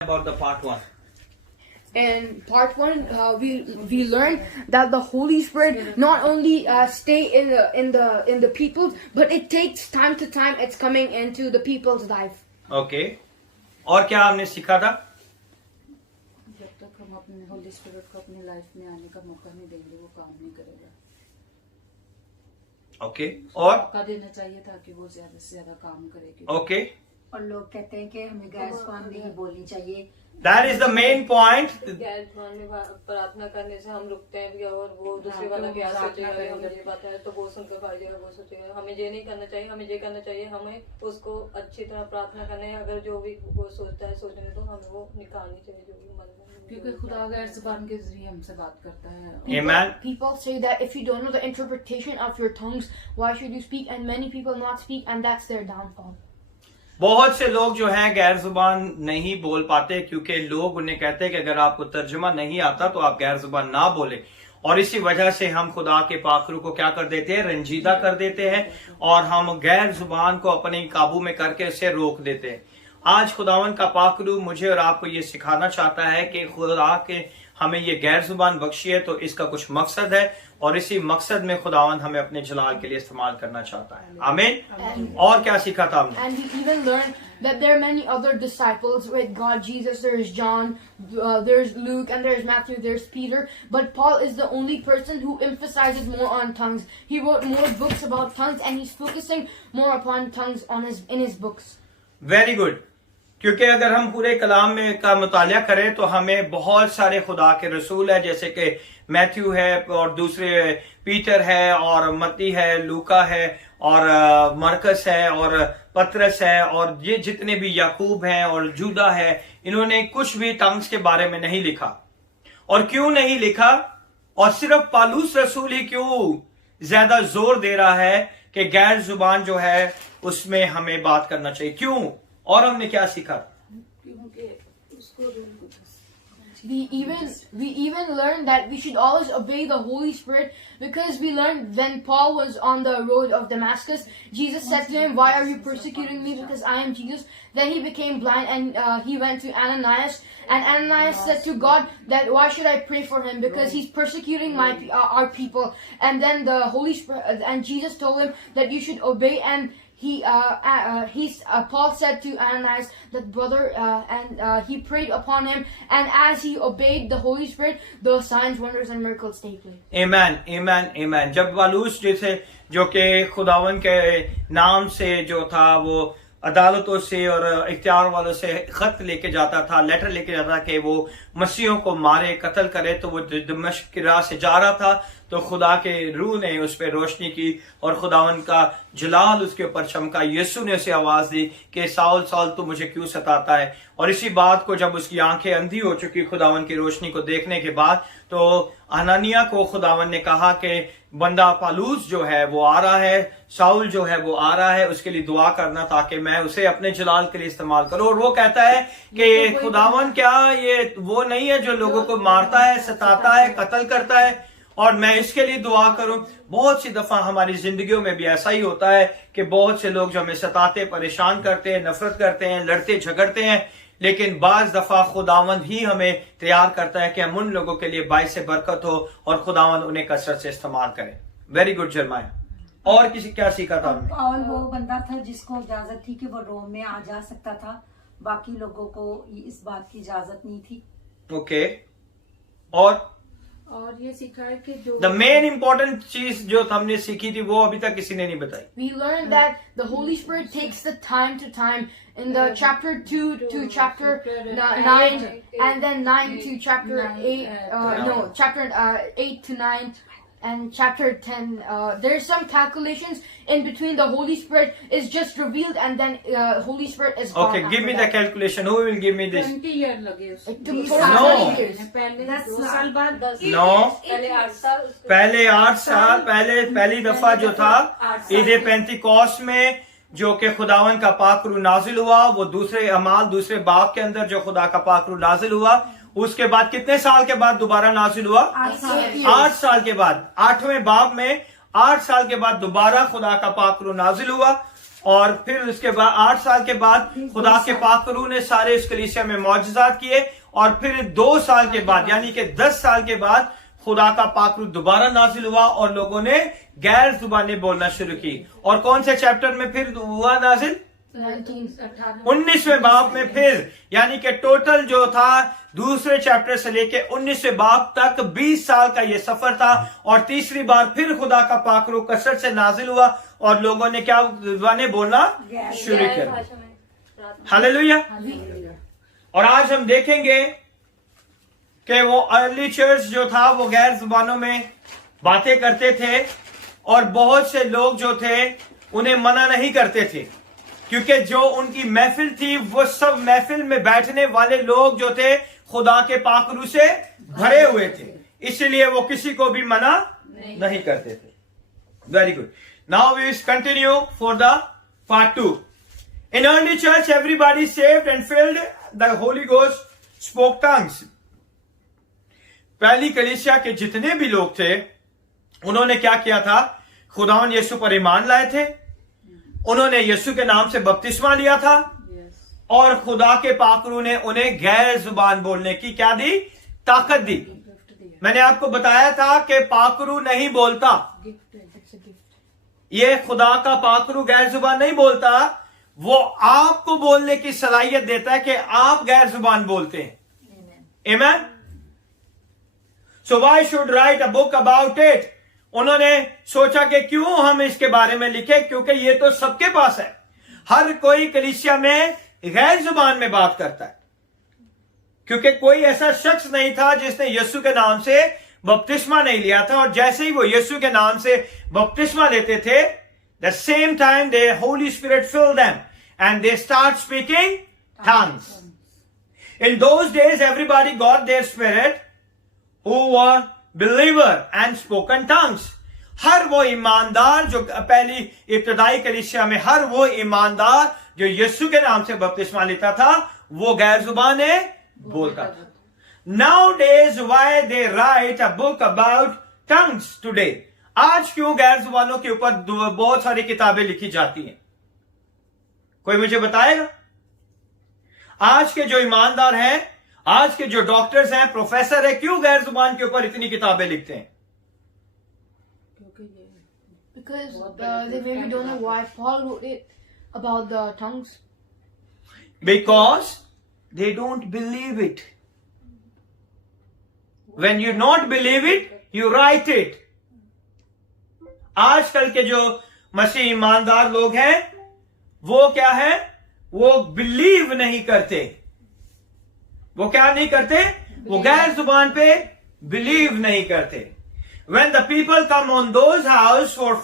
about the part 1. In part 1, we learned that the Holy Spirit not only stay in the people, but it takes time to time. It's coming into the people's life. Okay. और क्या हमने सीखा था? जब तक हम अपने Holi spirit को अपनी लाइफ में आने का मौका नहीं देंगे वो काम नहीं करेगा। Okay. और मौका देना चाहिए ताकि वो ज्यादा से ज्यादा काम करे। Okay. और लोग कहते हैं कि हमें गैर जुबान नहीं बोलनी चाहिए। That is the main point. गैर जुबान में प्रार्थना करने से हम रुकते हैं भी और वो दूसरे वाला क्या सोचेगा, हमें ये बात है तो वो सुनकर पा जाएगा, वो सोचेगा हमें ये नहीं करना चाहिए, हमें ये करना चाहिए। हमें उसको अच्छी तरह प्रार्थना करने, अगर जो भी वो सोचता है सोचने तो हमें वो निकालनी चाहिए जो भी मन में, क्योंकि खुदा गैर जुबान के जरिए हमसे बात करता है। Amen. People say that if you don't know the interpretation of your tongues, why should you speak? And many people not speak, and that's their downfall. बहुत से लोग जो हैं गैर जुबान नहीं बोल पाते क्योंकि लोग उन्हें कहते हैं कि अगर आपको तर्जुमा नहीं आता तो आप गैर जुबान ना बोले, और इसी वजह से हम खुदा के पाखरू को क्या कर देते हैं, रंजीदा कर देते हैं और हम गैर जुबान को अपने काबू में करके उसे रोक देते हैं। आज खुदावन का पाखरू मुझे और आपको ये सिखाना चाहता है कि खुदा के हमें ये गैर जुबान बख्शी है तो इसका कुछ मकसद है और इसी मकसद में खुदावन हमें अपने जलाल के लिए इस्तेमाल करना चाहता है। आमीन। और क्या सीखा था हमने? And we even learned that there are many other disciples with God, Jesus. There's John, there's Luke, and there's Matthew, there's Peter. But Paul is the only person who emphasizes more on tongues. He wrote more books about tongues, and he's focusing more upon tongues in his books. Very good. क्योंकि अगर हम पूरे कलाम में का मुतालिया करें तो हमें बहुत सारे खुदा के रसूल है, जैसे कि मैथ्यू है और दूसरे पीटर है और मत्ती है, लूका है और मरकस है और पतरस है और ये जितने भी याकूब हैं और जूदा है, इन्होंने कुछ भी टंग्स के बारे में नहीं लिखा। और क्यों नहीं लिखा? और सिर्फ पालूस रसूल ही क्यों ज्यादा जोर दे रहा है कि गैर जुबान जो है उसमें हमें बात करना चाहिए? क्यों? और हमने क्या सीखा? क्योंकि उसको We even learned that we should always obey the Holy Spirit, because we learned when Paul was on the road of Damascus, Jesus said to him, "Why are you persecuting me? Because I am Jesus." Then he became blind and he went to Ananias, and Ananias said to God that why should I pray for him, because he's persecuting our people. And then the Holy Spirit and Jesus told him that you should obey, and Paul said to Ananias that brother, and he prayed upon him, and as he obeyed the Holy Spirit, the signs, wonders, and miracles take place. Amen, amen, amen. जब पालूस जैसे जो कि खुदावन के नाम से जो था वो अदालतों से और इख्तियार वालों से खत लेके जाता था, लेटर लेके जाता था कि वो मसीहों को मारे, कत्ल करे, तो वो दमिश्क की राह से जा रहा था तो खुदा के रूह ने उस पर रोशनी की और खुदावन का जलाल उसके ऊपर चमका। यीशु ने उसे आवाज दी कि साउल साउल तू मुझे क्यों सताता है। और इसी बात को जब उसकी आंखें अंधी हो चुकी खुदावन की रोशनी को देखने के बाद, तो अनानिया को खुदावन ने कहा कि बंदा पालूस जो है वो आ रहा है, साउल जो है वो आ रहा है, उसके लिए दुआ करना ताकि मैं उसे अपने जलाल के लिए इस्तेमाल करूं। और वो कहता है कि खुदावन क्या ये वो नहीं है जो लोगों को मारता है, सताता है, कत्ल करता है, और मैं इसके लिए दुआ करूं? बहुत सी दफा हमारी जिंदगियों में भी ऐसा ही होता है कि बहुत से लोग जो हमें सताते, परेशान करते हैं, नफरत करते हैं, लड़ते झगड़ते हैं, लेकिन बाज दफा खुदावंद ही हमें तैयार करता है कि हम उन लोगों के लिए बाइस से बरकत हो और खुदावंद उन्हें कसरत से इस्तेमाल करें। वेरी गुड जरमाया। और किसी क्या सीखा था हमने? और वो बंदा था जिसको इजाजत थी कि वो रोम में आ जा सकता था, बाकी लोगों को इस बात की इजाजत नहीं थी। ओके। और ये सीखा है कि जो द मेन इंपॉर्टेंट चीज जो हमने सीखी थी वो अभी तक किसी ने नहीं बताई। We learned that the Holy Spirit takes the time to time in the chapter 2 to chapter 9, and then 9 to chapter 8, chapter 8 to 9, and chapter 10. There's some calculations in between. The Holy Spirit is just revealed, and then Holy Spirit is gone. Okay, give me the calculation. Who will give me this? 20 year लगे उसको। It took No. 20 years. पहले 2 साल बाद No. पहले 8 साल, पहले 8 साल पहली दफा जो था ईद पेंतिकोस्त में जो कि खुदावन का पाकरू नाजिल हुआ, वो दूसरे अमाल दूसरे बाब के अंदर जो खुदा का पाकरू नाजिल हुआ, उसके बाद कितने साल के बाद दोबारा नाजिल हुआ? 8 साल के बाद 8वें बाब में 8 साल के बाद दोबारा खुदा का पाकरू नाजिल हुआ। और फिर उसके बाद 8 साल के बाद खुदा के पाक रूह ने सारे इस कलीसिया में मौजज़ात किए, और फिर 2 साल के बाद यानी कि 10 साल के बाद खुदा का पाक रूह दोबारा नाजिल हुआ और लोगों ने गैर जुबानें बोलना शुरू की। और कौन से चैप्टर में फिर हुआ नाजिल? 19वें बाब में फिर, यानी कि टोटल जो था दूसरे चैप्टर से लेके 19वें बाब तक 20 साल का ये सफर था। और तीसरी बार फिर खुदा का पाक रूह कसरत से नाजिल हुआ और लोगों ने क्या जुबानें बोलना शुरू गैर कर। भाषा में प्रार्थना। हालेलुया। और आज हम देखेंगे कि वो अर्ली चर्च जो था वो गैर जुबानों में बातें करते थे, और बहुत से लोग जो थे उन्हें मना नहीं करते थे, क्योंकि जो उनकी महफिल थी वो सब महफिल में बैठने वाले लोग जो थे खुदा के पाक रूह से भरे हुए थे, इसलिए वो किसी को भी मना नहीं करते थे। Very good. Now we will continue for the part 2। In early church, everybody saved and filled the Holy Ghost spoke tongues. पहली कलीसिया के जितने भी लोग थे उन्होंने क्या किया था? खुदावन यीशु पर ईमान लाए थे, उन्होंने यीशु के नाम से बपतिस्मा लिया था, और खुदा के पाक रूह ने उन्हें गैर जुबान बोलने की क्या दी? ताकत दी। मैंने आपको बताया था कि पाक रूह नहीं बोलता, ये खुदा का पाक रूह गैर जुबान नहीं बोलता, वो आपको बोलने की सलाहियत देता है कि आप गैर जुबान बोलते हैं। आमीन। So why should write a book about it? उन्होंने सोचा कि क्यों हम इसके बारे में लिखे, क्योंकि ये तो सबके पास है, हर कोई कलीसिया में गैर जुबान में बात करता है, क्योंकि कोई ऐसा शख्स नहीं था जिसने यीशु के नाम से बपतिस्मा नहीं लिया था। और जैसे ही वो यीशु के नाम से बपतिस्मा लेते थे, the same time the Holy Spirit filled them and they start speaking tongues. In those days everybody got their spirit who were believer and spoken tongues. हर वो ईमानदार जो पहली इब्तदाई कलीसिया में, हर वो ईमानदार जो यीशु के नाम से बपतिस्मा लेता था, वो गैर जुबानें बोलता था। Nowadays why they write a book about tongues today? आज क्यों गैर जुबानों के ऊपर बहुत सारी किताबें लिखी जाती हैं? कोई मुझे बताएगा? आज के जो ईमानदार हैं, आज के जो डॉक्टर्स हैं, प्रोफेसर है, क्यों गैर जुबान के ऊपर इतनी किताबें लिखते हैं? Because they maybe don't know why Paul wrote it about the tongues. Because they don't believe it. When you not believe it, you write it. आजकल के जो मसीह ईमानदार लोग हैं वो क्या है? वो बिलीव नहीं करते। वो क्या नहीं करते? वो गैर जुबान पे बिलीव नहीं करते। When the people come on those house for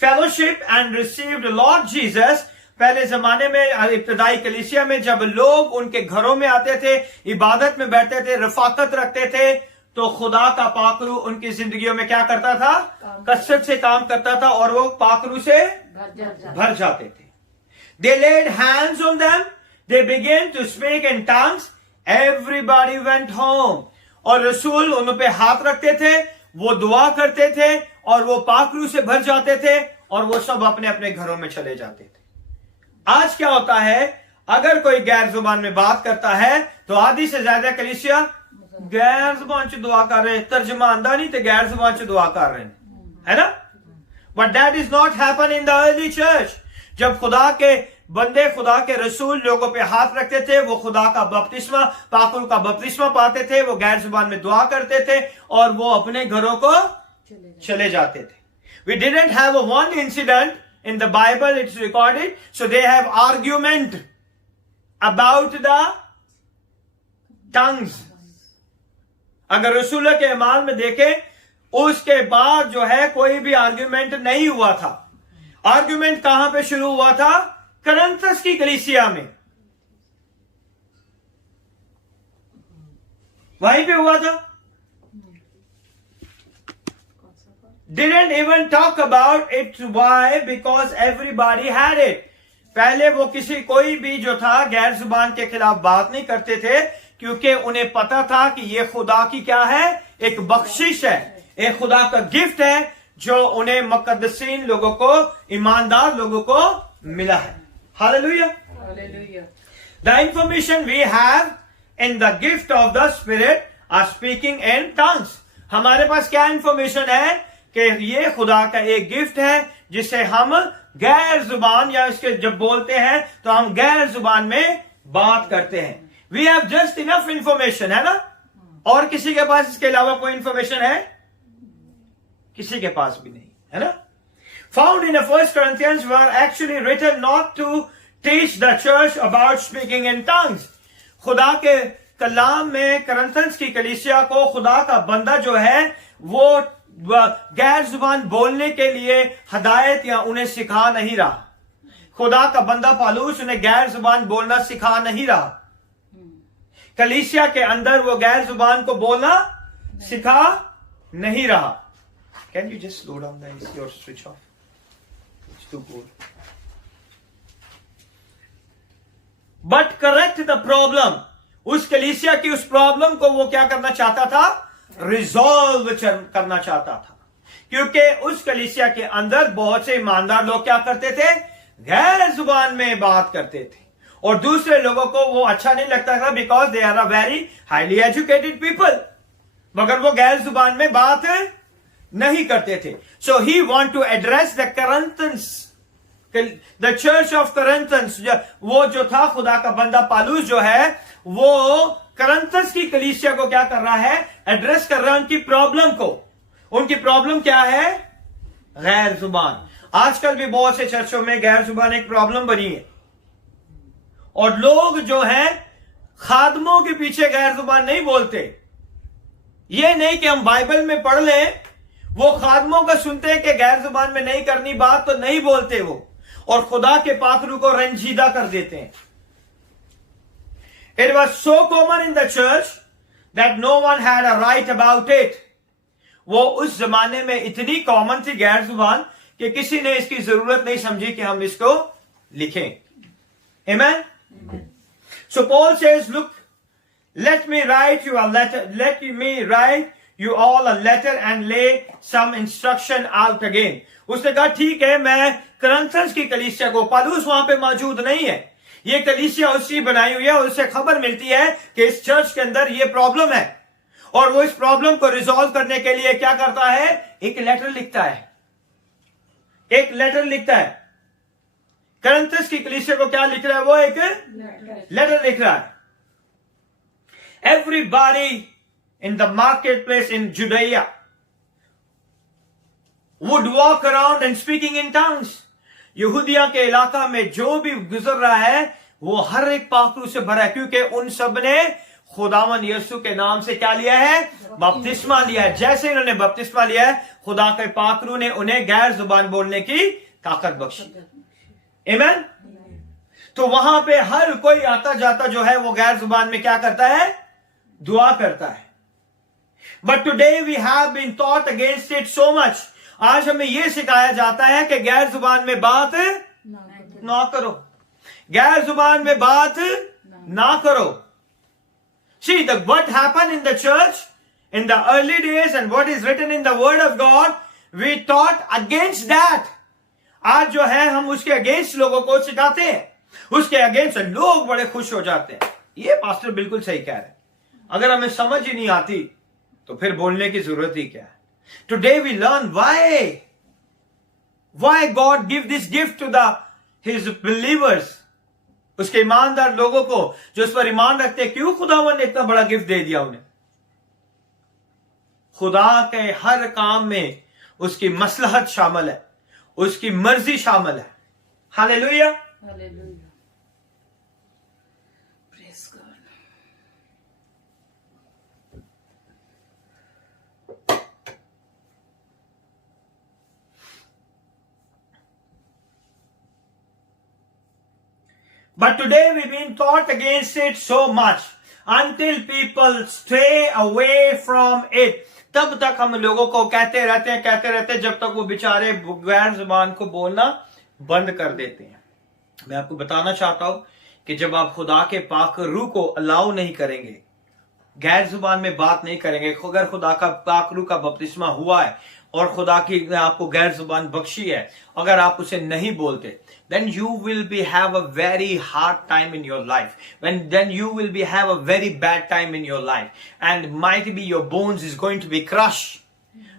fellowship and received Lord Jesus, पहले जमाने में इब्तदाई कलीसिया में जब लोग उनके घरों में आते थे, इबादत में बैठते थे, रफाकत रखते थे, तो खुदा का पाक रूह उनकी जिंदगियों में क्या करता था? कसरत से काम करता था, और वो पाक रूह से भर जाते थे। They laid hands on them, they began to speak in tongues, everybody went home. और रसूल उन पे हाथ रखते थे, वो दुआ करते थे, और वो पाक रूह से भर जाते थे, और वो सब अपने अपने घरों में चले जाते थे। आज क्या होता है? अगर कोई गैर जुबान में बात करता है तो आधी से ज्यादा कलीसिया गैर जुबान से दुआ कर रहे हैं, तर्जमा आंदा नहीं तो गैर जुबान से दुआ कर रहे हैं, है ना? But that is not happen in the early church. जब खुदा के बंदे, खुदा के रसूल लोगों पे हाथ रखते थे, वो खुदा का बपतिस्मा, पाकुल का बपतिस्मा पाते थे, वो गैर जुबान में दुआ करते थे, और वो अपने घरों को चले जाते थे। We didn't have a one incident in the Bible, it's recorded, so they have argument about the tongues. अगर रसूल के अमाल में देखें, उसके बाद जो है कोई भी आर्ग्यूमेंट नहीं हुआ था। आर्ग्यूमेंट कहां पे शुरू हुआ था? करंथस की कलीसिया में, वहीं पे हुआ था। Didn't even talk about it. Why? Because everybody had it. पहले वो कोई भी जो था गैर जुबान के खिलाफ बात नहीं करते थे, क्योंकि उन्हें पता था कि ये खुदा की क्या है? एक बख्शिश है, एक खुदा का गिफ्ट है, जो उन्हें मुकद्दसीन लोगों को, ईमानदार लोगों को मिला है। Hallelujah. Hallelujah. The information we have in the gift of the Spirit are speaking in tongues. हमारे पास क्या इंफॉर्मेशन है कि ये खुदा का एक गिफ्ट है जिसे हम गैर जुबान, या इसके जब बोलते हैं तो हम गैर जुबान में बात करते हैं। We have just enough information, है ना? और किसी के पास इसके अलावा कोई इंफॉर्मेशन है? किसी के पास भी नहीं, है ना? Found in the 1 Corinthians were actually written not to teach the church about speaking in tongues. खुदा के कलाम में करंथन्स की कलीसिया को खुदा का बंदा जो है वो गैर जुबान बोलने के लिए हदायत या उन्हें सिखा नहीं रहा। खुदा का बंदा पौलुस उन्हें गैर जुबान बोलना सिखा नहीं रहा। कलीसिया के अंदर वो गैर जुबान को बोलना सिखा नहीं रहा। Can you just slow down the AC or switch off? It's too cold. But correct the problem. उस कलीसिया की उस प्रॉब्लम को वो क्या करना चाहता था? रिजॉल्व करना चाहता था, क्योंकि उस कलीसिया के अंदर बहुत से ईमानदार लोग क्या करते थे? गैर जुबान में बात करते थे, और दूसरे लोगों को वो अच्छा नहीं लगता था, because they are a very highly educated people, मगर वो गैर जुबान में बात नहीं करते थे। So he want to address the Corinthians, the church of Corinthians. वो जो था खुदा का बंदा पौलुस जो है वो करंथन्स की कलीसिया को क्या कर रहा है? एड्रेस कर रहा है उनकी प्रॉब्लम को। उनकी प्रॉब्लम क्या है? गैर जुबान। आजकल भी बहुत से चर्चों में गैर जुबान एक प्रॉब्लम बनी है, और लोग जो हैं खादमों के पीछे गैर जुबान नहीं बोलते। ये नहीं कि हम बाइबल में पढ़ लें, वो खादमों का सुनते हैं कि गैर जुबान में नहीं करनी बात, तो नहीं बोलते वो, और खुदा के पाखरू को रंजीदा कर देते हैं। It was so common in the church that no one had a right about it. वो उस जमाने में इतनी कॉमन थी गैर जुबान कि किसी ने इसकी जरूरत नहीं समझी कि हम इसको लिखें। Amen? So Paul says, look, let me write you all a letter and lay some instruction out again. उसने कहा ठीक है, मैं करंथन्स की कलीसिया को, पौलुस वहां पे मौजूद नहीं है, ये कलीसिया उसकी बनाई हुई है, और उससे खबर मिलती है कि इस चर्च के अंदर ये प्रॉब्लम है, और वो इस प्रॉब्लम को रिजॉल्व करने के लिए क्या करता है? एक लेटर लिखता है। एक लेटर लिखता है। करंथस की कलीसिया को क्या लिख रहा है? वो एक लेटर लिख रहा है। Everybody in the marketplace in Judea would walk around and speaking in tongues. यहूदिया के इलाका में जो भी गुजर रहा है वो हर एक पाखरू से भरा है, क्योंकि उन सब ने खुदावन यीशु के नाम से क्या लिया है? बपतिस्मा लिया है। जैसे इन्होंने बपतिस्मा लिया है, खुदा के पाखरू ने उन्हें गैर जुबान बोलने की ताकत बख्शी। आमीन। तो वहां पे हर कोई आता जाता जो है वो गैर जुबान में क्या करता है? दुआ करता है। But today we have been taught against it so much. आज हमें यह सिखाया जाता है कि गैर जुबान में बात ना करो, गैर जुबान में बात ना करो। See, what happened in the church in the early days and what is written in the word of God, we taught against that. आज जो है हम उसके अगेंस्ट लोगों को सिखाते हैं, उसके अगेंस्ट लोग बड़े खुश हो जाते हैं। ये पास्टर बिल्कुल सही कह रहे हैं। अगर हमें समझ ही नहीं आती तो फिर बोलने की जरूरत ही क्या है? Today we learn why God give this gift to his believers. उसके ईमानदार लोगों को जो उस पर ईमान रखते हैं, क्यों खुदावन ने इतना बड़ा गिफ्ट दे दिया उन्हें? खुदा के हर काम में उसकी मसलहत शामिल है, उसकी मर्जी शामिल है। Hallelujah, hallelujah, praise God. But today we've been taught against it so much until people stay away from it. तब तक हम लोगों को कहते रहते हैं जब तक वो बेचारे गैर जुबान को बोलना बंद कर देते हैं। मैं आपको बताना चाहता हूं कि जब आप खुदा के पाक रूह को अलाउ नहीं करेंगे, गैर जुबान में बात नहीं करेंगे, अगर खुदा का पाक रूह का बपतिस्मा हुआ है और खुदा की ने आपको गैर जुबान बख्शी है, अगर आप उसे नहीं बोलते, then you will be have a very hard time in your life, then you will be have a very bad time in your life, and might be your bones is going to be crushed.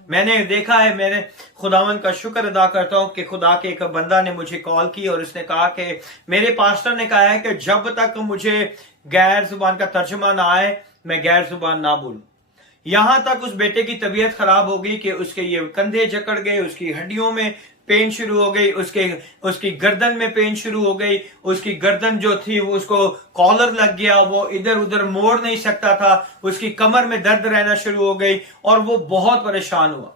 मैंने देखा है, मैंने खुदावन का शुक्र अदा करता हूं कि खुदा के एक बंदा ने मुझे कॉल की और उसने कहा कि मेरे पास्टर ने कहा है कि जब तक मुझे गैर जुबान का तर्जुमा ना आए मैं गैर जुबान ना बोलूं। यहां तक उस बेटे की तबीयत खराब हो गई कि उसके ये कंधे जकड़ गए, उसकी हड्डियों में पेन शुरू हो गई, उसकी गर्दन में पेन शुरू हो गई, उसकी गर्दन जो थी वो उसको कॉलर लग गया, वो इधर उधर मोड़ नहीं सकता था, उसकी कमर में दर्द रहना शुरू हो गई और वो बहुत परेशान हुआ।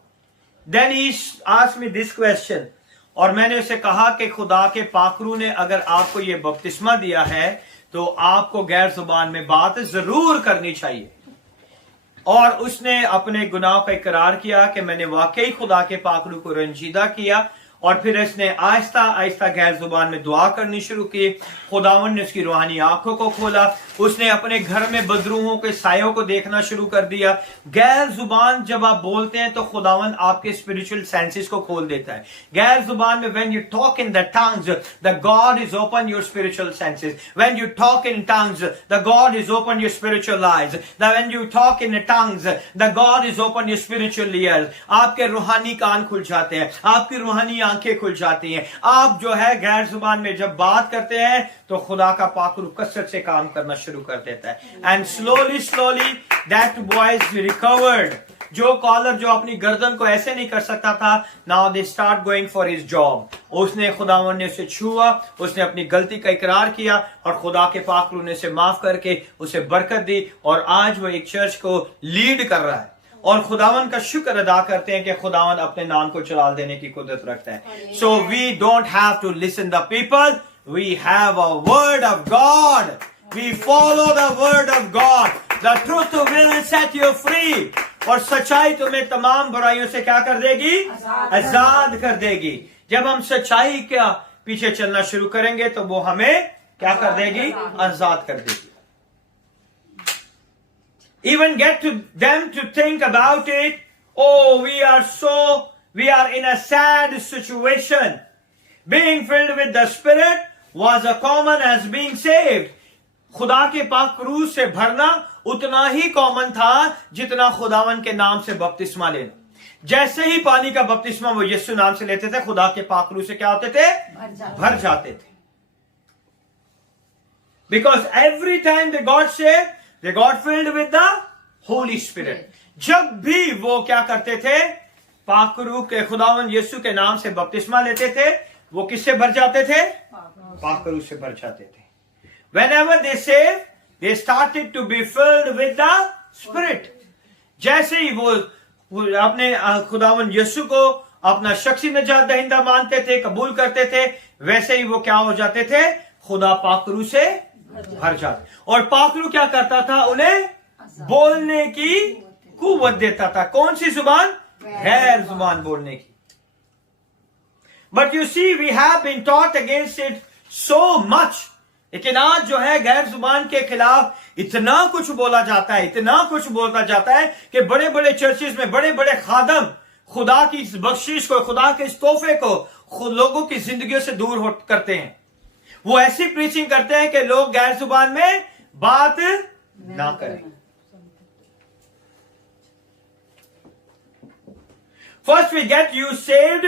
Then he asked me this question, और मैंने उसे कहा कि खुदा के पाकरू ने अगर आपको ये बपतिस्मा दिया है तो आपको गैर जुबान में बात जरूर करनी चाहिए। और उसने अपने गुनाह का इकरार किया कि मैंने वाकई खुदा के पाकरू को रंजीदा किया, और फिर इसने आहिस्ता आहिस्ता गैर जुबान में दुआ करनी शुरू की। खुदावन ने उसकी रूहानी आंखों को खोला, उसने अपने घर में बदरूहों के सायों को देखना शुरू कर दिया। गैर जुबान जब आप बोलते हैं तो खुदावन आपके स्पिरिचुअल सेंसेस को खोल देता है। गैर जुबान में when you talk in the tongues the God is open your spiritual senses, when you talk in tongues the God is open your spiritual eyes, when you talk in tongues the God is open your spiritual years. आपके रूहानी कान खुल जाते हैं, आपकी रूहानी आंखें खुल जाती हैं। आप जो है गैर जुबान में जब बात करते हैं तो खुदा का पाकरू कसरत से काम करना शुरू कर देता है। And slowly slowly that boy is recovered. जो कॉलर जो अपनी गर्दन को ऐसे नहीं कर सकता था, now they start going for his job. उसने खुदावन ने उसे छुआ, उसने अपनी गलती का इकरार किया और खुदा के पाकरू ने उसे माफ करके उसे बरकत दी, और आज वो एक चर्च को लीड कर रहा है। और खुदावन का शुक्र अदा करते हैं कि खुदावन अपने नाम को चलाल देने की कुदरत रखता है। So we don't have to listen the people, we have a word of God, we follow the word of God, the truth will set you free. और सच्चाई तुम्हें तमाम बुराइयों से क्या कर देगी? आजाद कर देगी। जब हम सच्चाई का पीछे चलना शुरू करेंगे तो वो हमें क्या कर देगी? आजाद कर देगी। Even get to them to think about it. Oh, we are in a sad situation. Being filled with the Spirit was as common as being saved. खुदा के पाक रूह से भरना उतना ही कॉमन था जितना खुदावन के नाम से बपतिस्मा लेना। जैसे ही पानी का बपतिस्मा वो यीशु नाम से लेते थे, खुदा के पाक रूह से क्या होते थे? भर जाते थे। Because every time they got saved, they got filled with the Holy Spirit. जब भी वो क्या करते थे? पाकरू के खुदावन यीशु के नाम से बपतिस्मा लेते थे, वो किससे भर जाते थे? पाकरू से भर जाते थे। Whenever they saved, they started to be filled with the Spirit. जैसे ही वो अपने खुदावन यीशु को अपना शख्सी निजात दहिंदा मानते थे, कबूल करते थे, वैसे ही वो क्या हो जाते थे? खुदा पाकरू से भर जाते। और पाकरू क्या करता था? उन्हें बोलने की कुव्वत देता था। कौन सी जुबान? गैर जुबान बोलने की। But you see we have been taught against it so much. लेकिन आज जो है गैर जुबान के खिलाफ इतना कुछ बोला जाता है, इतना कुछ बोला जाता है कि बड़े बड़े चर्चेस में बड़े बड़े खादम खुदा की इस बख्शिश को, खुदा के इस तोहफे को लोगों की जिंदगियों से दूर करते हैं। वो ऐसी प्रीचिंग करते हैं कि लोग गैर जुबान में बात ना करें। First we get you saved,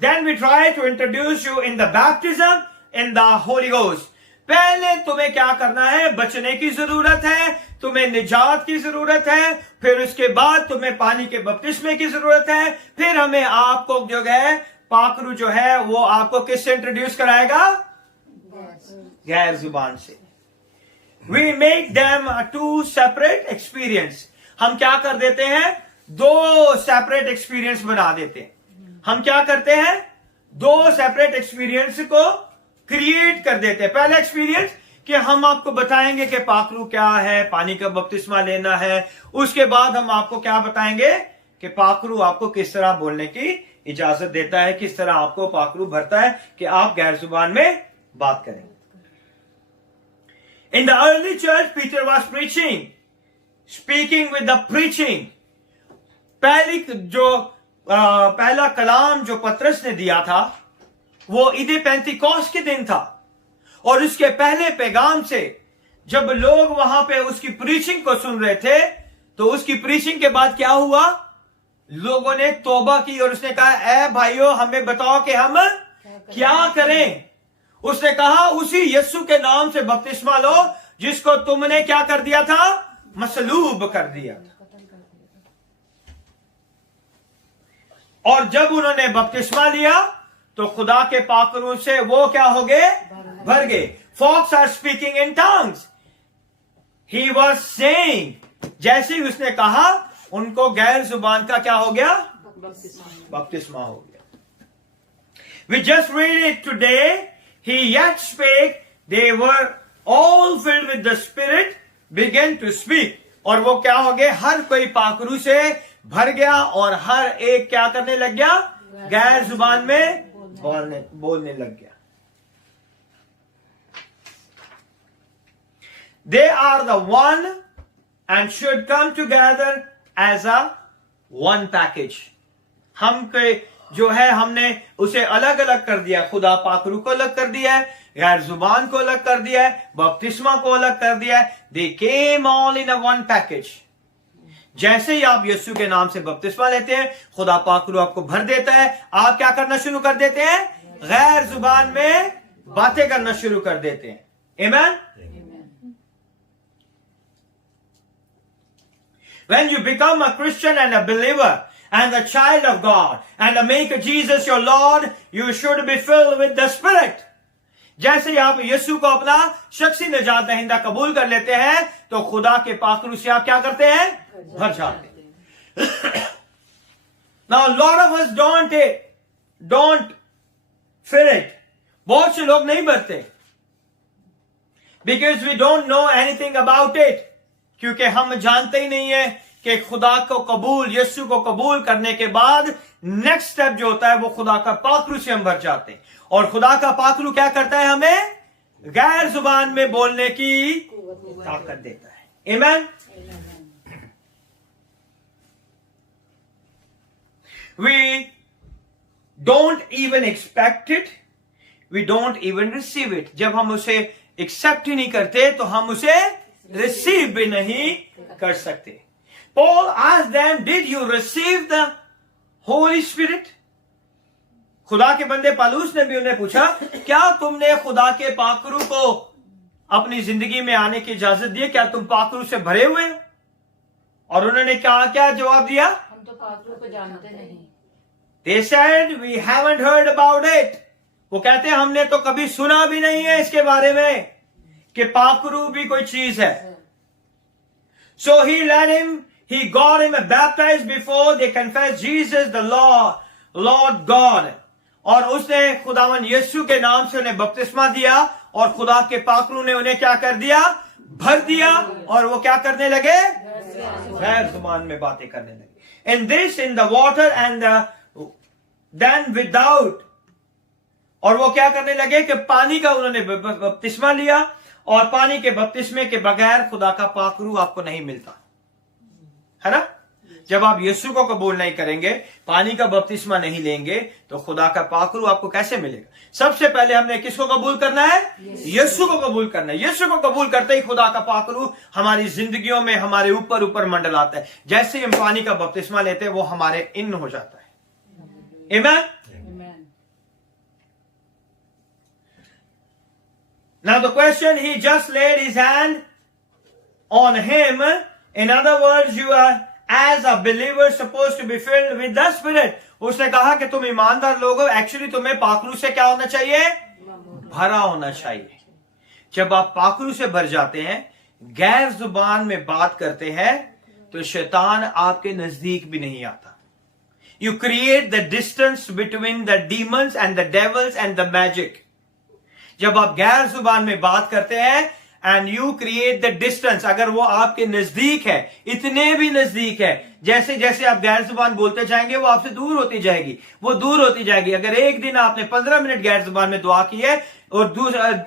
then we try to introduce you in the baptism in the Holy Ghost. पहले तुम्हें क्या करना है? बचने की जरूरत है, तुम्हें निजात की जरूरत है, फिर उसके बाद तुम्हें पानी के बपतिस्मे की जरूरत है, फिर हमें आपको जो है पाकरू जो है वो आपको किससे इंट्रोड्यूस कराएगा? गैर जुबान से। We make them two separate experience. हम क्या कर देते हैं? दो सेपरेट एक्सपीरियंस बना देते हैं। हम क्या करते हैं? दो सेपरेट एक्सपीरियंस को क्रिएट कर देते हैं। पहला एक्सपीरियंस कि हम आपको बताएंगे कि पाकरू क्या है, पानी का बपतिस्मा लेना है। उसके बाद हम आपको क्या बताएंगे कि पाकरू आपको किस तरह बोलने की इजाजत देता है, किस तरह आपको पाकरू भरता है कि आप गैर जुबान में बात करें। In the early church, Peter was preaching, speaking with the preaching. पहली जो पहला कलाम जो पतरस ने दिया था वो ईद पेंतिकोस्त के दिन था, और उसके पहले पैगाम से जब लोग वहां पे उसकी प्रीचिंग को सुन रहे थे, तो उसकी प्रीचिंग के बाद क्या हुआ, लोगों ने तौबा की और उसने कहा, ए भाइयों हमें बताओ कि हम क्या करें। उसने कहा उसी यीशु के नाम से बपतिस्मा लो जिसको तुमने क्या कर दिया था, मसलूब कर दिया था। और जब उन्होंने बपतिस्मा लिया तो खुदा के पाकरों से वो क्या हो गए, भर गए। Folks are speaking in tongues, he was saying, जैसे ही उसने कहा उनको गैर जुबान का क्या हो गया, बपतिस्मा हो गया। We just read it today. He yet spake. They were all filled with the Spirit, began to speak. और वो क्या हो गए, हर कोई पाखरू से भर गया और हर एक क्या करने लग गया, गैर जुबान में बोलने लग गया। They are the one and should come together as a one package. हम के जो है हमने उसे अलग अलग कर दिया, खुदा पाखरू को अलग कर दिया है, गैर जुबान को अलग कर दिया है, बपतिस्मा को अलग कर दिया है। They came all in a one package. जैसे ही आप यीशु के नाम से बपतिस्मा लेते हैं, खुदा पाखरू आपको भर देता है, आप क्या करना शुरू कर देते हैं, गैर जुबान में बातें करना शुरू कर देते हैं। Amen? When you become a Christian and a believer and a child of God and make Jesus your Lord, you should be filled with the Spirit. जैसे ही आप यीशु को अपना शख्सी निजात दहिंदा कबूल कर लेते हैं, तो खुदा के पाखरू से आप क्या करते हैं, भर जाते हैं। Now a lot of us don't fill it. बहुत से लोग नहीं भरते, because we don't know anything about it. क्योंकि हम जानते ही नहीं है कि खुदा को कबूल, यीशु को कबूल करने के बाद नेक्स्ट स्टेप जो होता है वो खुदा का पाखरू से हम भर जाते हैं। और खुदा का पाखरू क्या करता है, हमें गैर जुबान में बोलने की ताकत देता है। आमीन। We don't even expect it, we don't even receive it. जब हम उसे एक्सेप्ट ही नहीं करते तो हम उसे रिसीव भी नहीं कर सकते। Paul asked them, did you receive the Holy Spirit? खुदा के बंदे पालूस ने भी उन्हें पूछा, क्या तुमने खुदा के पाखरू को अपनी जिंदगी में आने की इजाजत दी? क्या तुम पाखरू से भरे हुए हो? और उन्होंने क्या जवाब दिया, हम तो पाखरू को जानते नहीं। They said, we haven't heard about it. वो कहते हैं हमने तो कभी सुना भी नहीं है इसके बारे में कि पाखरू भी कोई चीज है। So he got him baptized before they confessed Jesus the Lord God. और उसने खुदावन यीशु के नाम से उन्हें बपतिस्मा दिया और खुदा के पाखरू ने उन्हें क्या कर दिया, भर दिया, और वो क्या करने लगे, गैर जुबान में बातें करने लगे। In this, in the water and then without, और वो क्या करने लगे कि पानी का उन्होंने बपतिस्मा लिया, और पानी के बपतिस्मे के बगैर खुदा का पाखरू आपको नहीं मिलता है ना। जब आप यीशु को कबूल नहीं करेंगे, पानी का बपतिस्मा नहीं लेंगे, तो खुदा का पाखरू आपको कैसे मिलेगा। सबसे पहले हमने किसको कबूल करना है, यीशु को कबूल करना है। यीशु को कबूल करते ही खुदा का पाखरू हमारी जिंदगियों में हमारे ऊपर मंडलाता है। जैसे ही हम पानी का बपतिस्मा लेते हैं वो हमारे इन हो जाता है। आमीन। Now the question, he just laid his hand on him. In other words, you are as a believer supposed to be filled with the Spirit. उसने कहा कि तुम ईमानदार लोग हो, एक्चुअली तुम्हें पाखरू से क्या होना चाहिए, भरा होना चाहिए। जब आप पाखरू से भर जाते हैं, गैर जुबान में बात करते हैं, तो शैतान आपके नजदीक भी नहीं आता। You create the distance between the demons and the devils and the magic. जब आप गैर जुबान में बात करते हैं, and you create the distance. अगर वो आपके नजदीक है, इतने भी नजदीक है, जैसे जैसे आप गैर जुबान बोलते जाएंगे वो आपसे दूर होती जाएगी, वो दूर होती जाएगी. अगर एक दिन आपने 15 मिनट गैर जुबान में दुआ की है और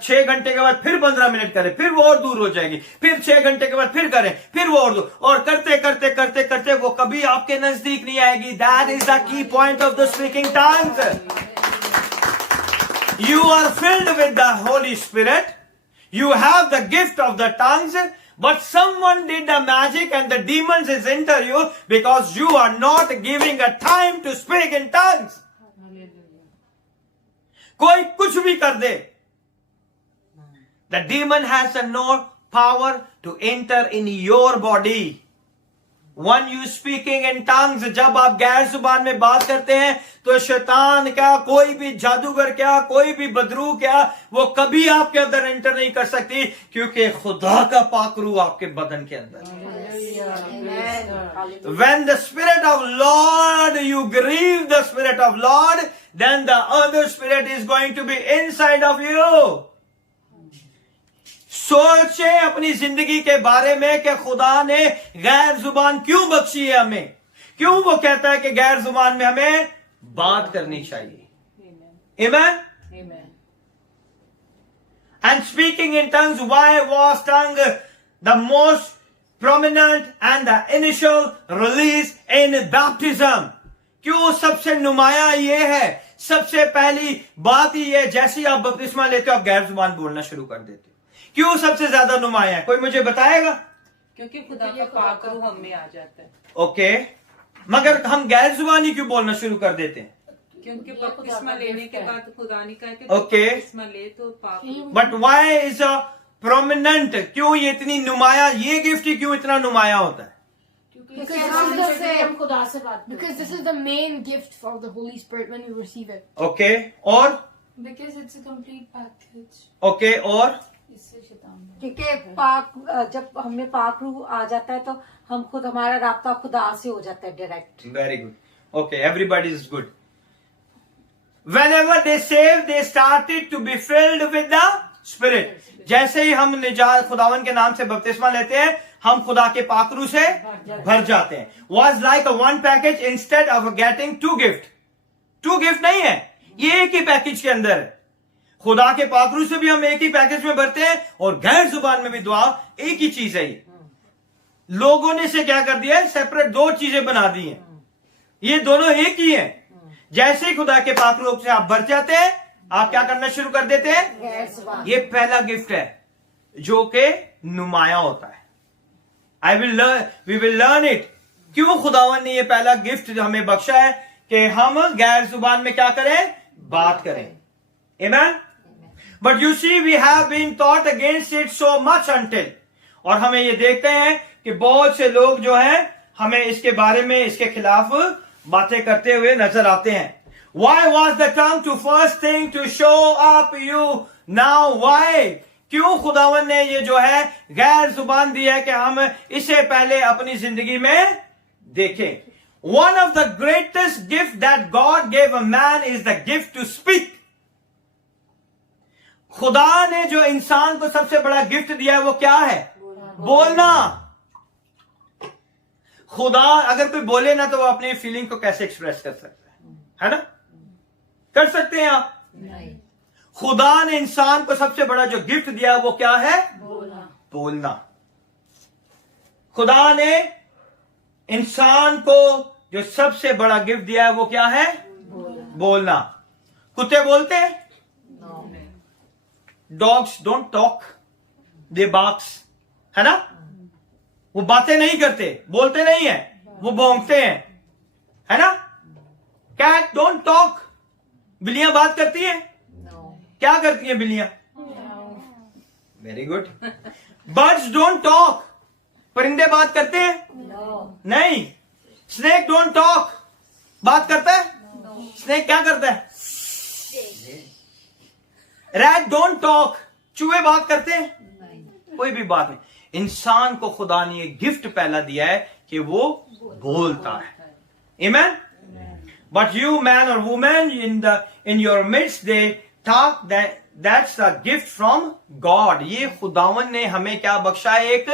6 घंटे के बाद फिर 15 मिनट करें, फिर वो और दूर हो जाएगी, फिर 6 घंटे के बाद फिर करें, फिर वो और दूर, और करते करते करते करते वो कभी आपके नजदीक नहीं आएगी. That is the key point of the speaking tongues. You are filled with the Holy Spirit. You have the gift of the tongues. But someone did the magic and the demons is enter you because you are not giving a time to speak in tongues. कोई कुछ भी कर दे. The demon has no power to enter in your body. When you speaking in tongues, जब आप गैर जुबान में बात करते हैं तो शैतान क्या, कोई भी जादूगर क्या, कोई भी बदरू क्या, वो कभी आपके अंदर एंटर नहीं कर सकती, क्योंकि खुदा का पाक रूह आपके बदन के अंदर. When the Spirit of Lord, you grieve the Spirit of Lord, then the other spirit is going to be inside of you. सोचे अपनी जिंदगी के बारे में कि खुदा ने गैर जुबान क्यों बख्शी है हमें, क्यों वो कहता है कि गैर जुबान में हमें बात करनी चाहिए. Amen? Amen. And speaking in tongues, why was tongue the most prominent and the initial release in baptism? क्यों सबसे नुमाया ये है, सबसे पहली बात ही है, जैसे ही आप बपतिस्मा लेते हो आप गैर जुबान बोलना शुरू कर देते हो. क्यों सबसे ज्यादा नुमाया है, कोई मुझे बताएगा? क्योंकि खुदा का पाक रूह हम में आ जाता है. ओके, मगर हम गैर जुबानी क्यों बोलना शुरू कर देते हैं? क्योंकि बपतिस्मा लेने के बाद खुदा ने कहा कि Okay. बपतिस्मा ले तो पाक रूह. But why is a prominent, क्यों ये इतनी नुमाया, ये गिफ्ट ही क्यों इतना नुमाया होता है? Because this is the main gift of the Holy Spirit when we receive it. Okay, और Because it's a complete package. Okay, और इससे शैतान क्योंकि पाक जब हमें पाक रूह आ जाता है तो हम खुद, हमारा राब्ता खुदा से हो जाता है direct. Very good. Okay, everybody is good. Whenever they saved, they started to be filled with the Spirit. जैसे ही हम निजात खुदावन के नाम से बपतिस्मा लेते हैं, हम खुदा के पाकरू से भर जाते हैं. Was like a one package instead of getting two gift. Two gift नहीं है, ये एक ही पैकेज के अंदर है. खुदा के पाकरू से भी हम एक ही पैकेज में भरते हैं और गैर जुबान में भी दुआ एक ही चीज है. ये लोगों ने से क्या कर दिया है, सेपरेट दो चीजें बना दी हैं. ये दोनों एक ही हैं. जैसे ही खुदा के पाक रूह से आप भर जाते हैं, आप क्या करना शुरू कर देते हैं. ये पहला गिफ्ट है जो कि नुमाया होता है. We will learn it. क्यों खुदावन ने ये पहला गिफ्ट हमें बख्शा है कि हम गैर जुबान में क्या करें, बात करें. Amen? But you see, we have been taught against it so much until, और हमें ये देखते हैं कि बहुत से लोग जो हैं हमें इसके बारे में, इसके खिलाफ बातें करते हुए नजर आते हैं. Why was the tongue to first thing to show up you now? Why? क्यों खुदावन ने ये जो है गैर जुबान दी है कि हम इसे पहले अपनी जिंदगी में देखें. One of the greatest gift that God gave a man is the gift to speak. खुदा ने जो इंसान को सबसे बड़ा गिफ्ट दिया है वो क्या है, बोलना. खुदा अगर कोई बोले ना तो वो अपनी फीलिंग को कैसे एक्सप्रेस कर सकता है ना? कर सकते हैं आप? नहीं. खुदा ने इंसान को सबसे बड़ा जो गिफ्ट दिया वो क्या है, बोलना. खुदा ने इंसान को जो सबसे बड़ा गिफ्ट दिया है वो क्या है, बोलना. कुत्ते बोलते हैं? Dogs don't talk, they barks, है ना? वो बातें नहीं करते, बोलते नहीं है, वो भौंकते हैं, है ना? कैट डोंट टॉक, बिल्लियां बात करती हैं? क्या करती हैं बिल्लियां? Very good. Birds don't talk, परिंदे बात करते हैं? नहीं. स्नेक डोंट टॉक, बात करता है? स्नेक क्या करता है? रैट डोंट टॉक, चूहे बात करते हैं? कोई भी बात नहीं. इंसान को खुदा ने ये गिफ्ट पहला दिया है कि वो बोलता है. Amen? But you man or woman in your midst, they talk that's the gift from God. ये खुदावन ने हमें क्या बख्शा है? एक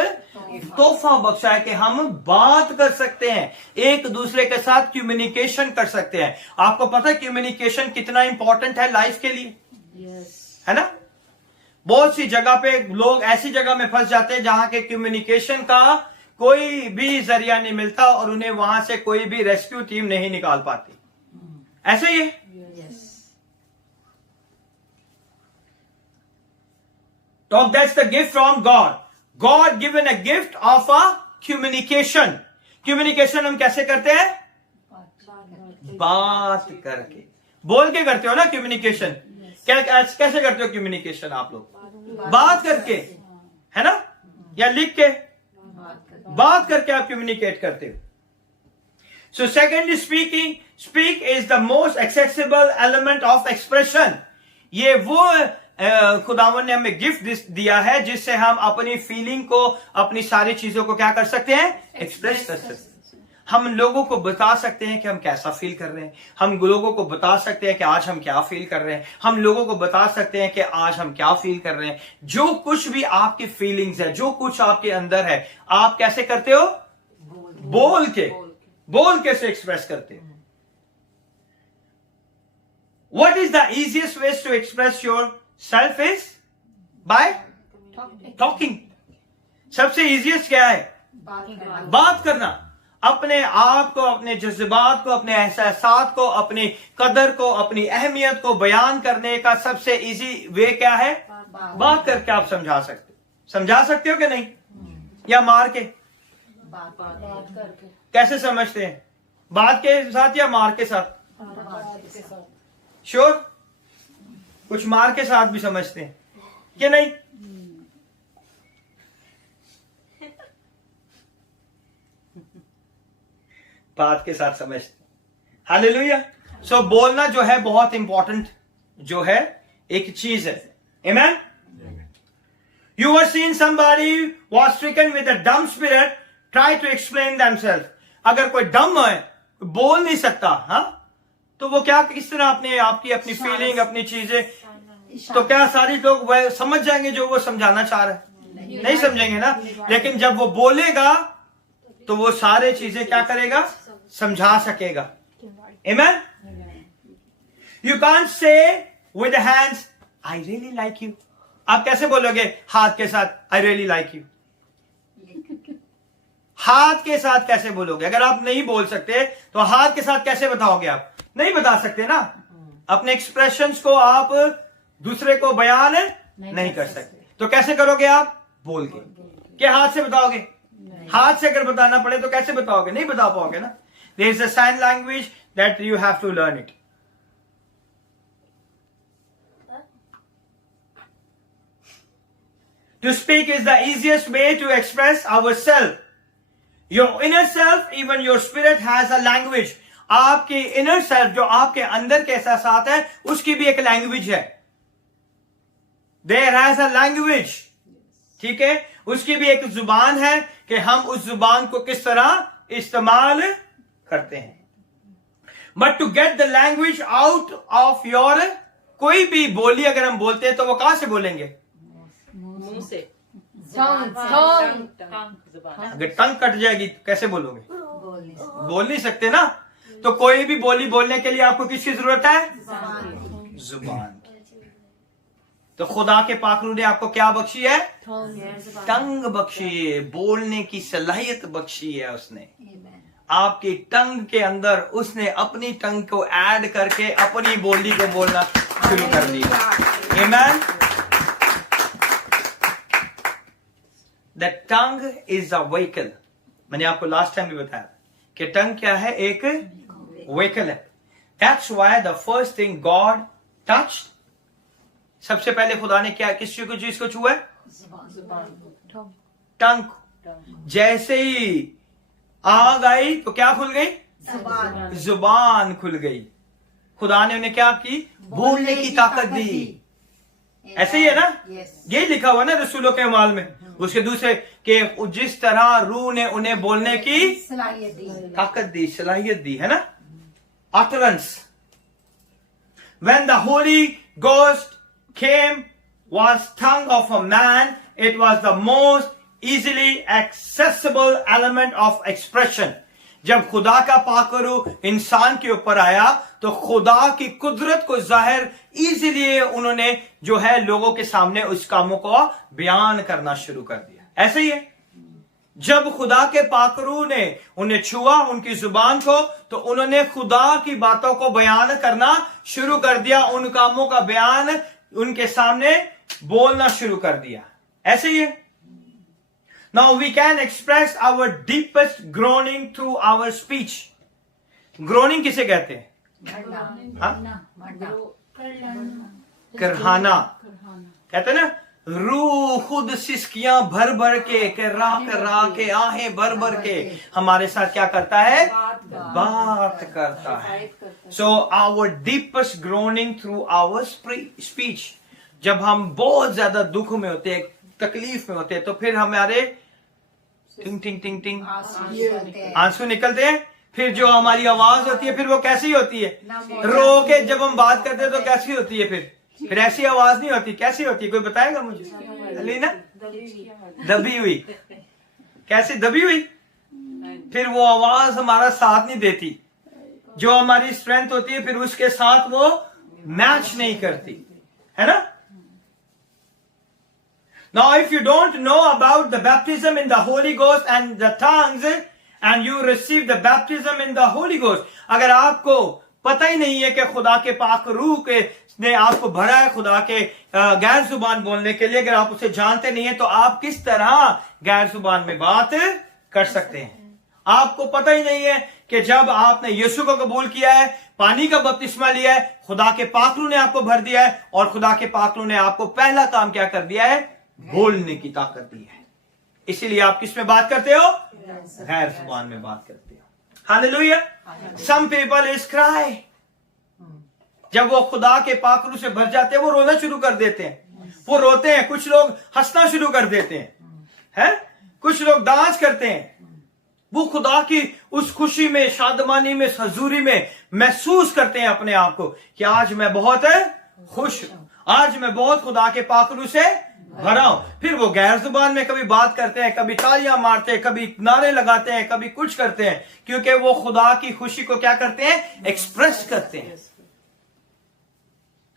तोहफा बख्शा है कि हम बात कर सकते हैं, एक दूसरे के साथ कम्युनिकेशन कर सकते हैं। आपको पता है कम्युनिकेशन कितना इंपॉर्टेंट है लाइफ के लिए, है ना? बहुत सी जगह पे लोग ऐसी जगह में फंस जाते हैं जहां के कम्युनिकेशन का कोई भी जरिया नहीं मिलता और उन्हें वहां से कोई भी रेस्क्यू टीम नहीं निकाल पाती। ऐसे ही है। So that's the gift from God. God given a gift of a communication. Communication हम कैसे करते हैं? बात करके। बोल के करते हो ना कम्युनिकेशन? कैसे करते हो कम्युनिकेशन आप लोग? बात करके, है ना? या लिख के? बात करके आप कम्युनिकेट करते हो। So second speak is the most accessible element of expression. ये वो खुदावन ने हमें गिफ्ट दिया है जिससे हम अपनी फीलिंग को, अपनी सारी चीजों को क्या कर सकते हैं? एक्सप्रेस कर सकते हैं। हम लोगों को बता सकते हैं कि हम कैसा फील कर रहे हैं, हम लोगों को बता सकते हैं कि आज हम क्या फील कर रहे हैं, हम लोगों को बता सकते हैं कि आज हम क्या फील कर रहे हैं। जो कुछ भी आपकी फीलिंग्स है, जो कुछ आपके अंदर है, आप कैसे करते हो? बोल के से एक्सप्रेस करते हो। What is the easiest way to express yourself is by talking. सबसे easiest क्या है? बात करना। अपने आप को, अपने जज्बात को, अपने एहसासात को, अपनी कदर को, अपनी अहमियत को बयान करने का सबसे इजी वे क्या है? बात करके आप समझा सकते हो कि नहीं? या मार के? बात करके। कैसे समझते हैं? बात के साथ या मार के साथ? श्योर? कुछ मार के साथ भी समझते हैं कि नहीं? बात के साथ समझते। हालेलुया। सो बोलना जो है बहुत इंपॉर्टेंट जो है एक चीज है। आमेन। You were seeing somebody was stricken with a dumb spirit try to explain themselves. अगर कोई डम है, बोल नहीं सकता, हाँ, तो वो क्या, किस तरह अपनी फीलिंग, अपनी चीजें, तो क्या सारी लोग वह समझ जाएंगे जो वो समझाना चाह रहे हैं? नहीं समझेंगे ना। लेकिन जब वो बोलेगा तो वो सारे चीजें क्या करेगा? समझा सकेगा। आमेन। You can't say with the hands I really like you. आप कैसे बोलोगे हाथ के साथ I really like you? हाथ के साथ कैसे बोलोगे? अगर आप नहीं बोल सकते तो हाथ के साथ कैसे बताओगे? आप नहीं बता सकते ना। अपने एक्सप्रेशंस को आप दूसरे को बयान नहीं कर सकते, तो कैसे करोगे आप? बोल के। क्या हाथ से बताओगे? हाथ से अगर बताना पड़े तो कैसे बताओगे? नहीं बता पाओगे ना। There is a sign language that you have to learn it. To speak is the easiest way to express ourselves. Your inner self, even your spirit has a language. आपके inner self, जो आपके अंदर के एहसासात है, उसकी भी एक language है। There has a language. ठीक है? उसकी भी एक जुबान है कि हम उस जुबान को किस तरह इस्तेमाल करते हैं। But to get the language out of your, कोई भी बोली अगर हम बोलते हैं तो वो कहां से बोलेंगे? मुंह से। tongue. अगर टंग कट जाएगी तो कैसे बोलोगे? बोल नहीं सकते ना। तो कोई भी बोली बोलने के लिए आपको किसकी जरूरत है? जुबान। तो खुदा के पाकरू ने आपको क्या बख्शी है? टंग बख्शी है, बोलने की सलाहियत बख्शी है उसने। आपकी टंग के अंदर उसने अपनी टंग को ऐड करके अपनी बोली को बोलना शुरू कर दिया। Amen. The tongue is a vehicle. मैंने आपको लास्ट टाइम भी बताया कि टंग क्या है? एक व्हीकल है। That's why the first thing God touched, सबसे पहले खुदा ने क्या, किस चीज को छुआ? टंग। जैसे ही आग आई तो क्या खुल गई? जुबान खुल गई। खुदा ने उन्हें क्या की? बोलने की ताकत दी। ऐसे ही है ना? यही लिखा हुआ ना रसूलों के अमाल में, उसके दूसरे के जिस तरह रूह ने उन्हें बोलने की ताकत दी, सलाहियत दी, है ना? Utterance. When the Holy Ghost came was tongue of a man. It was the most easily accessible element of expression. जब खुदा का पाकरू इंसान के ऊपर आया तो खुदा की कुदरत को जाहिर इजीली उन्होंने जो है लोगों के सामने उस कामों को बयान करना शुरू कर दिया। ऐसे ही है, जब खुदा के पाकरू ने उन्हें छुआ उनकी जुबान को तो उन्होंने खुदा की बातों को बयान करना शुरू कर दिया, उन कामों का बयान उनके सामने बोलना शुरू कर दिया। ऐसे ही है। Now we can express our deepest groaning through our speech. Groaning किसे कहते हैं? करहाना कहते हैं ना, रूह खुद सिसकियां भर भर के करा के आहें भर भर के हमारे साथ क्या करता है? बात करता है। So our deepest groaning through our speech. जब हम बहुत ज्यादा दुख में होते हैं, तकलीफ में होते हैं, तो फिर हमारे टिंग टिंग टिंग टिंग आंसू निकलते हैं। फिर जो हमारी आवाज होती है फिर वो कैसी होती है? रो के जब हम बात करते हैं तो कैसी होती है? फिर ऐसी आवाज नहीं होती। कैसी होती है? कोई बताएगा मुझे? अलीना? दबी हुई। कैसे दबी हुई? फिर वो आवाज हमारा साथ नहीं देती, जो हमारी स्ट्रेंथ होती है फिर उसके साथ वो मैच नहीं करती, है ना? Now, if you don't know about the baptism in the Holy Ghost and the tongues, and you receive the baptism in the Holy Ghost, अगर आपको पता ही नहीं है कि खुदा के पाक रूह के ने आपको भरा है खुदा के गैर जुबान बोलने के लिए, अगर आप उसे जानते नहीं है तो आप किस तरह गैर जुबान में बात कर सकते हैं? आपको पता ही नहीं है कि जब आपने यीशु को कबूल किया है, पानी का बपतिस्मा लिया है, खुदा के पाकरू ने आपको भर दिया है और खुदा के पाकरू ने आपको पहला काम क्या कर दिया है? बोलने की ताकत दी है। इसीलिए आप किस में बात करते हो? गैर जुबान में बात करते हो। Hallelujah. Some people is cry. जब वो खुदा के पाकरू से भर जाते हैं वो रोना शुरू कर देते हैं, वो रोते हैं। कुछ लोग हंसना शुरू कर देते हैं, कुछ लोग डांस करते हैं। वो खुदा की उस खुशी में, शादमानी में, हजूरी में महसूस करते हैं अपने आप को कि आज मैं बहुत खुश हूं, आज मैं बहुत खुदा के पाकरू से भरा हूं। फिर वो गैर जुबान में कभी बात करते हैं, कभी तालियां मारते हैं, कभी नारे लगाते हैं, कभी कुछ करते हैं, क्योंकि वो खुदा की खुशी को क्या करते हैं? एक्सप्रेस करते हैं,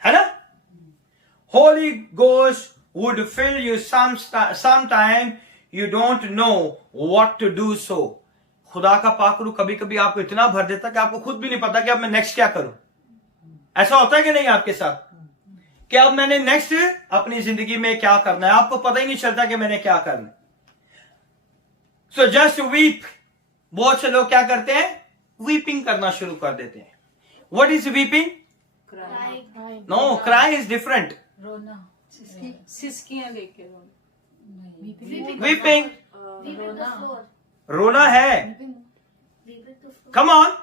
है ना? Holy ghost would fill you sometime you don't know what to do. So खुदा का पाकरू कभी कभी आपको इतना भर देता कि आपको खुद भी नहीं पता कि अब मैं नेक्स्ट क्या करूं। ऐसा होता है कि नहीं आपके साथ? कि अब मैंने नेक्स्ट अपनी जिंदगी में क्या करना है, आपको पता ही नहीं चलता कि मैंने क्या करना। So just weep. बहुत से लोग क्या करते हैं? वीपिंग करना शुरू कर देते हैं। What is weeping? No, cry is different. रोना, सिसकियां लेके रोना। वीपिंग रोना है। Come on.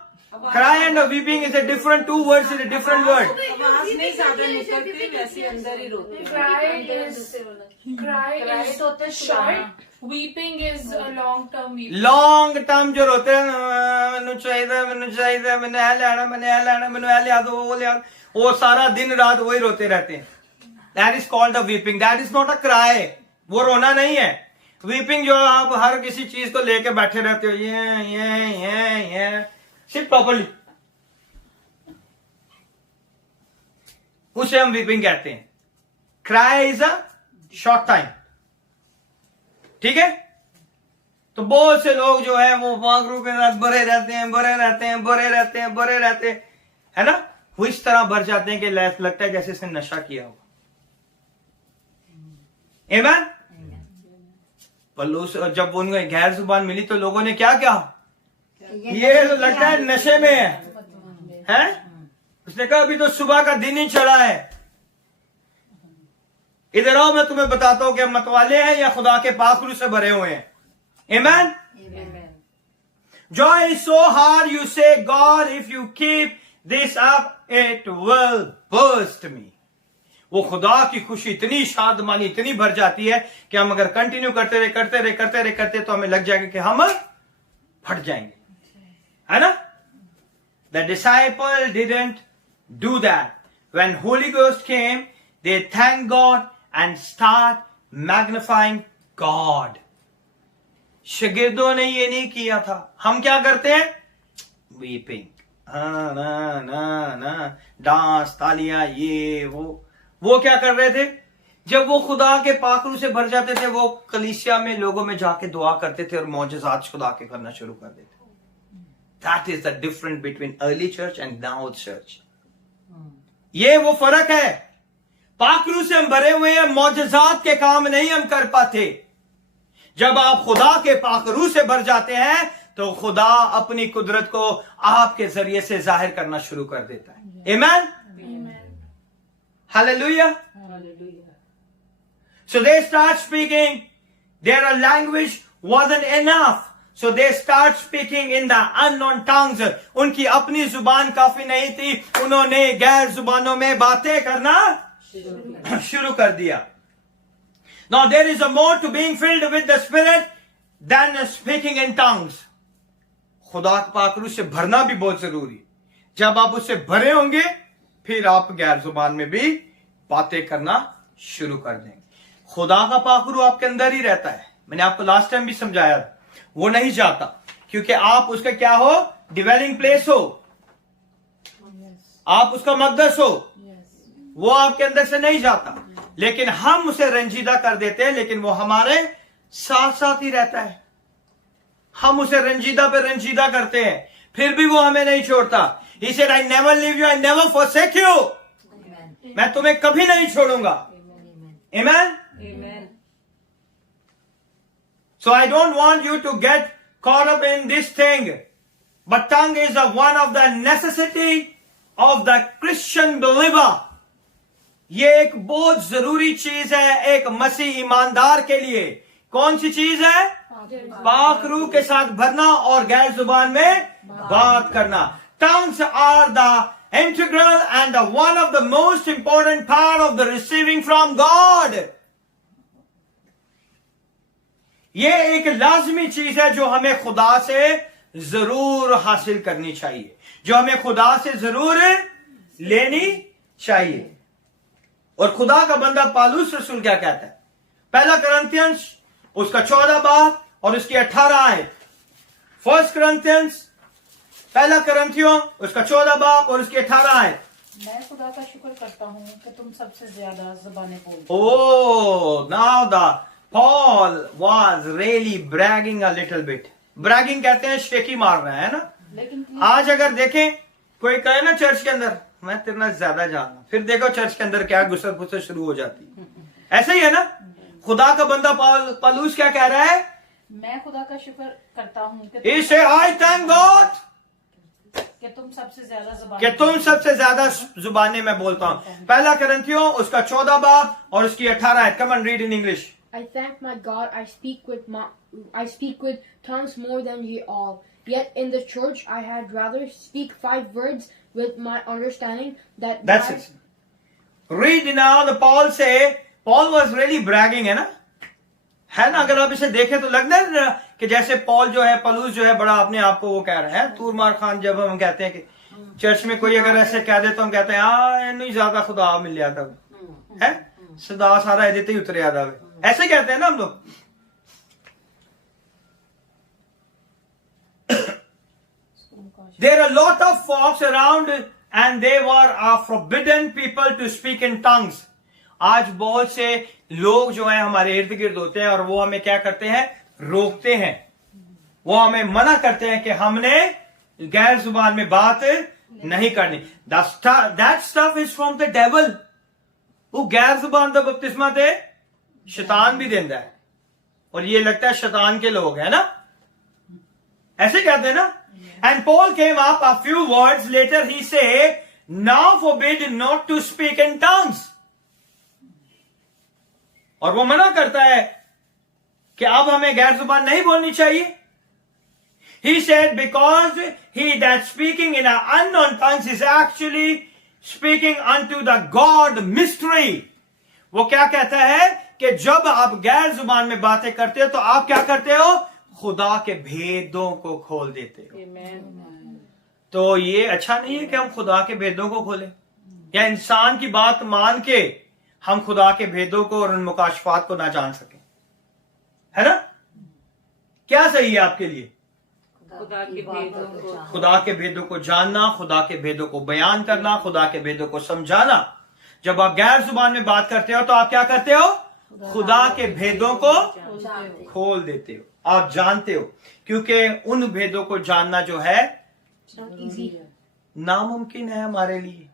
Cry and weeping is a different, two words in a different word. आवाज नहीं ज्यादा निकलती, वैसे अंदर ही रोते हैं। Cry is short. Weeping is a long term weeping. Long term जो रोते हैं, मैंने चाहिए, मैंने ऐ लेना, मैंने ऐ लेना, मैंने ऐ लिया दो, वो लिया, वो सारा दिन रात वही रोते रहते हैं। That is called a weeping. That is not a cry. वो रोना नहीं है। Weeping जो आप हर किसी चीज को लेके बैठे रहते हो, ये सिर्फ प्रॉपर्ली, उसे हम वीपिंग कहते हैं। Cry is a short time, ठीक है? तो बहुत से लोग जो है वो पाकरू के साथ भरे रहते हैं, है ना? वो इस तरह भर जाते हैं कि लगता है जैसे इसने नशा किया हो। आमीन। पर जब उनको गैर जुबान मिली तो लोगों ने क्या कहा? ये तो लगता है नशे में है? उसने कहा अभी तो सुबह का दिन ही चढ़ा है। इधर आओ, मैं तुम्हें बताता हूं कि हम मतवाले हैं या खुदा के पाकरू से भरे हुए हैं। आमीन। Joy is so hard, you say, God, if you keep this up, it will burst me. वो खुदा की खुशी इतनी शादमानी इतनी भर जाती है कि हम अगर कंटिन्यू करते रहे तो हमें लग जाएगा कि हम फट जाएंगे, है ना? The disciple didn't do that. When Holy Ghost came, They thank God and start magnifying God. शागिर्दों ने ये नहीं किया था. हम क्या करते हैं? Weeping. ना डांस, तालियां, ये वो क्या कर रहे थे? जब वो खुदा के पाकरू से भर जाते थे, वो कलीसिया में लोगों में जाके दुआ करते थे और मौजज़ात खुदा के करना शुरू कर देते. That is the difference between early church and now church. ये वो फर्क है. पाकरू से हम भरे हुए हैं, मौजज़ात के काम नहीं हम कर पाते. जब आप खुदा के पाकरू से भर जाते हैं तो खुदा अपनी कुदरत को आपके जरिए से जाहिर करना शुरू कर देता है. Amen? Hallelujah. So they start speaking. Their language wasn't enough. So they start speaking in the unknown tongues. उनकी अपनी जुबान काफी नहीं थी. उन्होंने गैर जुबानों में बातें करना शुरू कर दिया. Now there is a more to being filled with the Spirit than speaking in tongues. खुदा के पाकरू से भरना भी बहुत जरूरी. जब आप उससे भरे होंगे फिर आप गैर जुबान में भी बातें करना शुरू कर देंगे. खुदा का पाकरू आपके अंदर ही रहता है. मैंने आपको लास्ट टाइम भी समझाया, वो नहीं जाता क्योंकि आप उसका क्या हो? डिवेलिंग प्लेस हो. आप उसका मकदस हो. वो आपके अंदर से नहीं जाता, लेकिन हम उसे रंजीदा कर देते हैं. लेकिन वो हमारे साथ साथ ही रहता है. हम उसे रंजीदा पे रंजीदा करते हैं, फिर भी वो हमें नहीं छोड़ता. He said, I never leave you, I never forsake you. मैं तुम्हें कभी नहीं छोड़ूंगा. Amen? So I don't want you to get caught up in this thing. But tongue is one of the necessity of the Christian believer. ये एक बहुत जरूरी चीज है एक मसीह ईमानदार के लिए. कौन सी चीज है? पाक रूह के साथ भरना और गैर जुबान में बात करना. Tongues are the integral and the one of the most important part of the receiving from God. ये एक लाजमी चीज है जो हमें खुदा से जरूर हासिल करनी चाहिए, जो हमें खुदा से जरूर लेनी चाहिए. और खुदा का बंदा पालूस रसूल क्या कहता है? पहला करंथियंस उसका 14 बाब और उसकी 18 आयत. फर्स्ट करंथियंस पहला करंथियों उसका 14 बाब और उसकी 18 आयत. मैं खुदा का शुक्र करता हूँ कि तुम सबसे ज्यादा जुबानें बोलते. Oh, now the Paul was really bragging a little bit. Bragging कहते हैं शेकी मार रहा है ना. लेकिन आज अगर देखें कोई कहे ना चर्च के अंदर मैं तेरे ना ज्यादा जानना, फिर देखो चर्च के अंदर क्या गुस्सा फुस्सा शुरू हो जाती. ऐसे ही है ना. खुदा का बंदा पौलुस क्या कह रहा है? मैं खुदा का शुक्र करता हूँ He say, I thank God कि तुम सबसे ज्यादा जुबानें मैं बोलता हूँ. पहला करंथियों उसका 14 बाब और उसकी 18 आयत. Come on, read in English. I thank my God, I speak with tongues more than ye all. Yet in the church I had rather speak 5 words with my understanding That's it. Read now the Paul say, Paul was really bragging, है ना. अगर आप इसे देखें तो लगता है ना कि जैसे पॉल जो है, पौलुस जो है, बड़ा अपने आप को वो कह रहा है. तूरमार खान जब हम कहते हैं कि चर्च में कोई अगर ऐसे कह दे तो हम कहते हैं नहीं ज्यादा खुदा मिल जाता है, सदा सारा एदे ही उतरे आदा. ऐसे कहते हैं ना हम लोग. There are a lot of folks around and they were forbidden people to speak in tongues. आज बहुत से लोग जो हैं हमारे इर्द गिर्द होते हैं और वो हमें क्या करते हैं? रोकते हैं. वो हमें मना करते हैं कि हमने गैर जुबान में बात नहीं करनी. That stuff is from the devil. वो गैर जुबान का बपतिस्मा थे शैतान भी देता है और ये लगता है शैतान के लोग है ना. ऐसे कहते हैं ना. And Paul came up a few words later. He said, now forbid not to speak in tongues. और वो मना करता है कि अब हमें गैर जुबान नहीं बोलनी चाहिए. He said, because he that speaking in an unknown tongues is actually speaking unto the God mystery. वो क्या कहता है कि जब आप गैर जुबान में बातें करते हो तो आप क्या करते हो? खुदा के भेदों को खोल देते हो. तो ये अच्छा नहीं है कि हम खुदा के भेदों को खोलें या इंसान की बात मान के हम खुदा के भेदों को और उन मुकाशफात को ना जान सकें, है ना? क्या सही है आपके लिए? खुदा के भेदों को खुदा के भेदों को जानना, खुदा के भेदों को बयान करना, खुदा के भेदों को समझाना। जब आप गैर जुबान में बात करते हो तो आप क्या करते हो? खुदा के भेदों को खोल देते हो, आप जानते हो, क्योंकि उन भेदों को जानना जो है नामुमकिन है हमारे लिए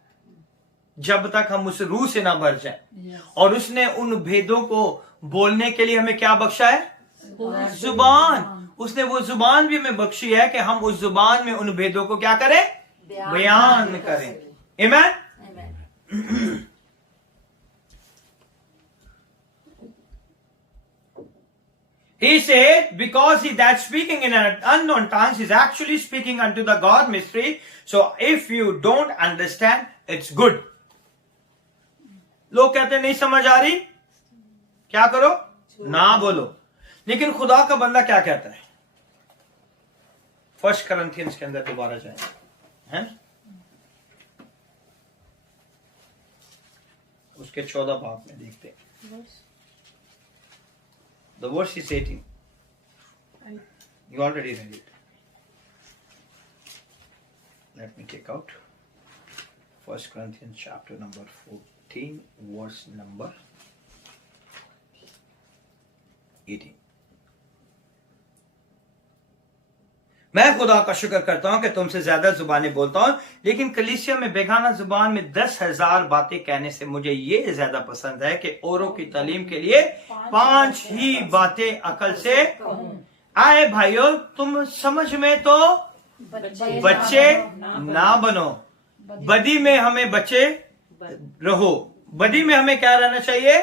जब तक हम उस रूह से ना भर जाए। और उसने उन भेदों को बोलने के लिए हमें क्या बख्शा है? जुबान। उसने वो जुबान भी हमें बख्शी है कि हम उस जुबान में उन भेदों को क्या करें? बयान करें। आमीन। He said, because he that speaking in an unknown tongues is actually speaking unto the God mystery. So if you don't understand, it's good. लोग कहते हैं नहीं समझ आ रही, क्या करो? ना बोलो। लेकिन खुदा का बंदा क्या कहता है? 1 Corinthians के अंदर दोबारा जाएं, हैं? उसके 14 बाब में देखते हैं। The verse is 18. You already read it. Let me take out 1 Corinthians chapter number 14, verse number 18. मैं खुदा का शुक्र करता हूं कि तुमसे ज्यादा जुबानें बोलता हूं, लेकिन कलीसिया में बेगाना जुबान में 10,000 बातें कहने से मुझे ये ज्यादा पसंद है कि औरों की तालीम के लिए 5 ही बातें अकल से आए। भाइयों, तुम समझ में तो बच्चे ना बनो, बदी में हमें बच्चे रहो। बदी में हमें क्या रहना चाहिए?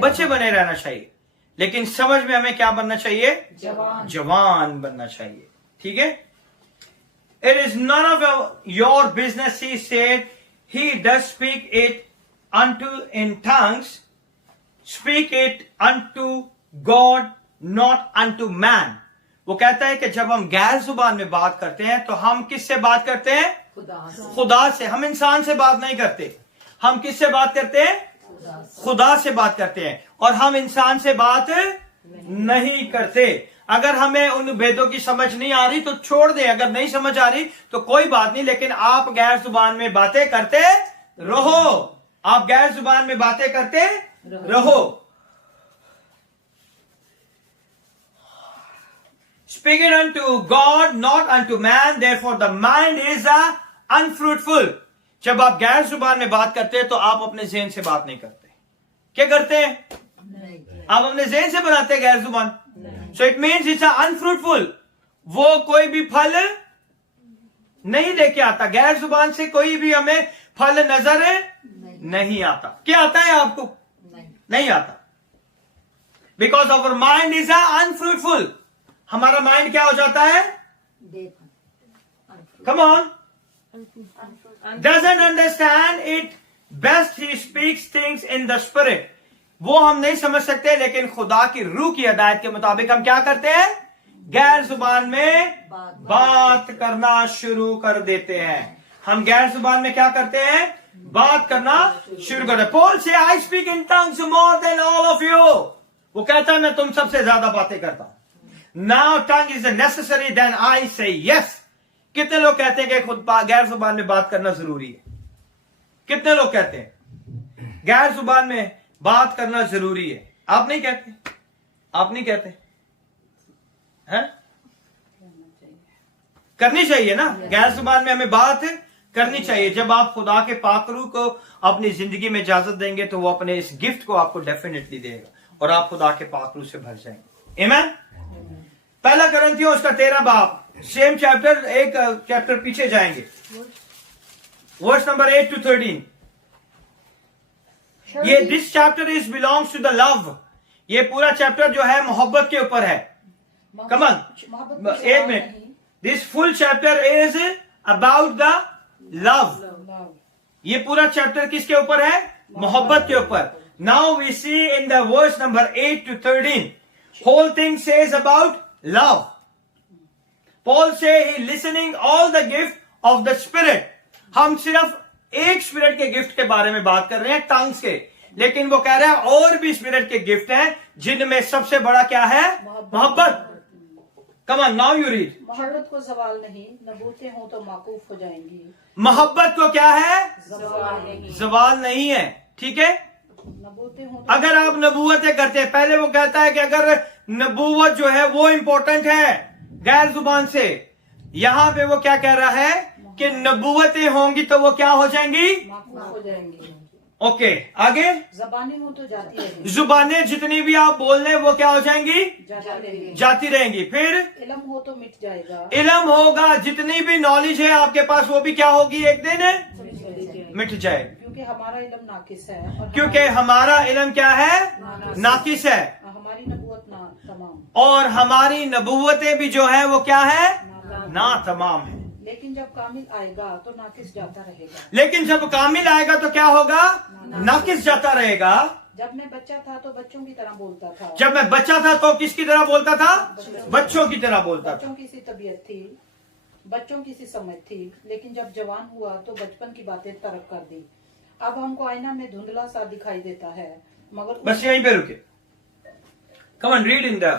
बच्चे बने रहना चाहिए। लेकिन समझ में हमें क्या बनना चाहिए? जवान बनना चाहिए। ठीक है? It is none of your business, he said. He does speak it unto in tongues. Speak it unto God, not unto man. वो कहता है कि जब हम गैर जुबान में बात करते हैं तो हम किससे बात करते हैं? खुदा से। हम इंसान से बात नहीं करते। हम किससे बात करते हैं? खुदा से बात करते हैं। और हम इंसान से बात नहीं करते। अगर हमें उन भेदों की समझ नहीं आ रही तो छोड़ दें, अगर नहीं समझ आ रही तो कोई बात नहीं, लेकिन आप गैर जुबान में बातें करते रहो। आप गैर जुबान में बातें करते रहो। Speak it unto God, not unto man, therefore the mind is unfruitful. जब आप गैर जुबान में बात करते हैं तो आप अपने ज़हन से बात नहीं करते। क्या करते हैं? आप अपने ज़हन से बनाते हैं गैर जुबान। So it means it's unfruitful. वो कोई भी फल नहीं लेके आता। गैर जुबान से कोई भी हमें फल नजर नहीं आता। क्या आता है आपको? नहीं आता। Because our mind is unfruitful. हमारा माइंड क्या हो जाता है? Come on. Doesn't understand it. Best he speaks things in the spirit. वो हम नहीं समझ सकते, लेकिन खुदा की रूह की हिदायत के मुताबिक हम क्या करते हैं? गैर जुबान में बात करना शुरू कर देते हैं। हम गैर जुबान में क्या करते हैं? बात करना शुरू करते हैं। पॉल से I speak in tongues more than all of you. वो कहता है मैं तुम सबसे ज्यादा बातें करता हूं। Now tongue is necessary then I say yes. कितने लोग कहते हैं कि खुद गैर जुबान में बात करना जरूरी है? कितने लोग कहते हैं गैर जुबान में बात करना जरूरी है? आप नहीं कहते? आप नहीं कहते हैं? करनी चाहिए ना। गैर जुबान में हमें बात करनी चाहिए। जब आप खुदा के पाकरू को अपनी जिंदगी में इजाजत देंगे तो वो अपने इस गिफ्ट को आपको डेफिनेटली देगा और आप खुदा के पाकरू से भर जाएंगे। आमीन। पहला करंथियों उसका 13 बाब, सेम चैप्टर, एक चैप्टर पीछे जाएंगे, वर्स नंबर 8 to 13। ये this chapter is belongs to the love. ये पूरा चैप्टर जो है मोहब्बत के ऊपर है। कमन एक minute, this full chapter is about the love. ये पूरा चैप्टर किसके ऊपर है? मोहब्बत के ऊपर। Now we see in the verse number 8 to 13, whole thing says about love. Paul say he listening all the gift of the spirit. हम सिर्फ एक स्पिरिट के गिफ्ट के बारे में बात कर रहे हैं, टंग्स के। लेकिन वो कह रहा है और भी स्पिरिट के गिफ्ट हैं, जिनमें सबसे बड़ा क्या है? मोहब्बत। Come on, now you read. मोहब्बत को सवाल नहीं, नबूतें हों तो माकूफ हो जाएंगी। मोहब्बत को क्या है? सवाल नहीं, सवाल नहीं है, ठीक है। नबूतें हों तो अगर आप नबूवतें करते हैं, पहले वो कहता है कि अगर नबूवत जो है वो इंपॉर्टेंट है गैर जुबान से, यहां पे वो क्या कह रहा है कि नबूवतें होंगी तो वो क्या हो जाएंगी? माकूफ हो जाएंगी। ओके, आगे। जबानी हो तो जाती रहेंगी, जुबानें जितनी भी आप बोल रहे हैं वो क्या हो जाएंगी? जाती रहेंगी। जाती रहेंगी। फिर इल्म हो तो मिट जाएगा, इल्म होगा, जितनी भी नॉलेज है आपके पास वो भी क्या होगी? एक दिन मिट जाएगी, क्योंकि हमारा इल्म नाकिस है और क्योंकि हमारा इल्म क्या है? नाकिस है, हमारी नबूवत ना तमाम। और हमारी नबूवतें भी जो है वो क्या है? ना तमाम है। लेकिन जब कामिल आएगा तो नाकिस जाता रहेगा। लेकिन जब कामिल आएगा तो क्या होगा? नाकिस जाता रहेगा। जब मैं बच्चा था तो बच्चों की तरह बोलता था, जब मैं बच्चा था तो किसकी तरह बोलता था? बच्चों की तरह बोलता था। बच्चों की सी तबीयत थी, बच्चों की सी समझ थी। लेकिन जब जवान हुआ तो बचपन की बातें तर्क कर दी। अब हमको आईना में धुंधला सा दिखाई देता है, मगर बस यहीं पे रुके। Come on, read in the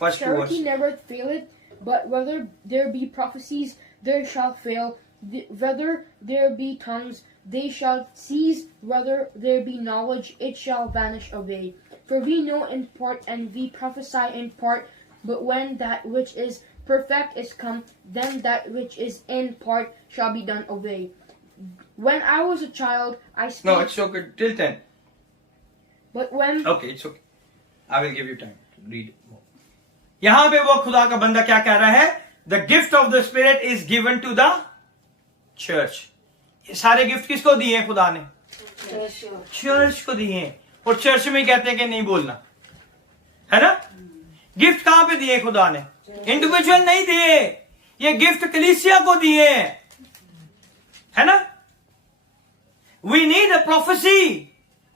first two verse. Charity never faileth, but whether there be prophecies, there shall fail. Whether there be tongues, they shall cease. Whether there be knowledge, it shall vanish away. For we know in part, and we prophesy in part. But when that which is perfect is come, then that which is in part shall be done away. When I was a child, I spake. No, it's okay till 10. But when Okay, it's okay. I will give you time to read more. यहां पे वो खुदा का बंदा क्या कह रहा है? The gift of the Spirit is given to the church. ये सारे गिफ्ट किसको दिए हैं खुदा ने? चर्च को दिए हैं। और चर्च में कहते हैं कि नहीं बोलना, है ना? गिफ्ट कहां पे दिए खुदा ने? इंडिविजुअल नहीं दिए, ये गिफ्ट कलीसिया को दिए हैं, है ना? We need a prophecy,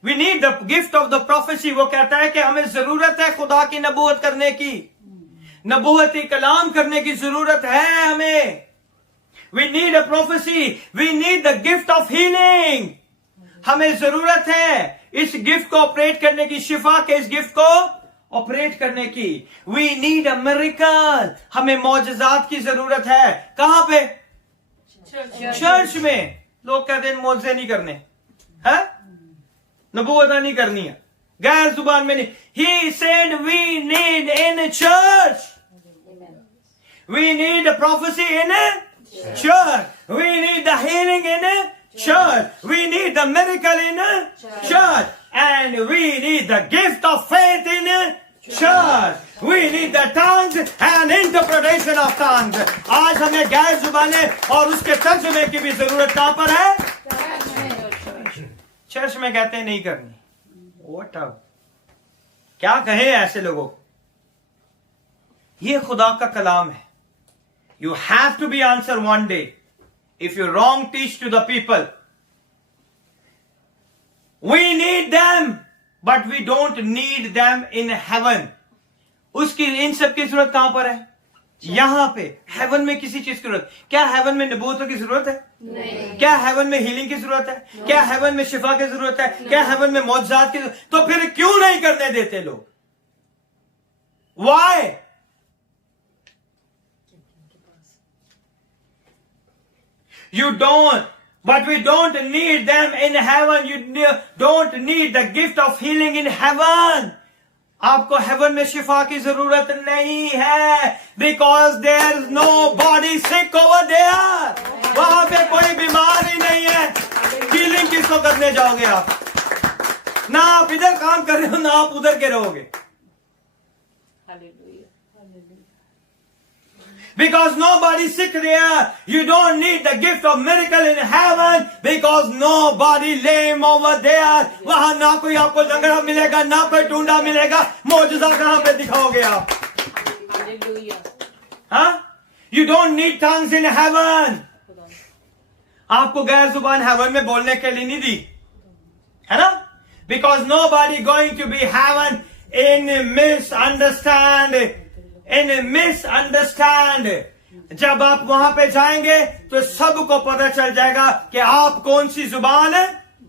we need the gift of the prophecy. वो कहता है कि हमें जरूरत है खुदा की नबूवत करने की, नबूवती कलाम करने की जरूरत है हमें। We need a prophecy, we need the gift of healing. हमें जरूरत है इस गिफ्ट को ऑपरेट करने की, शिफा के इस गिफ्ट को ऑपरेट करने की। वी नीड अ मिरेकल, हमें मौजज़ात की जरूरत है। कहां पे? चर्च में। लोग कहते हैं मौजे नहीं करने, है? नबूवत नहीं करनी है, गैर जुबान में नहीं। He said we need in church, we the prophecy in a church, we need the healing in a church, we need the miracle in a church, and we need the gift of faith in a church, we need the tongues and interpretation of tongues. आज हमें गैर जुबाने और उसके तर्जुमे की भी जरूरत कहां पर है? चर्च में कहते हैं नहीं करनी। What up? क्या कहे ऐसे लोगों को? ये खुदा का कलाम है। You have to be answered one day if you wrong teach to the people. We need them, but we don't need them in heaven. उसकी इन सब की जरूरत कहां पर है? यहां पे हेवन में किसी चीज की जरूरत? क्या हेवन में नबूवत की जरूरत है? नहीं। क्या हेवन में हीलिंग की जरूरत है? no. क्या हेवन में शिफा की जरूरत है? no. क्या हेवन में मौजज़ात की जरूरत? तो फिर क्यों नहीं करने देते लोग? Why? You don't, but we don't need them in heaven. You don't need the gift of healing in heaven. आपको हेवन में शिफा की जरूरत नहीं है, because there is no body sick over there. वहां पे कोई बीमारी नहीं है। हीलिंग किसको करने जाओगे आप? ना आप इधर काम कर रहे हो, ना आप उधर के रहोगे। Because nobody is sick there. You don't need the gift of miracle in heaven because nobody lame over there. वहां ना कोई आपको लंगड़ा मिलेगा, ना कोई टूंडा मिलेगा। मौजूदा कहां पे दिखाओगे आप? हाँ? You don't need tongues in heaven. आपको गैर जुबान हेवन में बोलने के लिए नहीं दी, है ना? Because nobody going to be heaven in misunderstand. जब आप वहां पे जाएंगे तो सबको पता चल जाएगा कि आप कौन सी जुबान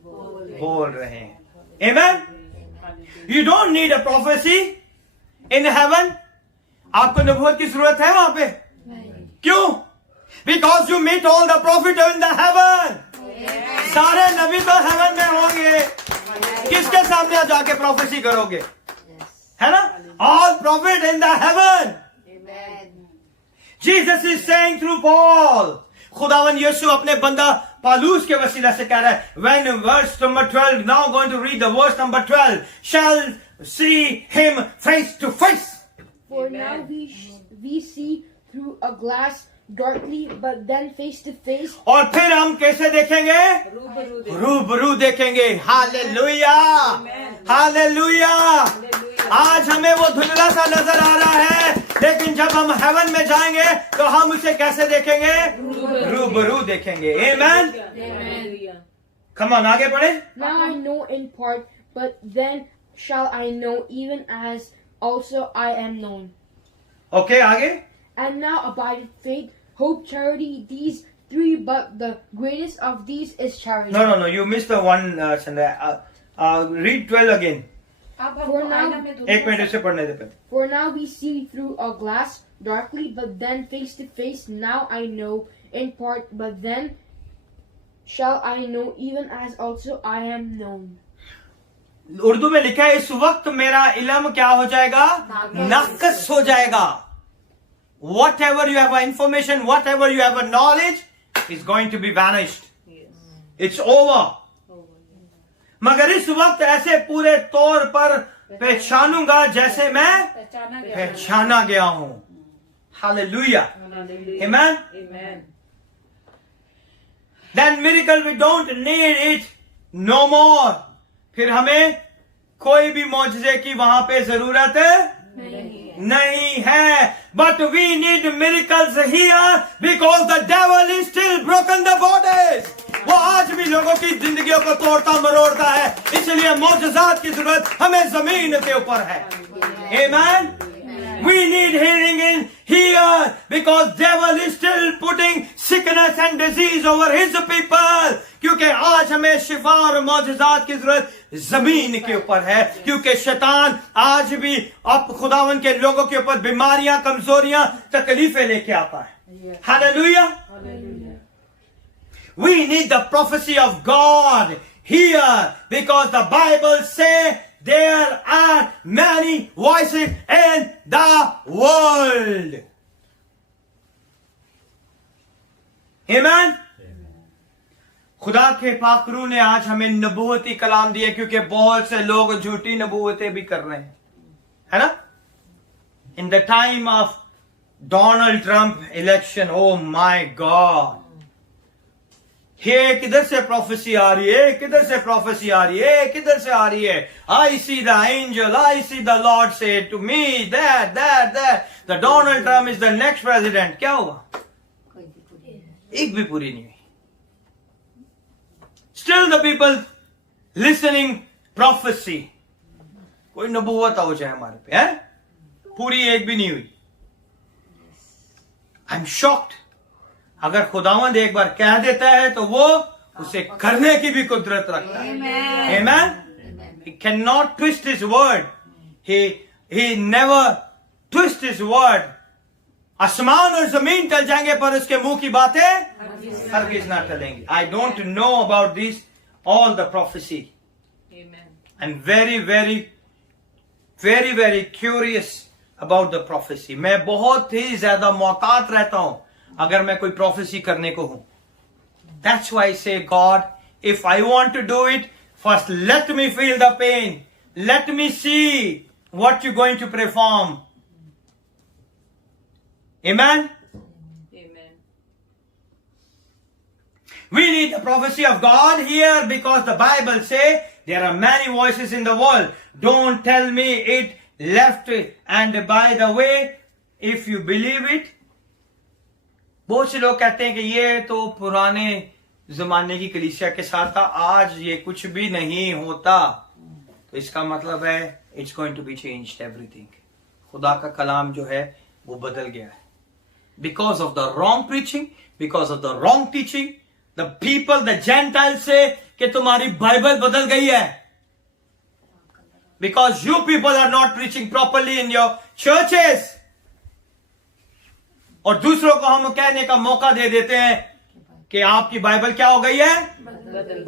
बोल रहे हैं। Amen. You don't need a prophecy in heaven. आपको नबूवत की जरूरत है वहां पे? क्यों? Because you meet all the prophets in the heaven. सारे नबी तो हेवन में होंगे. किसके सामने जाके प्रोफेसी करोगे? है ना? All prophets in the heaven. Jesus is saying through Paul. खुदावन यीशु अपने बंदा पालूस के वसीला से कह रहा है, when verse number 12, now going to read the verse number 12, shall see him face to face. For now we see through a glass darkly, but then face to face. और फिर हम कैसे देखेंगे? रूबरू देखेंगे. Hallelujah, hallelujah. आज हमें वो धुंधला सा नजर आ रहा है, लेकिन जब हम हेवन में जाएंगे तो हम उसे कैसे देखेंगे? रूबरू देखेंगे. आमेन. कम ऑन, आगे बढ़े. Now I know in part, but then shall I know even as also I am known. Okay, आगे. And now abideth faith, hope, charity, these three, but the greatest of these is charity. No, you missed the one. Read 12 again. अब For हमको now- आईना में एक minute इसे पढ़ने दे पहले. For now we see through a glass darkly, but then face to face. Now I know in part, but then shall I know even as also I am known. Urdu में लिखा है, इस वक्त मेरा इल्म क्या हो जाएगा? नाकस हो जाएगा. Whatever you have information, whatever you have a knowledge is going to be vanished. It's over. मगर इस वक्त ऐसे पूरे तौर पर पहचानूंगा जैसे मैं पहचाना गया हूं. Hallelujah. Amen. Then miracle we don't need it no more. फिर हमें कोई भी मौजज़े की वहां पे जरूरत नहीं है. But we need miracles here because the devil is still broken the borders. वो आज भी लोगों की जिंदगियों को तोड़ता मरोड़ता है, इसलिए मौजज़ात की जरूरत हमें जमीन के ऊपर है. Amen. We need healing in here because devil is still putting sickness and disease over his people. क्योंकि आज हमें शिफा और मौजज़ात की जरूरत जमीन के ऊपर है, क्योंकि शैतान आज भी अब खुदावन के लोगों के ऊपर बीमारियां, कमजोरियां, तकलीफें लेके आता है. Hallelujah. We need the prophecy of God here because the Bible says there are many voices in the world. Amen. खुदा के पाकरू ने आज हमें नबूवती कलाम दिए, क्योंकि बहुत से लोग झूठी नबूवतें भी कर रहे हैं, है ना? In the time of Donald Trump election, oh my God, ये किधर से प्रोफेसी आ रही है, किधर से प्रोफेसी आ रही है, किधर से आ रही है? I see the angel, I see the Lord say to me that the Donald Trump is the next president. क्या हुआ? एक भी पूरी नहीं हुई. Still the people listening prophecy. कोई नबूवत हो जाए हमारे पे, है? पूरी एक भी नहीं हुई. I'm shocked. अगर खुदावंद एक बार कह देता है तो वो उसे करने की भी कुदरत रखता है. Amen. He cannot twist his word. He never twist his word. आसमान और जमीन टल जाएंगे पर उसके मुंह की बातें हरगिज ना टलेंगी. I don't know about this all the prophecy. I'm very very curious about the prophecy. मैं बहुत ही ज्यादा मोहतात रहता हूं अगर मैं कोई प्रोफेसी करने को हूं. That's why I say, God, if I want to do it, first let me feel the pain. Let me see what you're going to perform. Amen? We need the prophecy of God here because the Bible says there are many voices in the world. Don't tell me it left. And by the way, if you believe it, बहुत से लोग कहते हैं कि ये तो पुराने जमाने की कलीसिया के साथ था, आज ये कुछ भी नहीं होता. तो इसका मतलब है it's going to be changed everything. खुदा का कलाम जो है वो बदल गया है. Because of the wrong preaching, because of the wrong teaching, the people, the gentile say कि तुम्हारी बाइबल बदल गई है. because you people are not preaching properly in your churches. और दूसरों को हम कहने का मौका दे देते हैं कि आपकी बाइबल क्या हो गई है,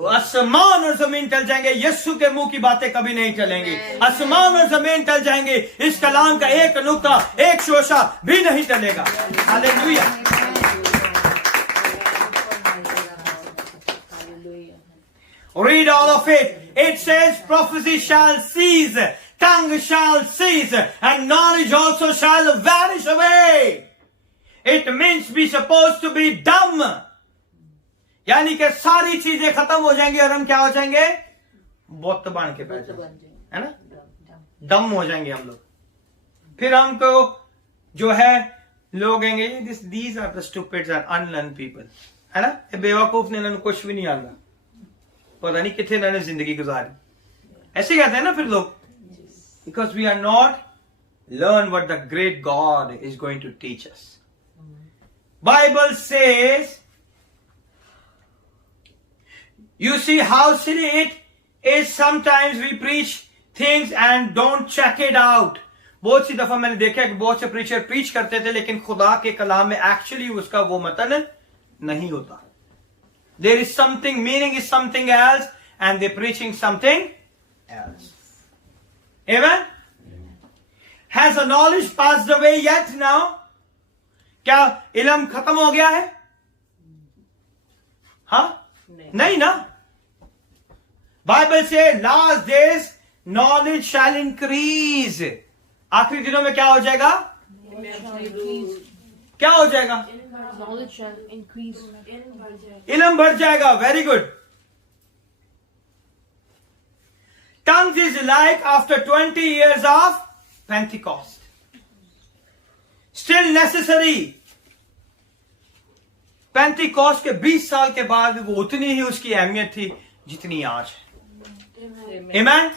आसमान और जमीन टल जाएंगे, यीशु के मुंह की बातें कभी नहीं चलेंगी। आसमान और जमीन टल जाएंगे, इस कलाम का एक नुक्ता, एक शोशा भी नहीं टलेगा। Hallelujah. Read all of it. It says prophecy shall cease, tongue shall cease, and knowledge also shall vanish away. It means we supposed to be dumb. यानी कि सारी चीजें खत्म हो जाएंगी और हम क्या हो जाएंगे, बोत बांध के बैठ जाएंगे, है ना, दम हो जाएंगे हम लोग। फिर हमको जो है लोग कहेंगे these are the stupid and unlearned people, है ना, ये बेवकूफ ने, इन्होंने कुछ भी नहीं आता, पता नहीं कितने इन्होंने जिंदगी गुजारी, ऐसे कहते हैं ना फिर लोग, because we are not learn what the great God is going to teach us. Bible says, you see how silly it is sometimes we preach things and don't check it out. बहुत सी दफा मैंने देखा कि बहुत से preacher preach करते थे लेकिन खुदा के कलाम में एक्चुअली उसका वो मतन नहीं होता। There is something, meaning is something else and they're preaching something else. Amen? Has the knowledge passed away yet now? क्या इल्म खत्म हो गया है? हाँ? नहीं ना? बाइबल से लास्ट डेज नॉलेज शैल इंक्रीज। आखिरी दिनों में क्या हो जाएगा? क्या हो जाएगा? Knowledge shall increase. इल्म बढ़ जाएगा। Very good. Tongues is like after 20 years of Pentecost. Still necessary. Pentecost के 20 साल के बाद वो उतनी ही उसकी अहमियत थी जितनी आज है। Amen?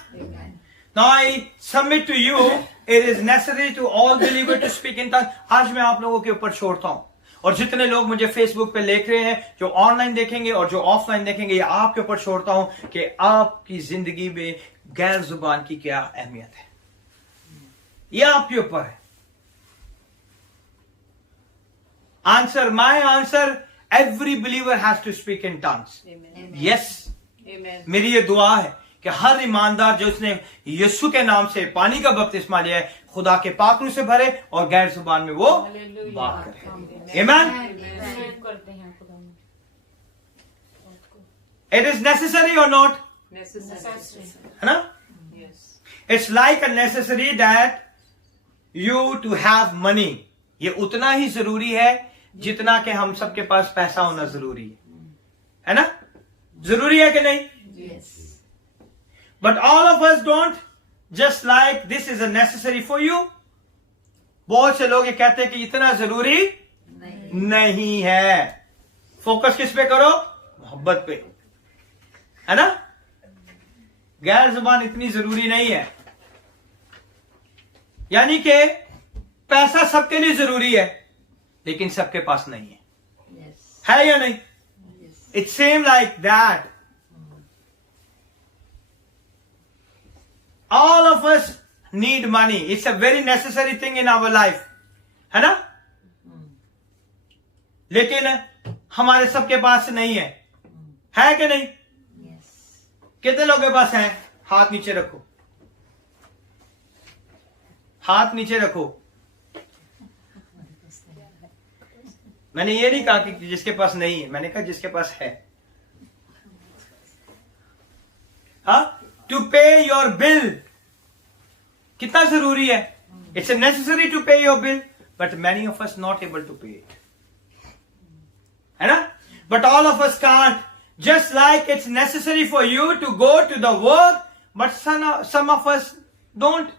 Now I submit to you, it is necessary to all believers to speak in tongues. आज मैं आप लोगों के ऊपर छोड़ता हूं और जितने लोग मुझे फेसबुक पे देख रहे हैं, जो ऑनलाइन देखेंगे और जो ऑफलाइन देखेंगे, ये आपके ऊपर छोड़ता हूं कि आपकी जिंदगी में गैर जुबान की क्या अहमियत है, ये आपके ऊपर है। Answer, my answer, every believer has to speak in tongues. Amen. Yes. Amen. मेरी ये दुआ है कि हर ईमानदार जो उसने यीशु के नाम से पानी का बपतिस्मा लिया है, खुदा के पाकरू से भरे और गैर जुबान में वो बात करे। Amen? करते हैं खुदा में। It is necessary or not? Necessary. है ना? Yes. It's like a necessary that you to have money. ये उतना ही जरूरी है जितना कि हम सबके पास पैसा होना जरूरी है ना? जरूरी है कि नहीं? Yes. But all of us don't just like this is a necessary for you. बहुत से लोग ये कहते हैं कि इतना जरूरी नहीं है। फोकस किस पे करो? मोहब्बत पे, है ना? गैर जुबान इतनी जरूरी नहीं है। यानी कि पैसा सबके लिए जरूरी है लेकिन सबके पास नहीं है। है या नहीं? It seems like that. All of us need money. It's a very necessary thing in our life. है ना? लेकिन हमारे सबके पास नहीं है। है कि नहीं? कितने लोगों के पास है? हाथ नीचे रखो। हाथ नीचे रखो। मैंने ये नहीं कहा कि जिसके पास नहीं है, मैंने कहा जिसके पास है। हाँ, टू पे योर बिल कितना जरूरी है? It's necessary to pay your bill but many of us not able to pay it, है ना? But all of us can't, just like it's necessary for you to go to the work but some of us don't.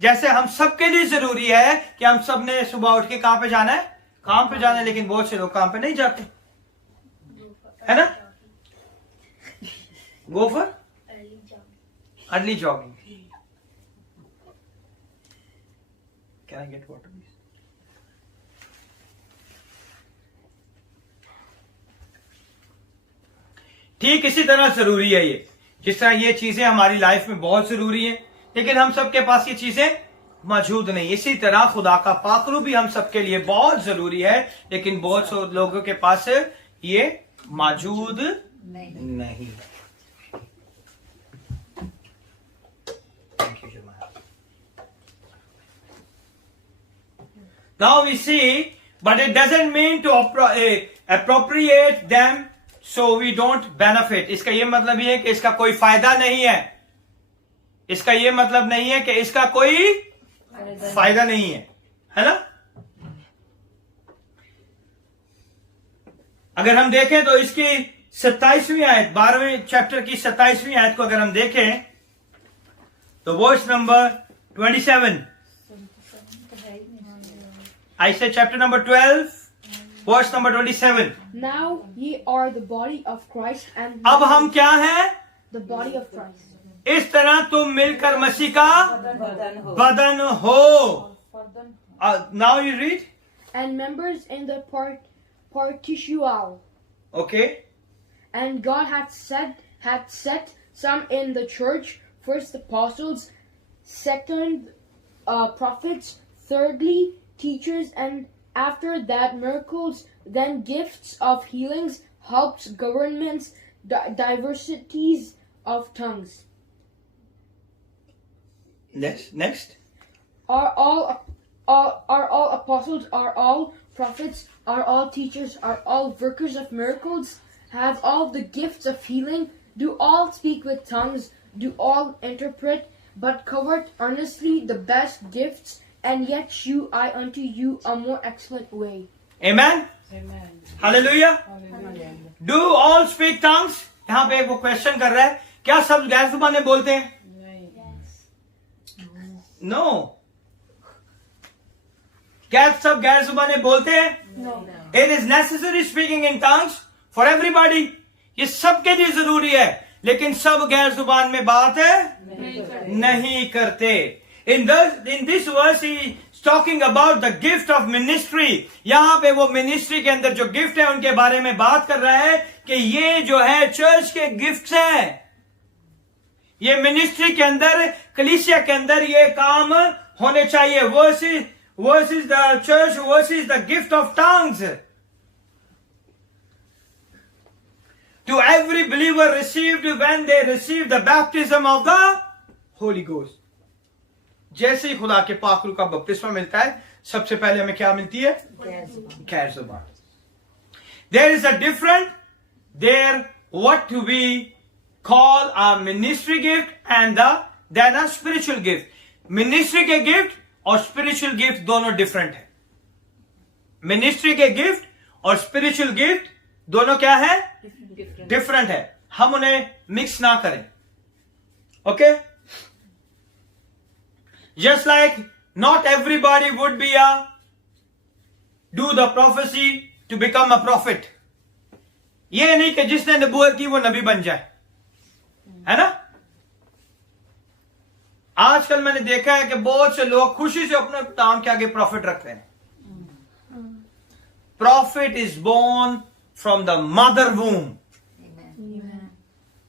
जैसे हम सबके लिए जरूरी है कि हम सब ने सुबह उठ के कहां पे जाना है? काम पे जाना है, लेकिन बहुत से लोग काम पे नहीं जाते, है ना? Go for early jogging. Can I get water? ठीक इसी तरह जरूरी है ये, जिस तरह ये चीजें हमारी लाइफ में बहुत जरूरी है, लेकिन हम सबके पास ये चीजें मौजूद नहीं। इसी तरह खुदा का पाखरू भी हम सबके लिए बहुत जरूरी है, लेकिन बहुत से लोगों के पास ये मौजूद नहीं। Thank you, Jemima. Now we see, but it doesn't mean to appropriate them so we don't benefit. इसका ये मतलब ये है कि इसका कोई फायदा नहीं है। इसका ये मतलब नहीं है कि इसका कोई फायदा नहीं है ना? अगर हम देखें तो इसकी 27वीं आयत, 12वें चैप्टर की 27वीं आयत को अगर हम देखें तो verse number 27, I say chapter number 12, verse number 27. Now ye are the body of Christ and अब हम क्या हैं? the body of Christ. इस तरह तुम मिलकर मसीह का बदन हो। Now you read. And members in the partitual. Okay. And God had set some in the church, first apostles, second prophets, thirdly teachers, and after that miracles, then gifts of healings, helps, governments, diversities of tongues. Next. Are all apostles, are all prophets, are all teachers, are all workers of miracles, have all the gifts of healing, do all speak with tongues, do all interpret, but covet earnestly the best gifts, and yet shew I unto you a more excellent way. Amen. Amen. Hallelujah. Do all speak tongues? यहाँ पे एक वो question कर रहा है, क्या सब गैर जुबानें बोलते हैं? No. क्या सब गैर जुबानें बोलते हैं? No. It is necessary speaking in tongues for everybody. ये सबके लिए जरूरी है, लेकिन सब गैर जुबान में बात नहीं करते। In this verse he is talking about the gift of ministry. यहाँ पे वो मिनिस्ट्री के अंदर जो गिफ्ट है उनके बारे में बात कर रहा है कि ये जो है चर्च के गिफ्ट्स हैं। ये मिनिस्ट्री के अंदर, कलीसिया के अंदर ये काम होने चाहिए। versus the church versus the gift of tongues. To every believer received when they receive the baptism of the Holy Ghost. जैसे ही खुदा के पाखरू का बपतिस्मा मिलता है, सबसे पहले हमें क्या मिलती है? गैर जुबान। There is a difference there what we call a ministry gift and then a spiritual gift. Ministry के गिफ्ट और स्पिरिचुअल गिफ्ट दोनों डिफरेंट है। मिनिस्ट्री के गिफ्ट और स्पिरिचुअल गिफ्ट दोनों क्या है? डिफरेंट है। हम उन्हें मिक्स ना करें। Okay? Just like not everybody would be do the prophecy to become a prophet. ये नहीं कि जिसने नबूवत की वो नबी बन जाए, है ना? आजकल मैंने देखा है कि बहुत से लोग खुशी से अपने नाम के आगे प्रॉफिट रखते हैं। Prophet is born from the mother womb.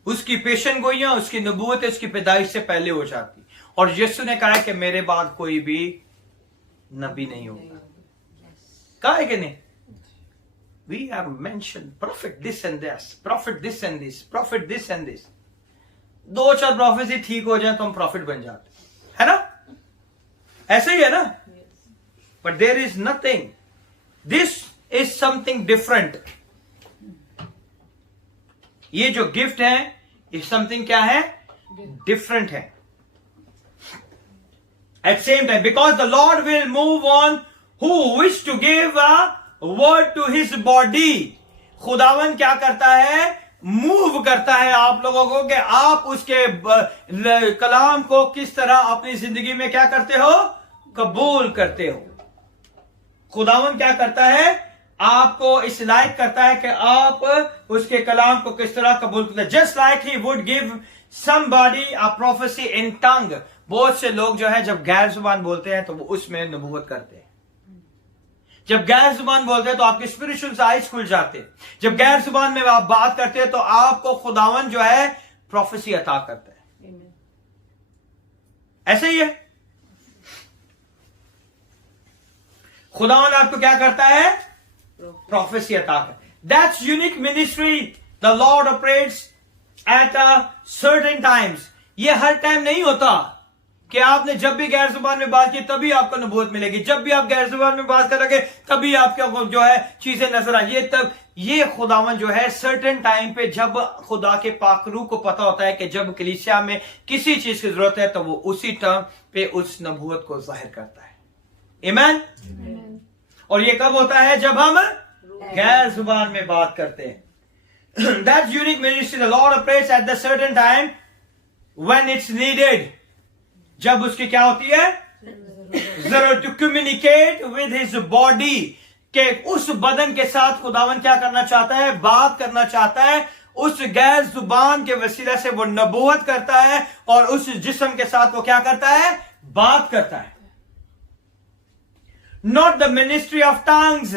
उसकी पेशन गोइयां, उसकी नबूवत उसकी पैदाइश से पहले हो जाती। और यीशु ने कहा है कि मेरे बाद कोई भी नबी नहीं होगा। कहा है कि नहीं? We are mention prophet this and this, prophet this and this, prophet this and this. 2-4 prophecy ठीक हो जाए तो हम प्रॉफिट बन जाते, है ना? ऐसे ही है ना? But there is nothing, this is something different. ये जो गिफ्ट है ये समथिंग क्या है? डिफरेंट है। At same time because the Lord will move on who wish to give a word to his body. खुदावन क्या करता है? मूव करता है आप लोगों को कि आप उसके कलाम को किस तरह अपनी जिंदगी में क्या करते हो? कबूल करते हो। खुदावन क्या करता है? आपको इस लायक करता है कि आप उसके कलाम को किस तरह कबूल करते हैं। Just like he would give somebody a prophecy in tongue. बहुत से लोग जो है जब गैर जुबान बोलते हैं तो वो उसमें नबूवत करते हैं। जब गैर जुबान बोलते हैं तो आपके स्पिरिचुअल आइज खुल जाते हैं। जब गैर जुबान में आप बात करते हैं तो आपको खुदावन जो है प्रोफेसी अता करता है। ऐसे ही है। खुदावंद आपको क्या करता है? प्रोफेसी अता कर। That's unique ministry the Lord operates at certain times. ये हर टाइम नहीं होता कि आपने जब भी गैर जुबान में बात की तभी आपको नबूवत मिलेगी, जब भी आप गैर जुबान में बात करोगे तभी आपको जो है चीजें नजर आए। ये तब ये खुदावन जो है सर्टेन टाइम पे, जब खुदा के पाकरू को पता होता है कि जब कलीसिया में किसी चीज की जरूरत है तो वो उसी टाइम पे उस नबूवत को जाहिर करता है। आमीन। और ये कब होता है? जब हम गैर जुबान में बात करते हैं। That unique ministry the Lord operates at the certain time when it's needed. जब उसकी क्या होती है? जरूरत to communicate with his body, के उस बदन के साथ खुदावन क्या करना चाहता है? बात करना चाहता है। उस गैर जुबान के वसीला से वो नबूवत करता है और उस जिस्म के साथ वो क्या करता है? बात करता है। Not the ministry of tongues.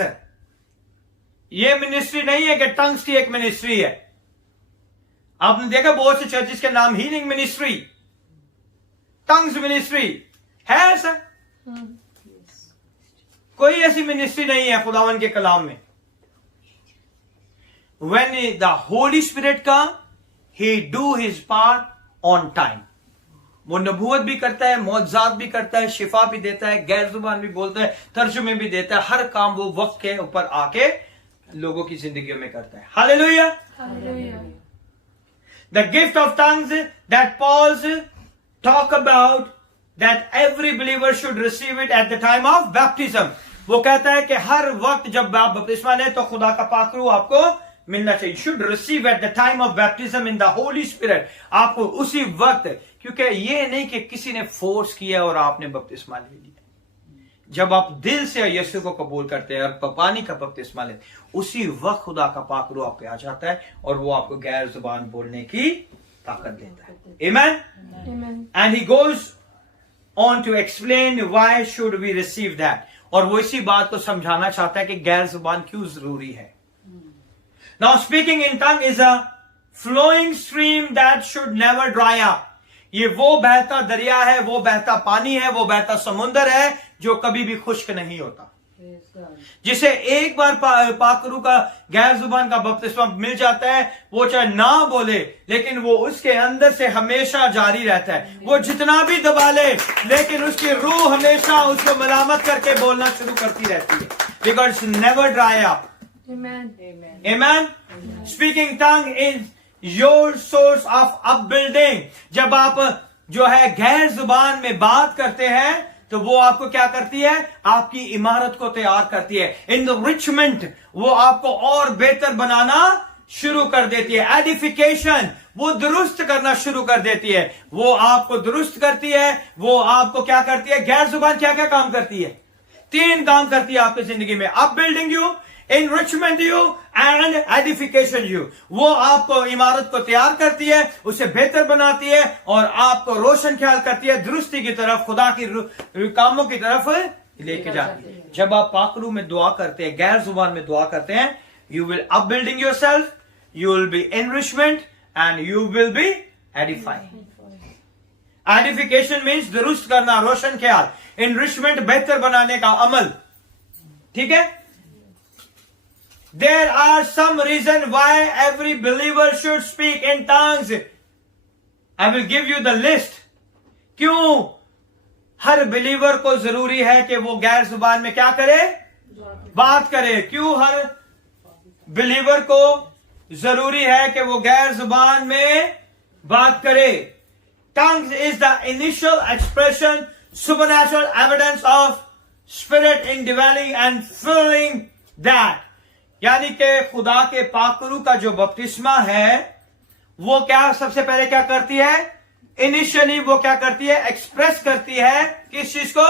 ये मिनिस्ट्री नहीं है कि टंग्स की एक मिनिस्ट्री है। आपने देखा बहुत से चर्चिस के नाम हीलिंग मिनिस्ट्री, टंग्स मिनिस्ट्री है ऐसा? कोई ऐसी मिनिस्ट्री नहीं है खुदावन के कलाम में। When the Holy Spirit come, he do his part on time. वो नबूवत भी करता है, मौजज़ात भी करता है, शिफा भी देता है, गैर जुबान भी बोलता है, तर्जुमे भी देता है। हर काम वो वक्त के ऊपर आके लोगों की जिंदगी में करता है। Hallelujah. The gift of tongues that Paul's talk about, that every believer should receive it at the time of baptism. वो कहता है कि हर वक्त जब आप बपतिस्मा लें तो खुदा का पाकरू आपको मिलना चाहिए। Should receive at the time of baptism in the Holy Spirit. आपको उसी वक्त, क्योंकि ये नहीं कि किसी ने फोर्स किया और आपने बपतिस्मा ले लिया। जब आप दिल से यीशु को कबूल करते हैं और पानी का बपतिस्मा लेते हैं, उसी वक्त खुदा का पाक रूह आप पे आ जाता है और वो आपको गैर जुबान बोलने की ताकत देता है। Amen? And he goes on to explain why should we receive that. और वो इसी बात को समझाना चाहता है कि गैर जुबान क्यों जरूरी है। Now speaking in tongue is a flowing stream that should never dry up. ये वो बहता दरिया है, वो बहता पानी है, वो बहता समुंदर है जो कभी भी खुश्क नहीं होता। जिसे एक बार पाकरू का गैर जुबान का बपतिस्मा मिल जाता है, वो चाहे ना बोले लेकिन वो उसके अंदर से हमेशा जारी रहता है। वो जितना भी दबा ले लेकिन उसकी रूह हमेशा उसको मलामत करके बोलना शुरू करती रहती है। Because it's never dry up. Amen? Speaking tongue is your source of upbuilding. जब आप जो है गैर जुबान में बात करते हैं तो वो आपको क्या करती है? आपकी इमारत को तैयार करती है। Enrichment, वो आपको और बेहतर बनाना शुरू कर देती है। Edification, वो दुरुस्त करना शुरू कर देती है। वो आपको दुरुस्त करती है। वो आपको क्या करती है? गैर जुबान क्या क्या काम करती है? 3 काम करती है आपकी जिंदगी में। Upbuilding you, enrichment you and edification you. वो आपको इमारत को तैयार करती है, उसे बेहतर बनाती है और आपको रोशन ख्याल करती है, दुरुस्ती की तरफ, खुदा की कामों की तरफ लेके जाती है। जब आप पाकरू में दुआ करते हैं, गैर जुबान में दुआ करते हैं, you will upbuilding yourself, you will be enrichment and you will be edifying. Edification means दुरुस्त करना, रोशन ख्याल। enrichment बेहतर बनाने का अमल। ठीक है? There are some reason why every believer should speak in tongues. I will give you the list. क्यों हर believer को जरूरी है कि वो गैर जुबान में क्या करे? बात करे। क्यों हर बिलीवर को जरूरी है कि वो गैर जुबान में बात करे? Tongues is the initial expression, supernatural evidence of spirit indwelling and filling that. यानी कि खुदा के पाकरू का जो बपतिस्मा है वो क्या सबसे पहले क्या करती है? इनिशियली वो क्या करती है? एक्सप्रेस करती है किस चीज को?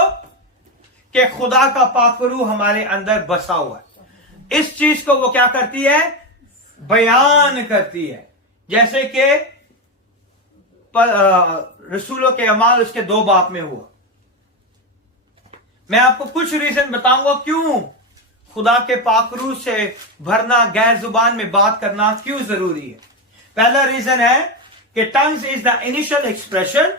कि खुदा का पाकरू हमारे अंदर बसा हुआ है। इस चीज को वो क्या करती है? बयान करती है। जैसे कि रसूलों के अमाल उसके 2 बाब में हुआ। मैं आपको कुछ रीजन बताऊंगा क्यों खुदा के पाकरू से भरना, गैर जुबान में बात करना क्यों जरूरी है। पहला रीजन है कि tongues is the initial expression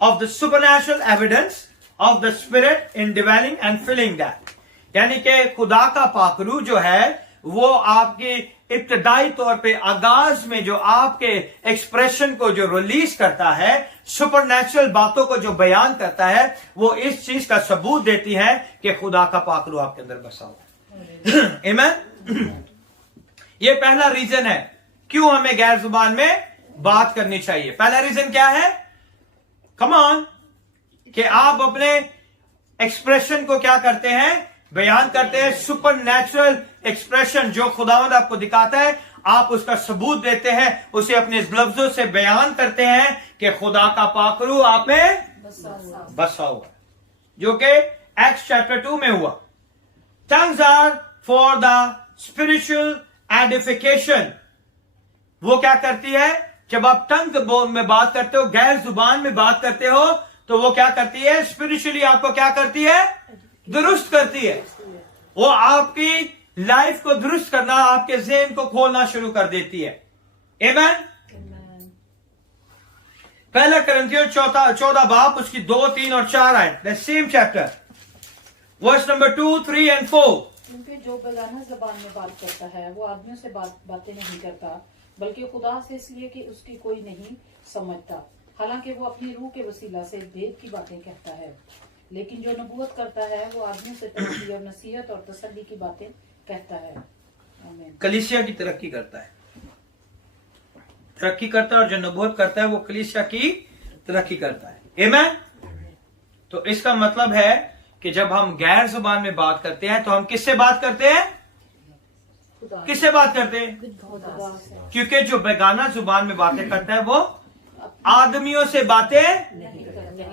of the supernatural evidence of the Spirit in dwelling and filling that. यानी कि खुदा का पाखरू जो है वो आपकी इब्तदाई तौर पे आगाज में जो आपके एक्सप्रेशन को जो रिलीज करता है, सुपरनैचुरल बातों को जो बयान करता है, वो इस चीज का सबूत देती है कि खुदा का पाखरू आपके अंदर बसा हुआ है। आमीन। ये पहला रीजन है क्यों हमें गैर जुबान में बात करनी चाहिए। पहला रीजन क्या है? कम ऑन, कि आप अपने एक्सप्रेशन को क्या करते हैं? बयान करते हैं। सुपरनैचुरल एक्सप्रेशन जो खुदावंद आपको दिखाता है, आप उसका सबूत देते हैं, उसे अपने लफ्जों से बयान करते हैं कि खुदा का पाखरू आप में बसा हुआ, जो कि एक्ट्स चैप्टर 2 में हुआ। Tongues are for the spiritual edification. वो क्या करती है? जब आप टंग में बात करते हो, गैर जुबान में बात करते हो, तो वो क्या करती है? स्पिरिचुअली आपको क्या करती है? दुरुस्त करती है। वो आपकी लाइफ को दुरुस्त करना, आपके ज़हन को खोलना शुरू कर देती है। आमीन। पहला कुरिन्थियों 14 बाब उसकी 2, 3 और 4 आयत, the same chapter, verse number 2, 3 and 4। क्योंकि जो बेगाना जबान में बात करता है वो आदमियों से बातें नहीं करता, बल्कि खुदा से, इसलिए कि उसकी कोई नहीं समझता। हालांकि वो अपनी रूह के वसीला से भेद की बातें कहता है। लेकिन जो नबूवत करता है वो आदमियों से तरक्की और नसीहत और तसल्ली की बातें कहता है। आमीन। कलीसिया की तरक्की करता है, तरक्की करता है, और जो नबूवत करता है वो कलीसिया की तरक्की करता है। आमीन। तो इसका मतलब है कि जब हम गैर जुबान में बात करते हैं तो हम किससे बात करते हैं? किससे बात करते हैं? क्योंकि जो बेगाना जुबान में बातें करता है वो आदमियों से बातें।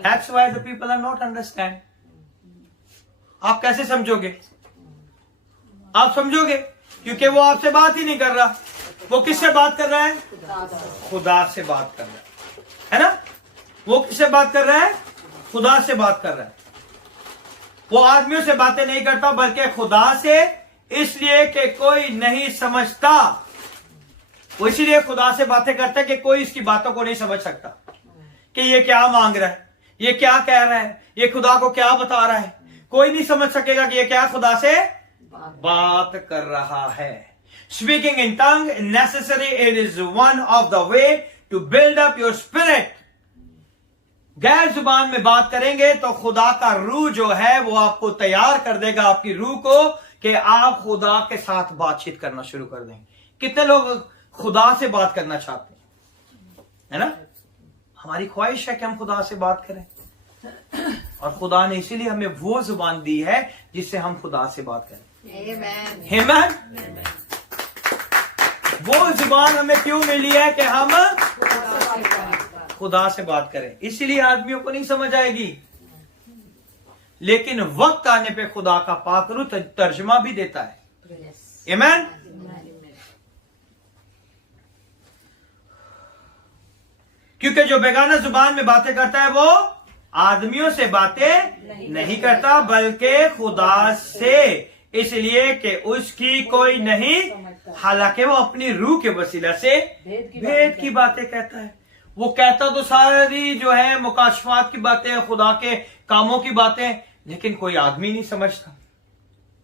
That's why the people are not understand. आप कैसे समझोगे? आप समझोगे क्योंकि वो आपसे बात ही नहीं कर रहा। वो किससे बात कर रहा है? खुदा से बात कर रहा है ना? वो किससे बात कर रहा है? खुदा से बात कर रहा है। वो आदमियों से बातें नहीं करता, बल्कि खुदा से, इसलिए कि कोई नहीं समझता। वो इसीलिए खुदा से बातें करता है कि कोई इसकी बातों को नहीं समझ सकता कि ये क्या मांग रहा है, ये क्या कह रहा है, ये खुदा को क्या बता रहा है। कोई नहीं समझ सकेगा कि ये क्या खुदा से बात कर रहा है। Speaking in tongue necessary, it is one of the way to build up your spirit. गैर जुबान में बात करेंगे तो खुदा का रूह जो है वो आपको तैयार कर देगा, आपकी रूह को, कि आप खुदा के साथ बातचीत करना शुरू कर देंगे। कितने लोग खुदा से बात करना चाहते हैं, है ना? हमारी ख्वाहिश है कि हम खुदा से बात करें, और खुदा ने इसीलिए हमें वो जुबान दी है जिससे हम खुदा से बात करें। आमीन। वो जुबान हमें क्यों मिली है? कि हम खुदा से बात करें। इसीलिए आदमियों को नहीं समझ आएगी, लेकिन वक्त आने पे खुदा का पाखरू तर्जमा भी देता है। आमीन। क्योंकि जो बेगाना जुबान में बातें करता है वो आदमियों से बातें नहीं करता, बल्कि खुदा से, इसलिए कि उसकी कोई नहीं, हालांकि वो अपनी रूह के वसीला से भेद की बातें कहता है। वो कहता तो सारी जो है मुकाशफात की बातें, खुदा के कामों की बातें, लेकिन कोई आदमी नहीं समझता।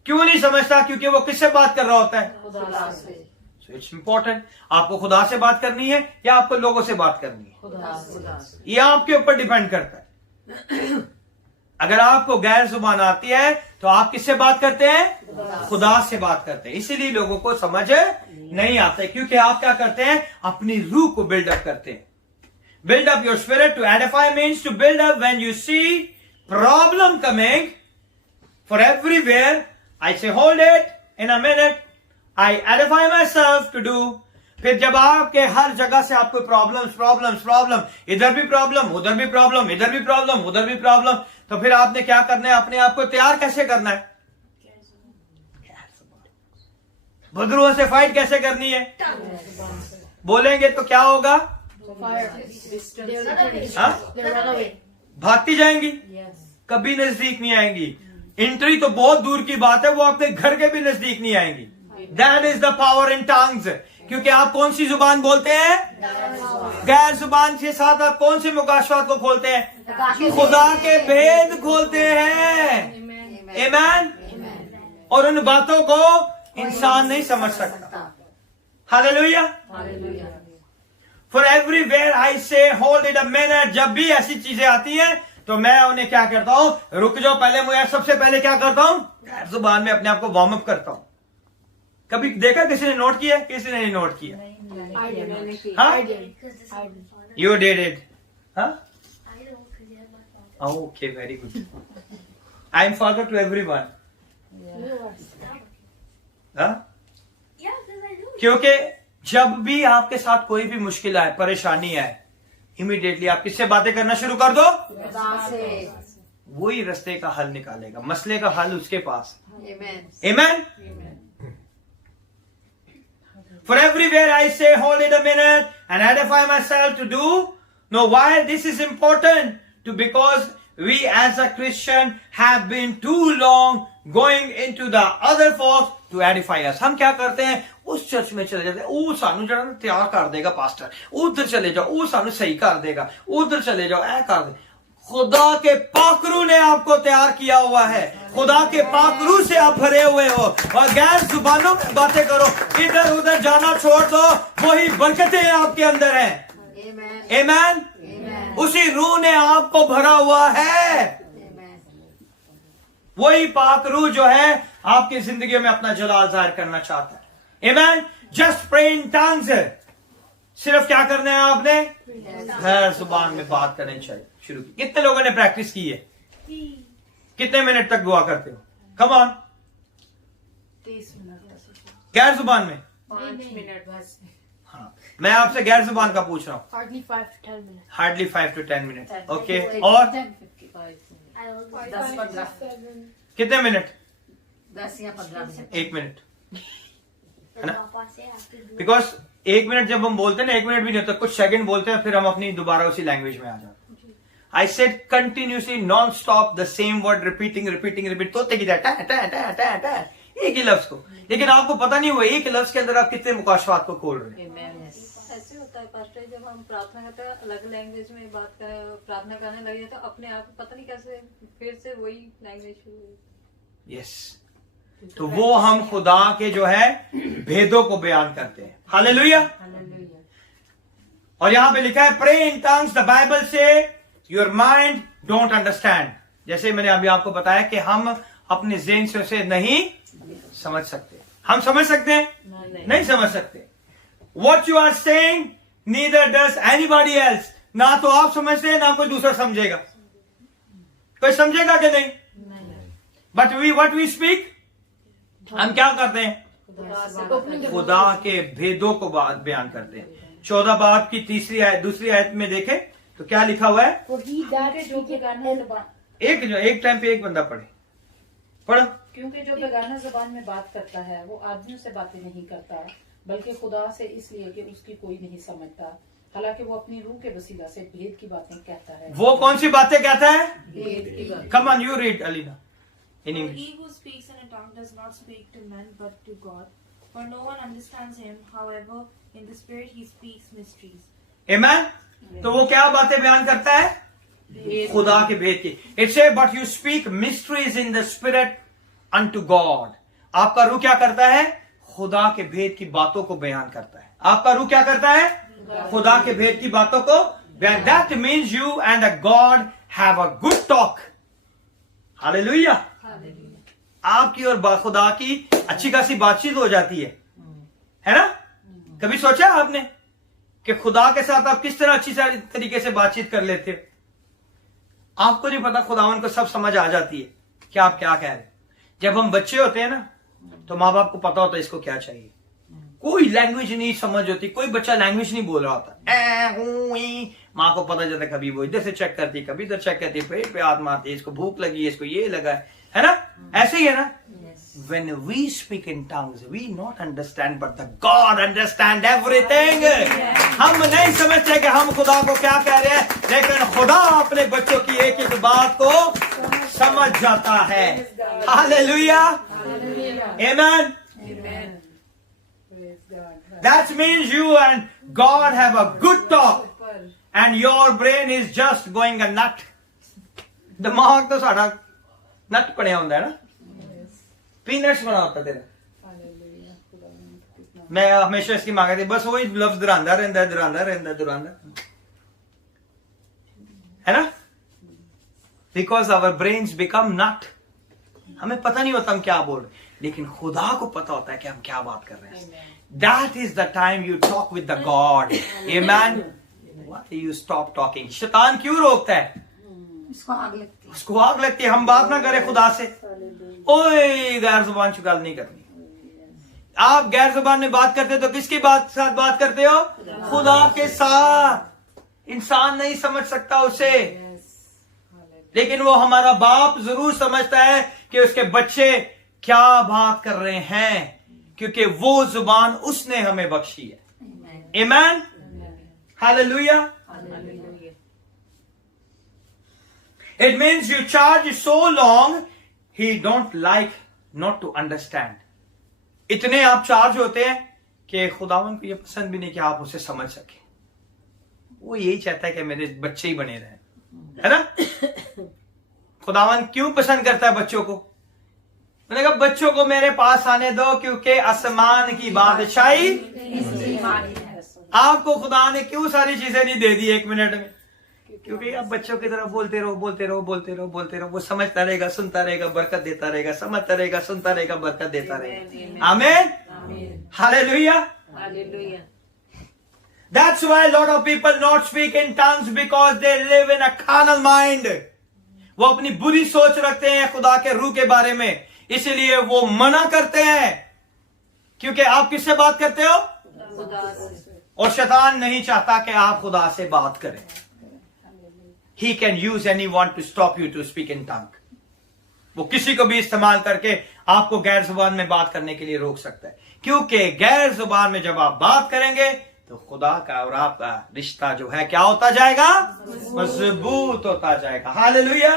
क्यों नहीं समझता? क्योंकि वो किससे बात कर रहा होता है? खुदा से। इट्स इंपॉर्टेंट, आपको खुदा से बात करनी है या आपको लोगों से बात करनी है? खुदा से। ये आपके ऊपर डिपेंड करता है। अगर आपको गैर जुबान आती है तो आप किससे बात करते हैं? खुदा से बात करते हैं। इसीलिए लोगों को समझ नहीं आता, क्योंकि आप क्या करते हैं? अपनी रूह को बिल्डअप करते हैं। Build up your spirit. To edify means to build up when you see problem coming for everywhere, I say hold it in a minute, I edify myself to do. फिर जब आपके हर जगह से आपको problem, इधर भी problem, उधर भी प्रॉब्लम, इधर भी प्रॉब्लम, उधर भी प्रॉब्लम, तो फिर आपने क्या करना है? अपने आप को तैयार कैसे करना है? बदरुओं से फाइट कैसे करनी है? बोलेंगे तो क्या होगा? भागती जाएंगी, कभी नजदीक नहीं आएंगी। एंट्री तो बहुत दूर की बात है, वो अपने घर के भी नजदीक नहीं आएंगी। That is the power in tongues, क्योंकि आप कौन सी जुबान बोलते हैं? गैर जुबान के साथ आप कौन से मुकाशफात को खोलते हैं? खुदा के भेद खोलते हैं। आमीन। और उन बातों को इंसान नहीं समझ सकता। Hallelujah. For everywhere I say hold it a minute. जब भी ऐसी चीजें आती हैं तो मैं उन्हें क्या करता हूं? रुक जाओ, पहले मुझे सबसे पहले क्या करता हूं? गैर जुबान में अपने आप को वार्म अप करता हूं। कभी देखा किसी ने नोट किया? किसी ने नहीं नोट किया? हाँ, यू डिड इट। हाँ, okay, very good. I am father to everyone. क्योंकि जब भी आपके साथ कोई भी मुश्किल आए, परेशानी आए, इमीडिएटली आप किससे बातें करना शुरू कर दो? वही रास्ते का हल निकालेगा, मसले का हल उसके पास। आमीन। For everywhere I say, hold it a minute and edify myself to do. Know why this is important? Because we as a Christian have been too long going into the other folks to edify us. हम क्या करते हैं? उस church में चले जाते हैं, वो सानू जरा तैयार कर देगा पास्टर, उधर चले जाओ, वो सानू सही कर देगा, उधर चले जाओ, ऐ कर दे। खुदा के पाकरू ने आपको तैयार किया हुआ है। खुदा के पाकरू से आप भरे हुए हो और गैर जुबानों में बातें करो, इधर उधर जाना छोड़ दो। वही बरकतें आपके अंदर हैं। आमीन। उसी रूह ने आपको भरा हुआ है। वही पाकरू जो है आपकी जिंदगी में अपना जलाल जाहिर करना चाहता है। आमीन। Just pray in tongues. सिर्फ क्या करना है आपने? गैर जुबान में बात करनी चाहिए शुरू की। कितने लोगों ने प्रैक्टिस की है? कितने मिनट तक दुआ करते हो? Come on. 30 मिनट गैर जुबान में 5 मिनट बस। हाँ, मैं आपसे गैर जुबान का पूछ रहा हूँ। Hardly 5 to 10 minutes. Hardly 5 to 10 minute. Okay, और 10-15 कितने मिनट? 10 या 15 मिनट। 1 मिनट, है ना? बिकॉज 1 मिनट जब हम बोलते हैं ना, 1 मिनट भी नहीं होता, कुछ सेकंड बोलते हैं, फिर हम अपनी दोबारा उसी लैंग्वेज में आ जाते हैं। I said continuously, non-stop, the same word, repeating. तोते की तरह एक ही लफ्ज को, लेकिन आपको पता नहीं हुआ एक लफ्ज के अंदर आप कितने मुकाशवात को खोल रहे हैं। ऐसे होता है पास्टर, जब हम प्रार्थना करते हैं अलग लैंग्वेज में बात कर प्रार्थना करने लगे तो अपने आप पता नहीं कैसे फिर से वही लैंग्वेज शुरू हुई। यस, तो वो हम खुदा के जो है भेदों को बयान करते हैं। हालेलुया। और यहां पे लिखा है pray in tongues. The Bible say your mind don't understand. जैसे मैंने अभी आपको बताया कि हम अपने ज़हन से उसे नहीं समझ सकते। हम समझ सकते हैं? नहीं समझ सकते। What you are saying neither does anybody else. ना तो आप समझते हैं ना कोई दूसरा समझेगा। कोई समझेगा कि नहीं? But what we speak, हम क्या करते हैं? खुदा के भेदों को बयान करते हैं। 14 बाब की दूसरी आयत में देखें तो क्या लिखा हुआ है? For he that जो बेगाना ज़बान, एक टाइम पे एक बंदा पढ़ो। क्योंकि जो बेगाना जबान में बात करता है वो आदमियों से बातें नहीं करता बल्कि खुदा से, इसलिए कि उसकी कोई नहीं समझता। हालांकि वो अपनी रूह के वसीला से भेद की बातें कहता है। वो कौन सी बातें कहता है? भेद की बातें। Come on, you read, Alina, in For English. he who speaks in a tongue does not speak to men but to God. For no one understands him, however, in the spirit he speaks mysteries. Amen? तो वो क्या बातें बयान करता है? खुदा के भेद की। It says, but you speak mysteries in the spirit unto God. आपका रूह क्या करता है? खुदा के भेद की बातों को बयान करता है। आपका रूह क्या करता है? खुदा के भेद की बातों को बयान। That means you and a God have a good talk. Hallelujah. आपकी और खुदा की अच्छी खासी बातचीत हो जाती है ना? कभी सोचा आपने कि खुदा के साथ आप किस तरह अच्छी तरीके से बातचीत कर लेते हो? आपको नहीं पता, खुदावन को सब समझ आ जाती है कि आप क्या कह रहे हैं। जब हम बच्चे होते हैं ना तो माँ बाप को पता होता है इसको क्या चाहिए। कोई लैंग्वेज नहीं समझ होती, कोई बच्चा लैंग्वेज नहीं बोल रहा होता, माँ को पता चलता, कभी वो इधर से चेक करती है, कभी इधर चेक करती है, पेट पे हाथ मारती है, इसको भूख लगी है, इसको ये लगा है ना? ऐसे ही है ना? When we speak in tongues, we not understand, but the God understand everything. हम नहीं समझते कि हम खुदा को क्या कह रहे हैं, लेकिन खुदा अपने बच्चों की एक एक बात को समझ जाता है। Hallelujah, amen. That means you and God have a good talk and your brain is just going a nut. दिमाग तो साड़ा नट पड़िया होता है ना, पीनट्स बना होता तेरा। मैं हमेशा इसकी मांगा थी, बस वही लफ्ज दुरांदा रहता है ना, बिकॉज आवर ब्रेन्स बिकम नट। हमें पता नहीं होता हम क्या बोल रहे, लेकिन खुदा को पता होता है कि हम क्या बात कर रहे हैं। That is the time you talk with the God. Amen. Why you stop talking? शैतान क्यों रोकता है? उसको आग लगती है। उसको आग लगती है, हम बात ना करें खुदा से। ओए गैर जुबान चुकाल नहीं करनी। आप गैर जुबान में बात करते हो तो किसकी साथ बात करते हो? खुदा के साथ। इंसान नहीं समझ सकता उसे, लेकिन वो हमारा बाप जरूर समझता है कि उसके बच्चे क्या बात कर रहे हैं, क्योंकि वो जुबान उसने हमें बख्शी है। आमीन, hallelujah. It means you charge so long, he don't like not to understand. इतने आप चार्ज होते हैं कि खुदावन को ये पसंद भी नहीं कि आप उसे समझ सके। वो यही चाहता है कि मेरे बच्चे ही बने रहें, है ना। खुदावन क्यों पसंद करता है बच्चों को? मैंने कहा बच्चों को मेरे पास आने दो, क्योंकि आसमान की बादशाही आपको खुदा ने क्यों सारी चीजें नहीं दे दी 1 मिनट में? क्योंकि आप बच्चों की तरह बोलते रहो, वो समझता रहेगा, सुनता रहेगा, बरकत देता रहेगा, समझता रहेगा, सुनता रहेगा, बरकत देता रहेगा। आमीन, hallelujah. That's why a lot of people not speak in tongues because they live in a carnal mind. वो अपनी बुरी सोच रखते हैं खुदा के रूह के बारे में, इसलिए वो मना करते हैं। क्योंकि आप किससे बात करते हो? खुदा से। और शैतान नहीं चाहता कि आप खुदा से बात करें। He can use anyone to stop you to speak in tongue. वो किसी को भी इस्तेमाल करके आपको गैर जुबान में बात करने के लिए रोक सकता है, क्योंकि गैर जुबान में जब आप बात करेंगे तो खुदा का और आपका रिश्ता जो है क्या होता जाएगा? मजबूत होता जाएगा। Hallelujah.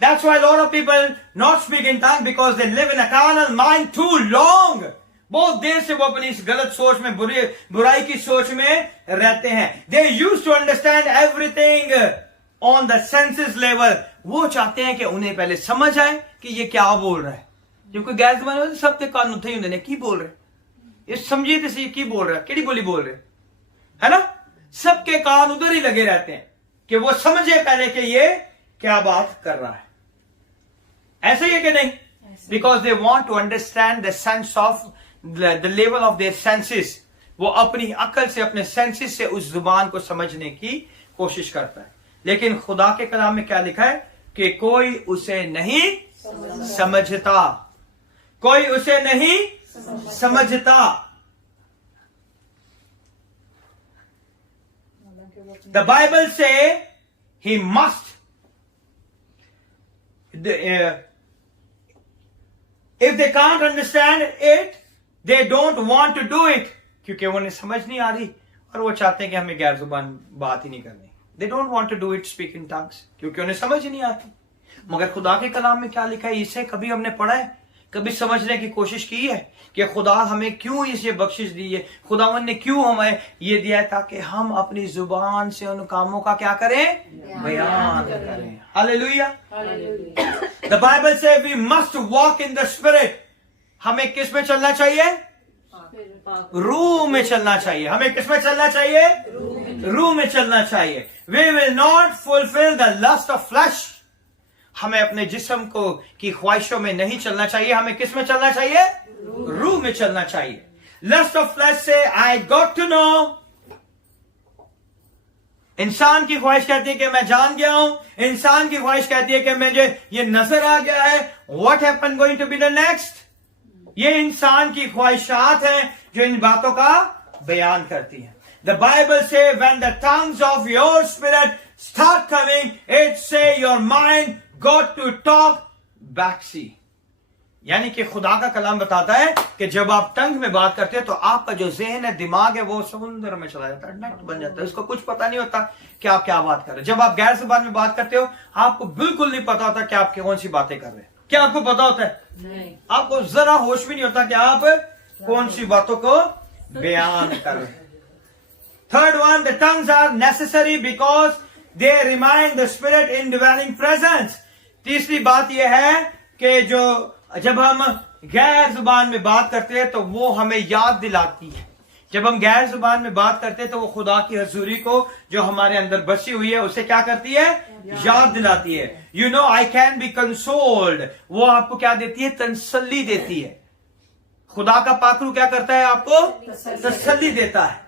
That's why a lot of people not speak in tongue because they live in a carnal mind too long. बहुत देर से वो अपनी इस गलत सोच में, बुराई की सोच में रहते हैं। They used to understand everything on the senses level. वो चाहते हैं कि उन्हें पहले समझ आए कि ये क्या बोल रहा है। जब कोई गैर ज़बान होती सब ते कान उठे ही होंगे, की बोल रहे, ये समझिए तो सही की बोल रहा है, केड़ी बोली बोल रहे, है ना। सबके कान उधर ही लगे रहते हैं कि वो समझे पहले कि ये क्या बात कर रहा है। ऐसे ही है कि नहीं? Because they want to understand the sense of the level of their senses. वो अपनी अकल से, अपने सेंसेस से उस जुबान को समझने की कोशिश करता है। लेकिन खुदा के कलाम में क्या लिखा है कि कोई उसे नहीं समझता, कोई उसे नहीं समझता। द बाइबल से he must if they can't understand it, they don't want to do it, क्योंकि उन्हें समझ नहीं आ रही और वो चाहते हैं कि हमें गैर जुबान बात ही नहीं करनी। They don't want to do it, speak in tongues, क्योंकि उन्हें समझ ही नहीं आती। मगर खुदा के कलाम में क्या लिखा है, इसे कभी हमने पढ़ा है, कभी समझने की कोशिश की है कि खुदा हमें क्यों इसे बख्शिश दी है, खुदावन ने क्यों हमें ये दिया है, ताकि हम अपनी जुबान से उन कामों का क्या करें? बयान करें। हालेलुया। द बाइबल से we must walk in the spirit. हमें किस में चलना चाहिए? रूह में चलना चाहिए। हमें किस में चलना चाहिए? रूह में चलना चाहिए। We will not fulfil the lust of flesh. हमें अपने जिस्म को की ख्वाहिशों में नहीं चलना चाहिए। हमें किस में चलना चाहिए? रूह में चलना चाहिए। लस्ट ऑफ फ्लैश से आई गॉट टू नो। इंसान की ख्वाहिश कहती है कि मैं जान गया हूं, इंसान की ख्वाहिश कहती है कि मुझे ये नजर आ गया है। What happen going to be the next? ये इंसान की ख्वाहिशात हैं जो इन बातों का बयान करती हैं। द बाइबल से when the tongues of your spirit start coming, it say your mind got to talk back see. यानी कि खुदा का कलाम बताता है कि जब आप टंग में बात करते हैं तो आपका जो जहन है, दिमाग है, वो समुद्र में चला जाता है, नट बन जाता है। उसको कुछ पता नहीं होता कि आप क्या बात कर रहे हैं। जब आप गैर जुबान में बात करते हो, आपको बिल्कुल नहीं पता होता कि आप कौन सी बातें कर रहे हैं। क्या आपको पता होता है? नहीं। आपको जरा होश भी नहीं होता कि आप कौन सी बातों को बयान कर रहे हैं। Third one, the tongues are necessary because they remind the spirit indwelling presence. तीसरी बात यह है कि जब हम गैर जुबान में बात करते हैं तो वो हमें याद दिलाती है। जब हम गैर जुबान में बात करते हैं तो वो खुदा की हजूरी को जो हमारे अंदर बसी हुई है उसे क्या करती है, याद दिलाती है। You know I can B consoled, वो आपको क्या देती है, तसल्ली देती है। खुदा का पाखरू क्या करता है, आपको तसल्ली देता है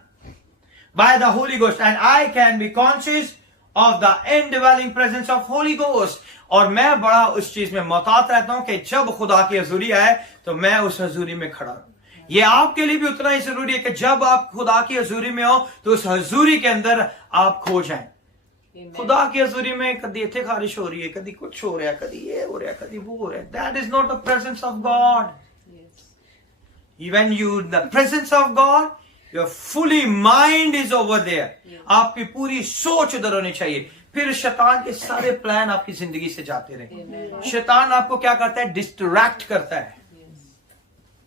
by the holy ghost. And I can be conscious of the indwelling presence of holy ghost. और मैं बड़ा उस चीज में मोहतात रहता हूं कि जब खुदा की हजूरी आए तो मैं उस हजूरी में खड़ा हूं। ये आपके लिए भी उतना ही जरूरी है कि जब आप खुदा की हजूरी में हो तो उस हजूरी के अंदर आप खो जाएं। खुदा की हजूरी में कभी इतने खारिश हो रही है, कभी कुछ हो रहा है, कभी ये हो रहा है, कभी वो हो रहा है। That is not the presence of God. When you in the presence of God, your fully mind is over there. आपकी पूरी सोच उधर होनी चाहिए। फिर शैतान के सारे प्लान आपकी जिंदगी से जाते रहे। शैतान आपको क्या करता है, डिस्ट्रैक्ट करता है।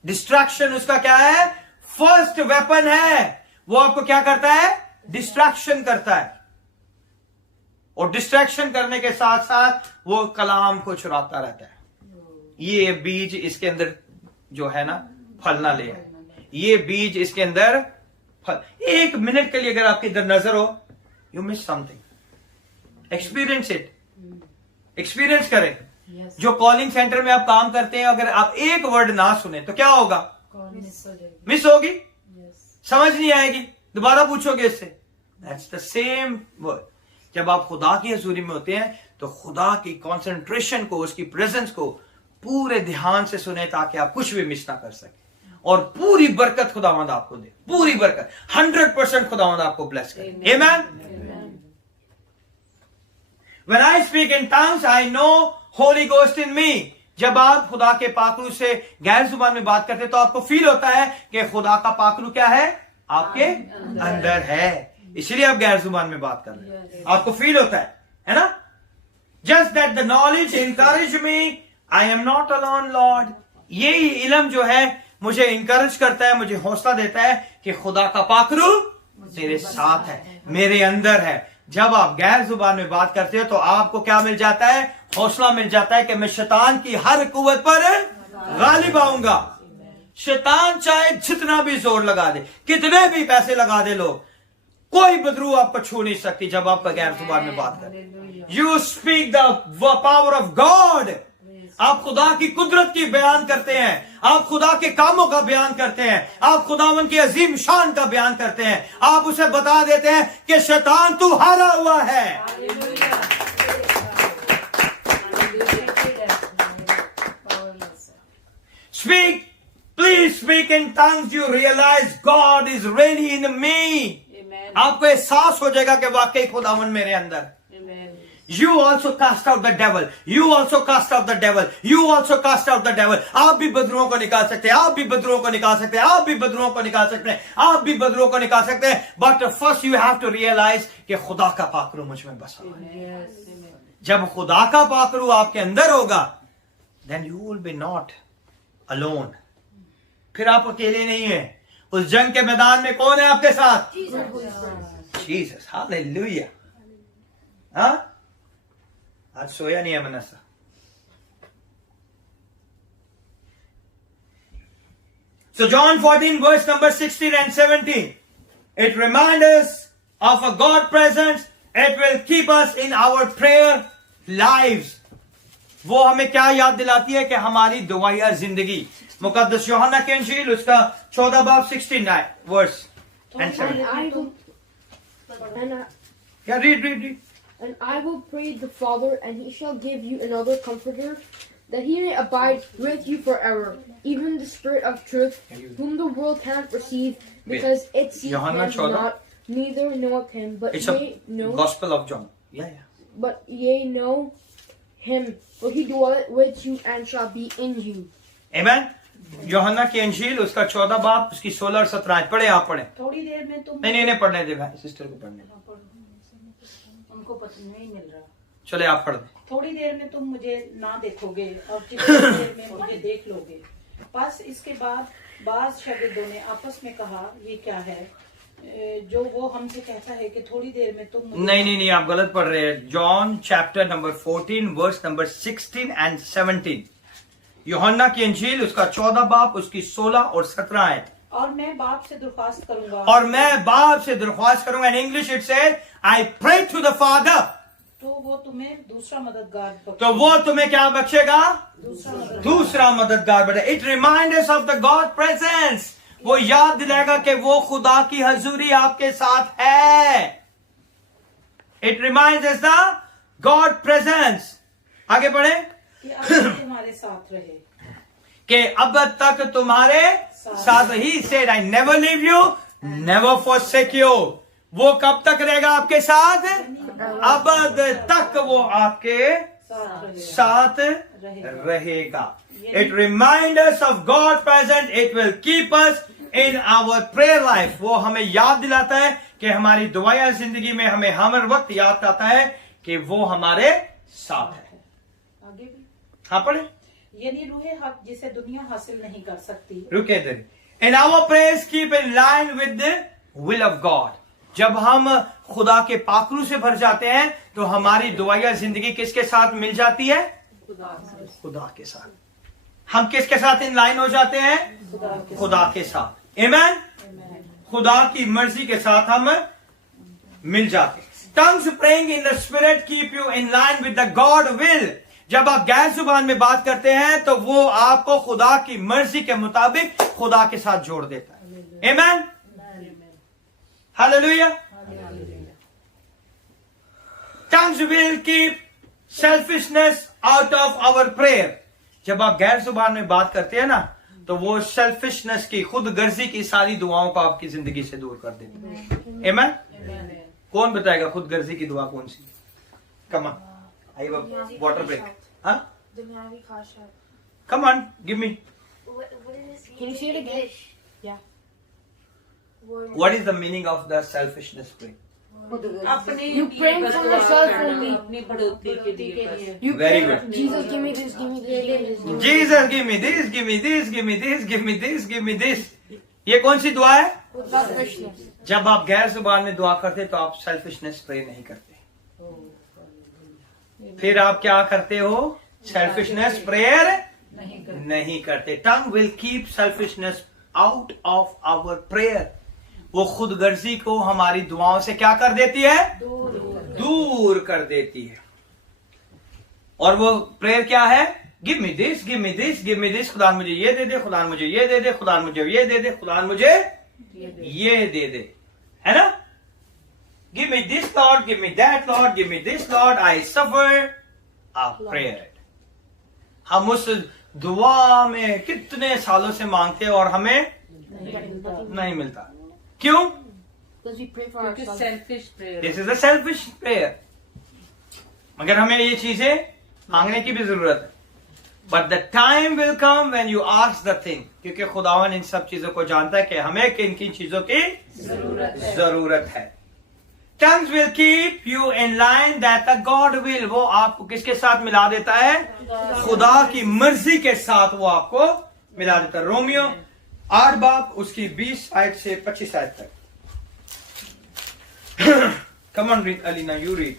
डिस्ट्रैक्शन उसका क्या है, फर्स्ट वेपन है। वो आपको क्या करता है, डिस्ट्रैक्शन करता है। और डिस्ट्रैक्शन करने के साथ साथ वो कलाम को चुराता रहता है। ये बीज इसके अंदर जो है ना फलना ले आए। ये बीज इसके अंदर फल। एक मिनट के लिए अगर आपकी इधर नजर हो, you miss something. Experience it, experience करें। जो कॉलिंग सेंटर में आप काम करते हैं, अगर आप एक वर्ड ना सुने तो क्या होगा, मिस होगी, समझ नहीं आएगी, दोबारा पूछोगे इससे। That's the same word. जब आप खुदा की हजूरी में होते हैं तो खुदा की कंसंट्रेशन को, उसकी प्रेजेंस को पूरे ध्यान से सुने ताकि आप कुछ भी मिस ना कर सके। और पूरी बरकत खुदावंद आपको दे, पूरी बरकत 100% खुदावंद आपको ब्लेस करे। आमेन। When I speak in tongues, I know Holy Ghost in me. जब आप खुदा के पाखरू से गैर जुबान में बात करते तो आपको फील होता है कि खुदा का पाखरू क्या है, आपके अंदर है, इसलिए आप गैर जुबान में बात कर रहे हैं। आपको फील होता है ना। Just that the knowledge encourage me, I am not alone, Lord. यही इल्म जो है मुझे इंकरेज करता है, मुझे हौसला देता है कि खुदा का पाखरू तेरे साथ है, मेरे अंदर है। जब आप गैर जुबान में बात करते हो तो आपको क्या मिल जाता है, हौसला मिल जाता है कि मैं शैतान की हर कुव्वत पर गालिब आऊंगा। शैतान चाहे जितना भी जोर लगा दे, कितने भी पैसे लगा दे लोग, कोई बदरू आपको छू नहीं सकती जब आप गैर जुबान में बात करें। You speak the power of God. आप खुदा की कुदरत की बयान करते हैं, आप खुदा के कामों का बयान करते हैं, आप खुदावन की अजीम शान का बयान करते हैं। आप उसे बता देते हैं कि शैतान तू हारा हुआ है। Speak, please speak in tongues. You realize God is really in me. आपको एहसास हो जाएगा कि वाकई खुदावन मेरे अंदर। You also cast out the devil. You also cast out the devil. You also cast out the devil. आप भी बदरुओं को निकाल सकते हैं, आप भी बदरुओं को निकाल सकते हैं, आप भी बदरुओं को निकाल सकते हैं, आप भी बदरुओं को निकाल सकते हैं। But first you have to realize कि खुदा का पाखरू मुझ में बसा है। जब खुदा का पाखरू आपके अंदर होगा, then you will be not alone. फिर आप अकेले नहीं हैं। उस जंग के मैदान में कौन है आपके साथ? जीसस। हालेलुया। हाँ, आज सोया नहीं है मनसा। So John 14 verse number 16 and 17, it reminds us of a God presence. It will keep us in our prayer lives. वो हमें क्या याद दिलाती है कि हमारी दुआया जिंदगी। मुकद्दस यूहन्ना की इंजील उसका 14 बाब 69 verse and 7. Yeah, read. And I will pray the Father, and he shall give you another comforter, that he may abide with you forever, even the Spirit of truth, whom the world cannot receive, because it sees him not, neither knoweth him, but It's ye a know. Gospel of John. Yeah. But ye know him, for he dwelleth with you and shall be in you. Amen. यूहन्ना की इंजील उसका 14 बाब उसकी 16 और 17 पढ़े। आप पढ़े। थोड़ी देर में तुम नहीं पढ़ने दे भाई, सिस्टर को पढ़ने दे। उनको पता नहीं मिल रहा। चले आप पढ़ दे। थोड़ी देर में तुम मुझे ना देखोगे और कितनी देर में मुझे देख लोगे। बस इसके बाद बाज शागिर्दों ने आपस में कहा, ये क्या है जो वो हमसे कहता है कि थोड़ी देर में तुम मुझे-" नहीं, आप गलत पढ़ रहे हैं। John chapter number 14 verse number 16 and 17। यूहन्ना की इंजील उसका 14 बाब उसकी 16 और 17 है। और मैं बाप से दरख्वास्त करूंगा, और मैं बाप से दरख्वास्त करूंगा, in English it said I pray to the father, तो वो तुम्हें दूसरा मददगार तो वो तुम्हें क्या बख्शेगा? दूसरा मददगार दूसरा मददगार बने। It reminders of the God presence, वो याद दिलाएगा कि वो खुदा की हजूरी आपके साथ है। It reminds the God presence. आगे बढ़े कि अब वो तुम्हारे साथ रहे। कि अब तक तुम्हारे साथ he said I never leave you never forsake you। वो कब तक रहेगा आपके साथ? अब तक वो आपके साथ रहेगा। It remind us of God present, it will keep us in our prayer life. वो हमें याद दिलाता है कि हमारी दुआया जिंदगी में हमें हर वक्त याद आता है कि वो हमारे साथ है। आगे भी हाँ पढ़े, यानी रूहे हक जिसे दुनिया हासिल नहीं कर सकती। रुके थे। In our prayers keep in line with the will of God. जब हम खुदा के पाखरू से भर जाते हैं तो हमारी दुआया जिंदगी किसके साथ मिल जाती है? खुदा के साथ। हम किसके साथ इन लाइन हो जाते हैं? खुदा के साथ। आमीन। खुदा की मर्जी के साथ हम मिल जाते हैं। Tongues praying in the spirit keep you in line with the God will. जब आप गैर जुबान में बात करते हैं तो वो आपको खुदा की मर्जी के मुताबिक खुदा के साथ जोड़ देता है। आमीन। Hallelujah. Tongues will keep selfishness out of our prayer. जब आप गैर जुबान में बात करते हैं ना तो वो सेल्फिशनेस की, खुद गर्जी की सारी दुआओं को आपकी जिंदगी से दूर कर देते हैं। आमीन। कौन बताएगा खुद गर्जी की दुआ कौन सी? Come on, I water break. हाँ, दुनियावी ख्वाहिशात। Come on, give me. Can you say it again? What is the meaning of the selfishness prayer? अपने You praying for yourself only. अपनी बढ़ोतरी के लिए You Very pray, good. Jesus, give me this, give me this, give me this. Give me Jesus, give me this, give me this, give me this, give me this, give me this. ये कौन सी दुआ है? this. Selfishness. जब आप गैर जुबान में दुआ करते तो आप सेल्फिशनेस प्रे नहीं करते, फिर आप क्या करते हो? सेल्फिशनेस प्रेयर नहीं करते। Tongue will keep selfishness out of our prayer. वो खुद गर्जी को हमारी दुआओं से क्या कर देती है? दूर कर देती है। और वो प्रेयर क्या है? Give me this, give me this, give me this. खुदा मुझे ये दे दे, खुदा मुझे ये दे दे, खुदा मुझे ये दे दे, खुदा मुझे ये दे दे, है ना? Give me this Lord, give me that Lord, give me this Lord, I suffer a prayer. हम उस दुआ में कितने सालों से मांगते हैं और हमें नहीं मिलता। क्यों? Because we pray for क्योंकि ourselves. Selfish prayer this is a selfish prayer. मगर हमें ये चीजें मांगने की भी जरूरत है। But the time will come when you ask the thing, क्योंकि खुदावन इन सब चीजों को जानता है कि हमें किन किन चीजों की जरूरत है। Tongues will keep you in line that the God will. वो आपको किसके साथ मिला देता है? खुदा की मर्जी के साथ वो आपको मिला देता है। रोमियो 8 बाब उसकी 20 आयत से 25 आयत तक। Come on, read, Alina, you read.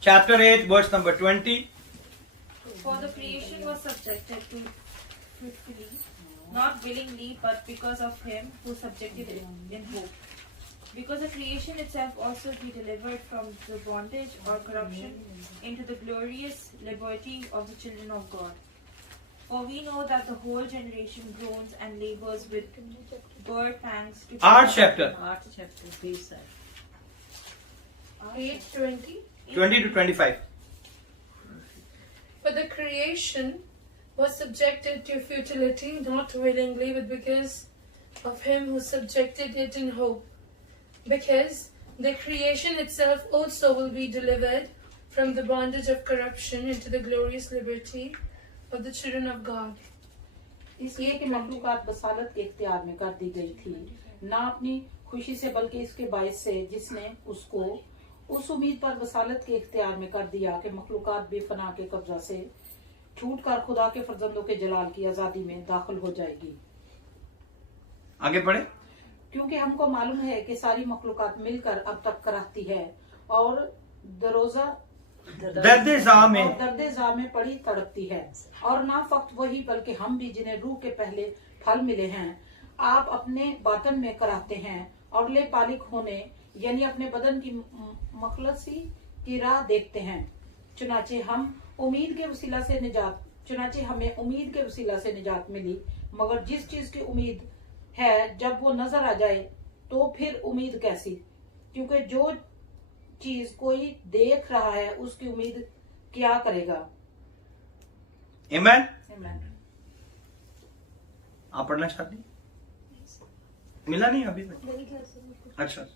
Chapter 8, verse number 20. For the creation was subjected to fruitfully, not willingly, but because of him who subjected it in hope. Because the creation itself also be delivered from the bondage or corruption into the glorious liberty of the children of God. For we know that the whole generation groans and labors with birth pangs to 8 chapter, 8 chapter 20 है 8:20. 20 to 25. But the creation was subjected to futility, not willingly, but because of him who subjected it in hope. Because the creation itself also will be delivered from the bondage of corruption into the glorious liberty of the children of God. इसलिए कि मखलूकात बसालत के इख्तियार में कर दी गई थी, ना अपनी खुशी से बल्कि इसके बायस से जिसने उसको उस उम्मीद पर बसालत के इख्तियार में कर दिया कि मखलूकात बेपनाह के कब्जा से छूट कर खुदा के फर्जंदों के जलाल की आजादी में दाखिल हो जाएगी। आगे बढ़े। क्योंकि हमको मालूम है कि सारी मखलूकात मिलकर अब तक कराहती है और दर्द-ए-ज़ा में पड़ी तड़पती है। और ना फक्त वही बल्कि हम भी जिन्हें रूह के पहले फल मिले हैं आप अपने बातन में कराहते हैं और ले पालिक होने यानी अपने बदन की मखलसी की राह देखते हैं। चुनाचे हमें उम्मीद के वसीला से निजात मिली, मगर जिस चीज की उम्मीद है जब वो नजर आ जाए तो फिर उम्मीद कैसी, क्योंकि जो चीज कोई देख रहा है उसकी उम्मीद क्या करेगा। आमीन। आप पढ़ना चाहती? मिला नहीं अभी तक? अच्छा।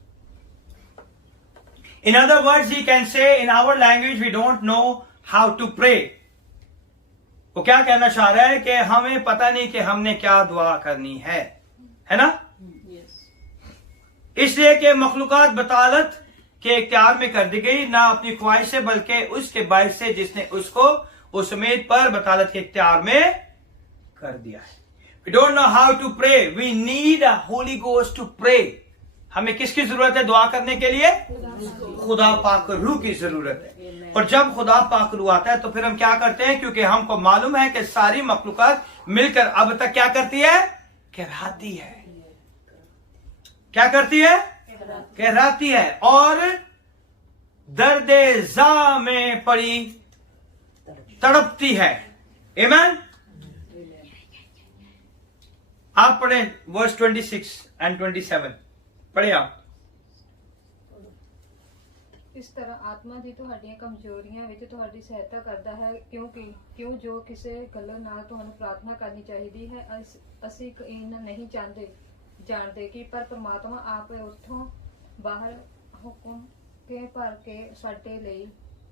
In other words, he can say in our language we don't know how to pray. वो क्या कहना चाह रहा है कि हमें पता नहीं कि हमने क्या दुआ करनी है ना? इसलिए कि मखलूकात बतालत के इख्तियार में कर दी गई, ना अपनी ख्वाहिश से बल्कि उसके बायस से जिसने उसको उस उम्मीद पर बतालत के इख्तियार में कर दिया है। We don't know how to pray. We need a Holy Ghost to pray. हमें किसकी जरूरत है दुआ करने के लिए? खुदा पाक रूह की जरूरत है। और जब खुदा पाक रूह आता है तो फिर हम क्या करते हैं? क्योंकि हमको मालूम है कि सारी मखलूकात मिलकर अब तक क्या करती है? कहराती है। क्या करती है? कहराती है और दर्द-ए-ज़ा में पड़ी तड़पती है। आमीन। आप पढ़े वर्स 26 एंड 27 पढ़े आप। ਇਸ ਤਰ੍ਹਾਂ ਆਤਮਾ ਦੀ ਤੁਹਾਡੀਆਂ ਕਮਜ਼ੋਰੀਆਂ ਵਿੱਚ ਤੁਹਾਡੀ ਸਹਾਇਤਾ ਕਰਦਾ ਹੈ ਕਿਉਂ ਜੋ ਕਿਸੇ ਗੱਲ ਨਾਲ ਤੁਹਾਨੂੰ ਪ੍ਰਾਰਥਨਾ ਕਰਨੀ ਚਾਹੀਦੀ ਹੈ। ਅਸੀਂ ਇਹਨਾਂ ਨਹੀਂ ਜਾਣਦੇ ਕਿ ਪਰ ਪਰਮਾਤਮਾ ਆਪ ਉੱਥੋਂ ਬਾਹਰ ਹੁਕਮ ਕੇ ਭਰ ਕੇ ਸਾਡੇ ਲਈ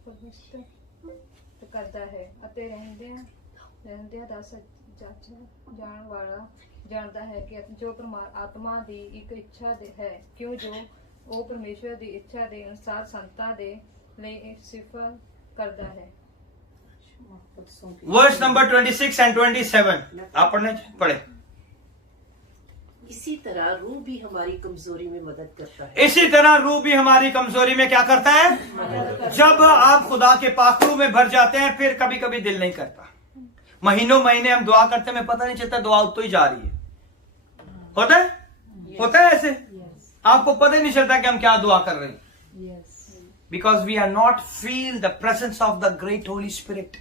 ਪਵਿੱਤਰ ਕਰਦਾ ਹੈ ਅਤੇ ਰਹਿੰਦਿਆਂ ਦਾ ਜਾਣ ਵਾਲਾ ਜਾਣਦਾ ਹੈ ਕਿ ਜੋ ਆਤਮਾ ਦੀ ਇੱਕ ਇੱਛਾ ਹੈ ਕਿਉਂ ਜੋ ਉਹ ਪਰਮੇਸ਼ਵਰ ਦੀ ਇੱਛਾ ਦੇ ਅਨੁਸਾਰ ਸੰਤਾਂ ਦੇ ਲਈ ਸਿਫਰ ਕਰਦਾ ਹੈ। वर्स नंबर 26 एंड 27 आप पढ़े। इसी तरह रूह भी हमारी कमजोरी में मदद करता है। इसी तरह रूह भी हमारी कमजोरी में क्या करता है? जब आप खुदा के पाखरू में भर जाते हैं फिर कभी कभी दिल नहीं करता। महीनों महीने हम दुआ करते हैं, हमें पता नहीं चलता दुआ तो ही जा रही है। होता है ऐसे? आपको पता ही नहीं चलता कि हम क्या दुआ कर रहे हैं। Because we are not feel the presence of the great holy spirit.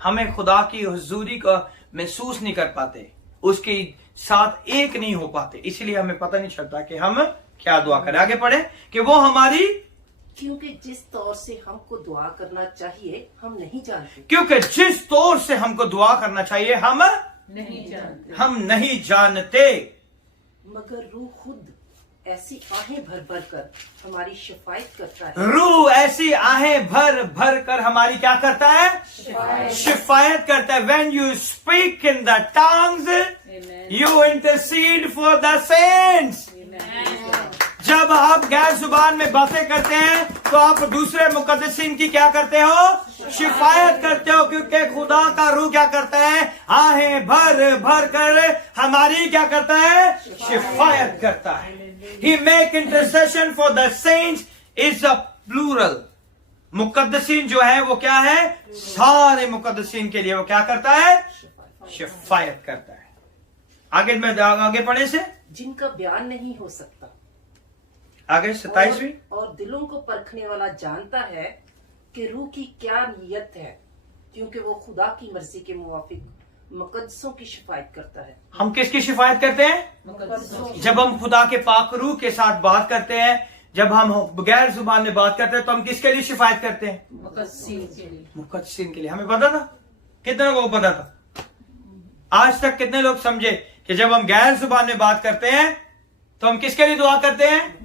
हमें खुदा की हुजूरी को महसूस नहीं कर पाते, उसके साथ एक नहीं हो पाते, इसलिए हमें पता नहीं चलता कि हम क्या दुआ करें। आगे पढ़े कि वो हमारी क्योंकि जिस तौर से हमको दुआ करना चाहिए हम नहीं जानते। क्योंकि जिस तौर से हमको दुआ करना चाहिए हम नहीं जानते। मगर रूह खुद ऐसी आहें भर भर कर हमारी शिफायत करता है। रूह ऐसी आहें भर भर कर हमारी क्या करता है? शिफायत करता है। When you speak in the tongues, you intercede for the saints. जब आप गैर जुबान में बातें करते हैं तो आप दूसरे मुकद्दसीन की क्या करते हो? शिफायत करते हो, क्योंकि खुदा का रूह क्या करता है? आहें भर भर कर हमारी क्या करता है? शिफायत करता है। He make intercession for the saints is a plural. मुकद्दसीन जो है वो क्या है? सारे मुकद्दसीन के लिए वो क्या करता है? शिफायत करता है। आगे पढ़े से जिनका बयान नहीं हो सकता। आगे 27वीं। और दिलों को परखने वाला जानता है कि रूह की क्या नीयत है, क्योंकि वो खुदा की मर्जी के मुवाफिक मुकद्दसों की शिफायत करता है। हम किसकी शिफायत करते हैं? जब हम खुदा के पाक रूह के साथ बात करते हैं, जब हम गैर जुबान में बात करते हैं तो हम किसके लिए शिफायत करते हैं? मुकद्दसीन के लिए। हमें पता था? कितने लोगों को पता था? आज तक कितने लोग समझे कि जब हम गैर जुबान में बात करते हैं तो हम किसके लिए दुआ करते हैं?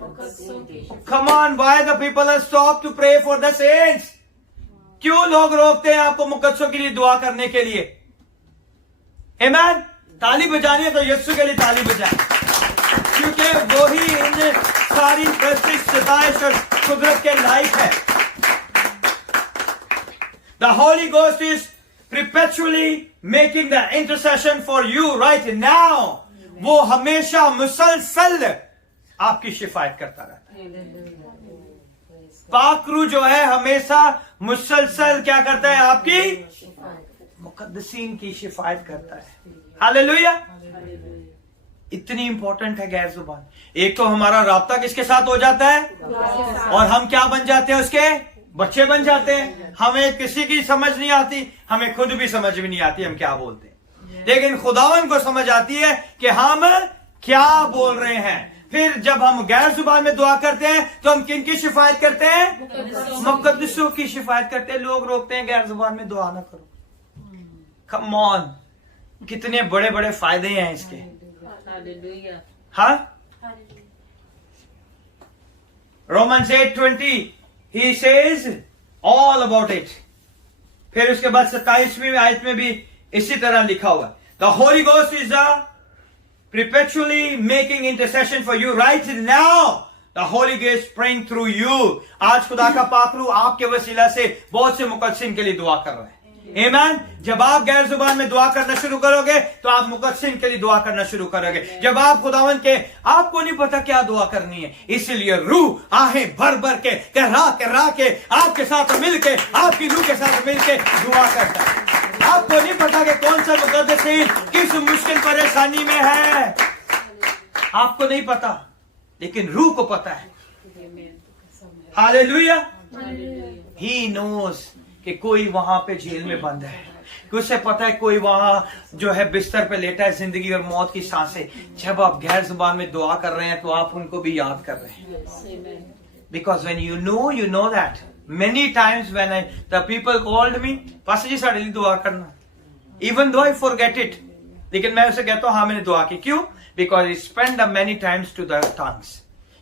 Come on, why the people are stopped to pray for the saints? क्यों लोग रोकते हैं आपको मुकद्दसों के लिए दुआ करने के लिए? आमीन। ताली बजानी है तो यीशु के लिए ताली बजाएं, क्योंकि वो ही इन सारी प्रतिष्ठित सताइश और कुदरत के लायक है। The Holy Ghost is perpetually making the intercession for you right now. वो हमेशा मुसलसल आपकी शिफायत करता रहता है। पाकरू जो है हमेशा मुसलसल क्या करता है? आपकी मुकद्दसीन की शिफायत करता है। हालेलुया। इतनी इंपॉर्टेंट है गैर जुबान। एक तो हमारा राब्ता किसके साथ हो जाता है, और हम क्या बन जाते हैं? उसके बच्चे बन जाते हैं। हमें किसी की समझ नहीं आती, हमें खुद भी समझ भी नहीं आती हम क्या बोलते हैं, लेकिन खुदावन को समझ आती है कि हम क्या बोल रहे हैं। फिर जब हम गैर जुबान में दुआ करते हैं तो हम किन की शिफायत करते हैं? मुकद्दसों की शिफायत करते हैं। लोग रोकते हैं गैर जुबान में दुआ ना करो। कम ऑन, कितने बड़े बड़े फायदे हैं इसके। हाँ, Romans 8:20 he says all about it। फिर उसके बाद 27वीं आयत में भी इसी तरह लिखा हुआ है, The Holy Ghost is perpetually making intercession for you right now। The Holy Ghost praying through you। आज खुदा का पाकरू आपके वसीला से बहुत से मुकद्दसीन के लिए दुआ कर रहे हैं। आमीन। जब आप गैर जुबान में दुआ करना शुरू करोगे तो आप मुकद्दसीन के लिए दुआ करना शुरू करोगे। जब आप खुदावन के, आपको नहीं पता क्या दुआ करनी है, इसलिए रूह आहें भर भर के करा के आपके साथ मिलके, आपकी रूह के साथ मिलके दुआ करता है। आपको नहीं पता कि कौन सा मुकद्दसीन किस मुश्किल परेशानी में है, आपको नहीं पता, लेकिन रूह को पता है। हालेलुया। ही नोस कि कोई वहां पे जेल में बंद है, कि उसे पता है कोई वहां जो है बिस्तर पे लेटा है, जिंदगी और मौत की सांसें। जब आप गैर जुबान में दुआ कर रहे हैं तो आप उनको भी याद कर रहे हैं। Because when you know that many times when the people called me, pastor ji साढ़े लिए दुआ करना, even though I forget it, लेकिन मैं उसे कहता हूं हाँ मैंने दुआ की। क्यों? Because I spend many times to the tongues।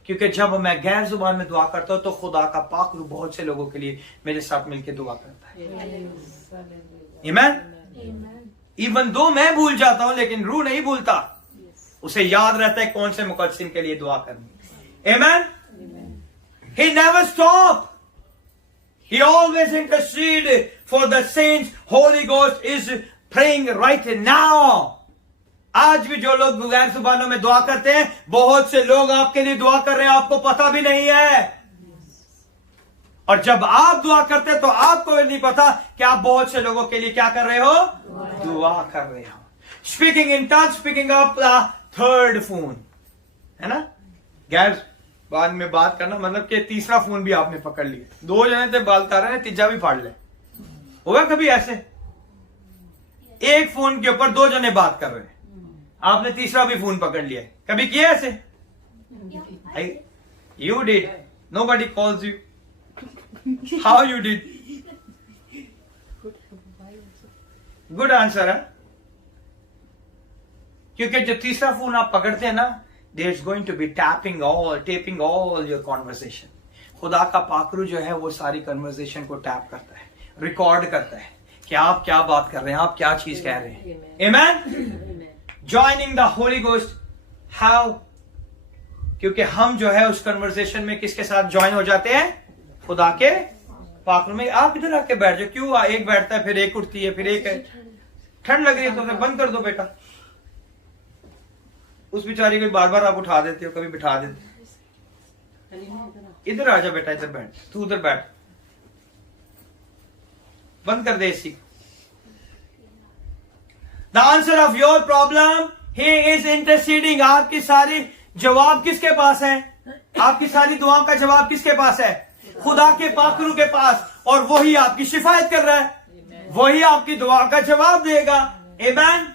क्योंकि जब मैं गैर जुबान में दुआ करता हूं तो खुदा का पाक रूह बहुत से लोगों के लिए मेरे साथ मिलकर दुआ करता है। आमीन। इवन दो मैं भूल जाता हूं लेकिन रूह नहीं भूलता, उसे याद रहता है कौन से मुकद्दसीन के लिए दुआ करनी। आमीन। He never stopped। He always interceded for the saints। Holy Ghost is praying right now। आज भी जो लोग गैर जुबानों में दुआ करते हैं, बहुत से लोग आपके लिए दुआ कर रहे हैं, आपको पता भी नहीं है। और जब आप दुआ करते हैं तो आपको भी नहीं पता कि आप बहुत से लोगों के लिए क्या कर रहे हो? दुआ कर रहे हो। Speaking in tongues, speaking up the third phone, है ना? गैर बाद में बात करना मतलब कि तीसरा फोन भी आपने पकड़ लिया। दो जने थे बाल तार रहे हैं, तीजा भी फाड़ ले। होगा कभी ऐसे? एक फोन के ऊपर दो जने बात कर रहे हैं, आपने तीसरा भी फोन पकड़ लिया है। कभी किया ऐसे? You did। Nobody calls you। How you did? Good answer है। क्योंकि जब तीसरा फोन आप पकड़ते हैं ना, there's going to be taping all your conversation। खुदा का पाकरू जो है वो सारी कन्वर्सेशन को टैप करता है, रिकॉर्ड करता है कि आप क्या बात कर रहे हैं, आप क्या चीज कह रहे हैं। आमीन। Joining the Holy Ghost, how? क्योंकि हम जो है उस कन्वर्सेशन में किसके साथ ज्वाइन हो जाते हैं? खुदा के पाकरू में। आप इधर आके बैठ जाओ। क्यों? एक बैठता है फिर एक उठती है फिर एक है। ठंड लग रही है तो उसे बंद कर दो बेटा। उस बेचारी को बार बार आप उठा देते हो, कभी बिठा देते। इधर आ जा बेटा, इधर बैठ, तू उधर बैठ, बंद कर दे इसी। The answer of your problem, he is interceding। आपकी सारी जवाब किसके पास है? आपकी सारी दुआओं का जवाब किसके पास है? खुदा के पाकरू के पास। और वही आपकी शिफायत कर रहा है, वही आपकी दुआ का जवाब देगा। आमीन।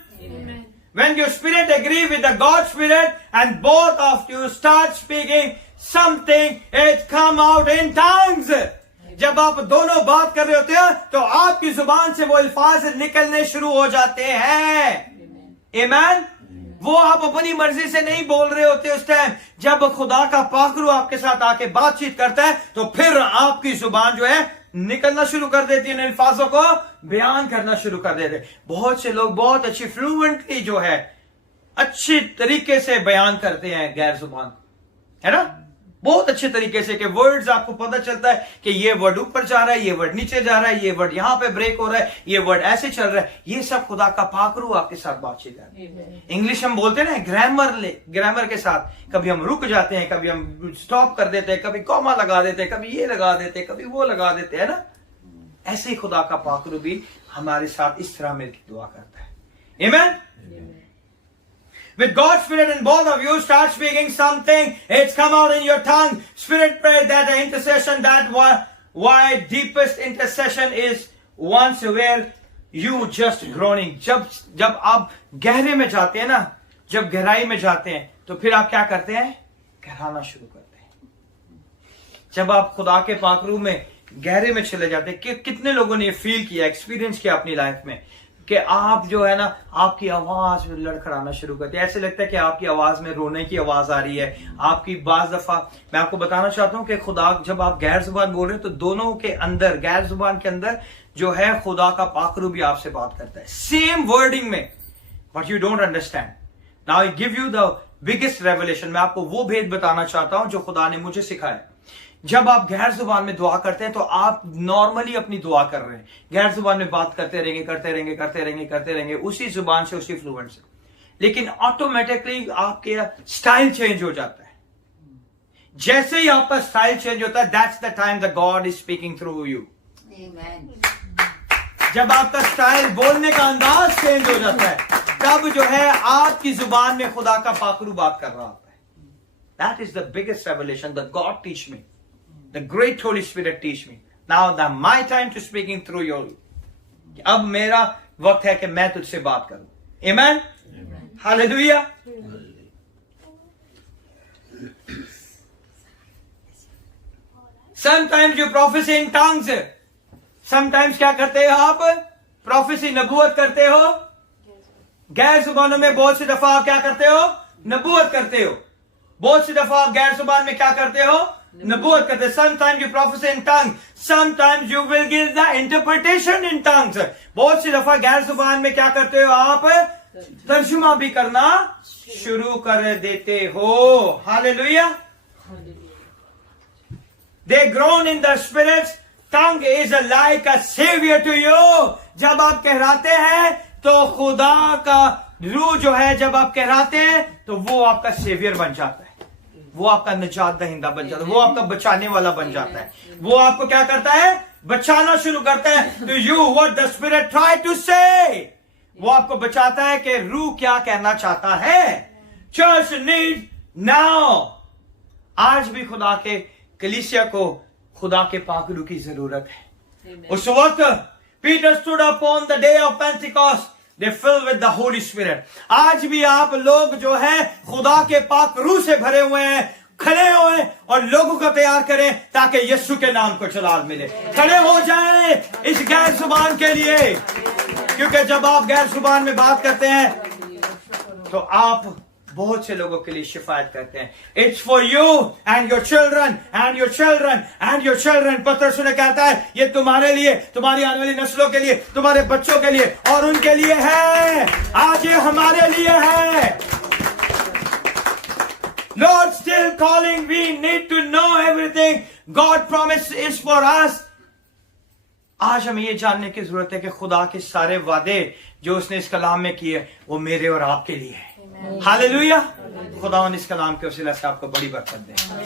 When your spirit agree with the God spirit and both of you start speaking something, it come out in tongues। जब आप दोनों बात कर रहे होते हैं तो आपकी जुबान से वो अल्फाज निकलने शुरू हो जाते हैं। आमीन। वो आप अपनी मर्जी से नहीं बोल रहे होते उस टाइम। जब खुदा का पाकरू आपके साथ आके बातचीत करता है तो फिर आपकी जुबान जो है निकलना शुरू कर देती है, इन अल्फाजों को बयान करना शुरू कर देते। बहुत से लोग बहुत अच्छी फ्लुएंटली जो है अच्छी तरीके से बयान करते हैं गैर जुबान, है ना? बहुत अच्छे तरीके से कि वर्ड्स आपको पता चलता है कि ये वर्ड ऊपर जा रहा है, ये वर्ड नीचे जा रहा है, ये वर्ड यहां पे ब्रेक हो रहा है, ये वर्ड ऐसे चल रहा है। ये सब खुदा का पाक रूह आपके साथ बातचीत कर रहा है। इंग्लिश हम बोलते हैं ना ग्रामर के साथ, कभी हम रुक जाते हैं, कभी हम स्टॉप कर देते हैं, कभी कॉमा लगा देते हैं, कभी ये लगा देते हैं, कभी वो लगा देते हैं ना। ऐसे ही खुदा का पाक रूह भी हमारे साथ इस तरह मिलकर दुआ करता है। आमीन। With God's Spirit in both of you, start speaking something. It's come out in your tongue. Spirit pray that the intercession, that why deepest intercession is once where you just groaning. जब आप गहरे में जाते हैं ना, जब गहराई में जाते हैं, तो फिर आप क्या करते हैं? कहराना शुरू करते हैं। जब आप खुदा के पाक रूह में गहरे में चले जाते हैं, कि कितने लोगों ने ये फील किया, एक्सपीरियंस किया अपनी लाइफ में कि आप जो है ना, आपकी आवाज में लड़खड़ाना शुरू करते हैं। ऐसे लगता है कि आपकी आवाज में रोने की आवाज आ रही है। आपकी बाज दफा मैं आपको बताना चाहता हूं कि खुदा, जब आप गैर जुबान बोल रहे हैं तो दोनों के अंदर, गैर जुबान के अंदर जो है खुदा का पाक रूह भी आपसे बात करता है, सेम वर्डिंग में, but you don't understand. Now I give you the biggest revelation. मैं आपको वो भेद बताना चाहता हूं जो खुदा ने मुझे सिखाया। जब आप गैर जुबान में दुआ करते हैं तो आप नॉर्मली अपनी दुआ कर रहे हैं, गैर जुबान में बात करते रहेंगे उसी जुबान से, उसी फ्लुएंट से, लेकिन ऑटोमेटिकली आपके स्टाइल चेंज हो जाता है। जैसे ही आपका स्टाइल चेंज होता है, that's the time the God is speaking through you. जब आपका स्टाइल, बोलने का अंदाज चेंज हो जाता है, तब जो है आपकी जुबान में खुदा का पाक रूह बात कर रहा होता है। That is the biggest revelation that God teach me, the great Holy Spirit teach me. Now that my time to speaking through you. अब मेरा वक्त है कि मैं तुझसे बात करूं। Amen? Hallelujah. Sometimes you prophesy in tongues. Sometimes क्या करते हो आप? प्रोफेसी, नबूवत करते हो। गैर जुबानों में बहुत सी दफा आप क्या करते हो? नबूवत करते हो। बहुत सी दफा आप गैर जुबान में क्या करते हो? नबूवत करते। Sometimes you prophesy in tongues. Sometimes you will give the interpretation in tongues. बहुत सी दफा गैर जुबान में क्या करते हो आप? तर्जुमा भी करना शुरू कर देते हो। Hallelujah. They groan in the spirits. Tongue is like a savior to you. जब आप कहराते हैं तो खुदा का रूह जो है, जब आप कहराते हैं तो वो आपका सेवियर बन जाता है, वो आपका निजात दहिंदा बन जाता है, वो आपका बचाने वाला बन जाता है। वो आपको क्या करता है? बचाना शुरू करता है। To you what the Spirit try to say, वो आपको बचाता है कि रूह क्या कहना चाहता है। Church need now. आज भी खुदा के कलीसिया को खुदा के पाक रूह की जरूरत है। उस वक्त Peter stood upon the day of Pentecost. They filled with the Holy Spirit. आज भी आप लोग जो है खुदा के पाक रूह से भरे हुए हैं, खड़े हुए और लोगों को तैयार करें ताकि यीशु के नाम को जलाल मिले। खड़े हो जाएं इस गैर जुबान के लिए, क्योंकि जब आप गैर जुबान में बात करते हैं तो आप बहुत से लोगों के लिए शिफायत करते हैं। It's for you and your children and your children and your children. पतरस ने कहता है ये तुम्हारे लिए, तुम्हारी आने वाली नस्लों के लिए, तुम्हारे बच्चों के लिए और उनके लिए है। आज ये हमारे लिए है। Lord still calling. We need to know everything God promise is for us. आज हमें ये जानने की जरूरत है कि खुदा के सारे वादे जो उसने इस कलाम में किए वो मेरे और आपके लिए है। हालेलुया। खुदा इस कलाम के वसीला से आपको बड़ी बरकत दे।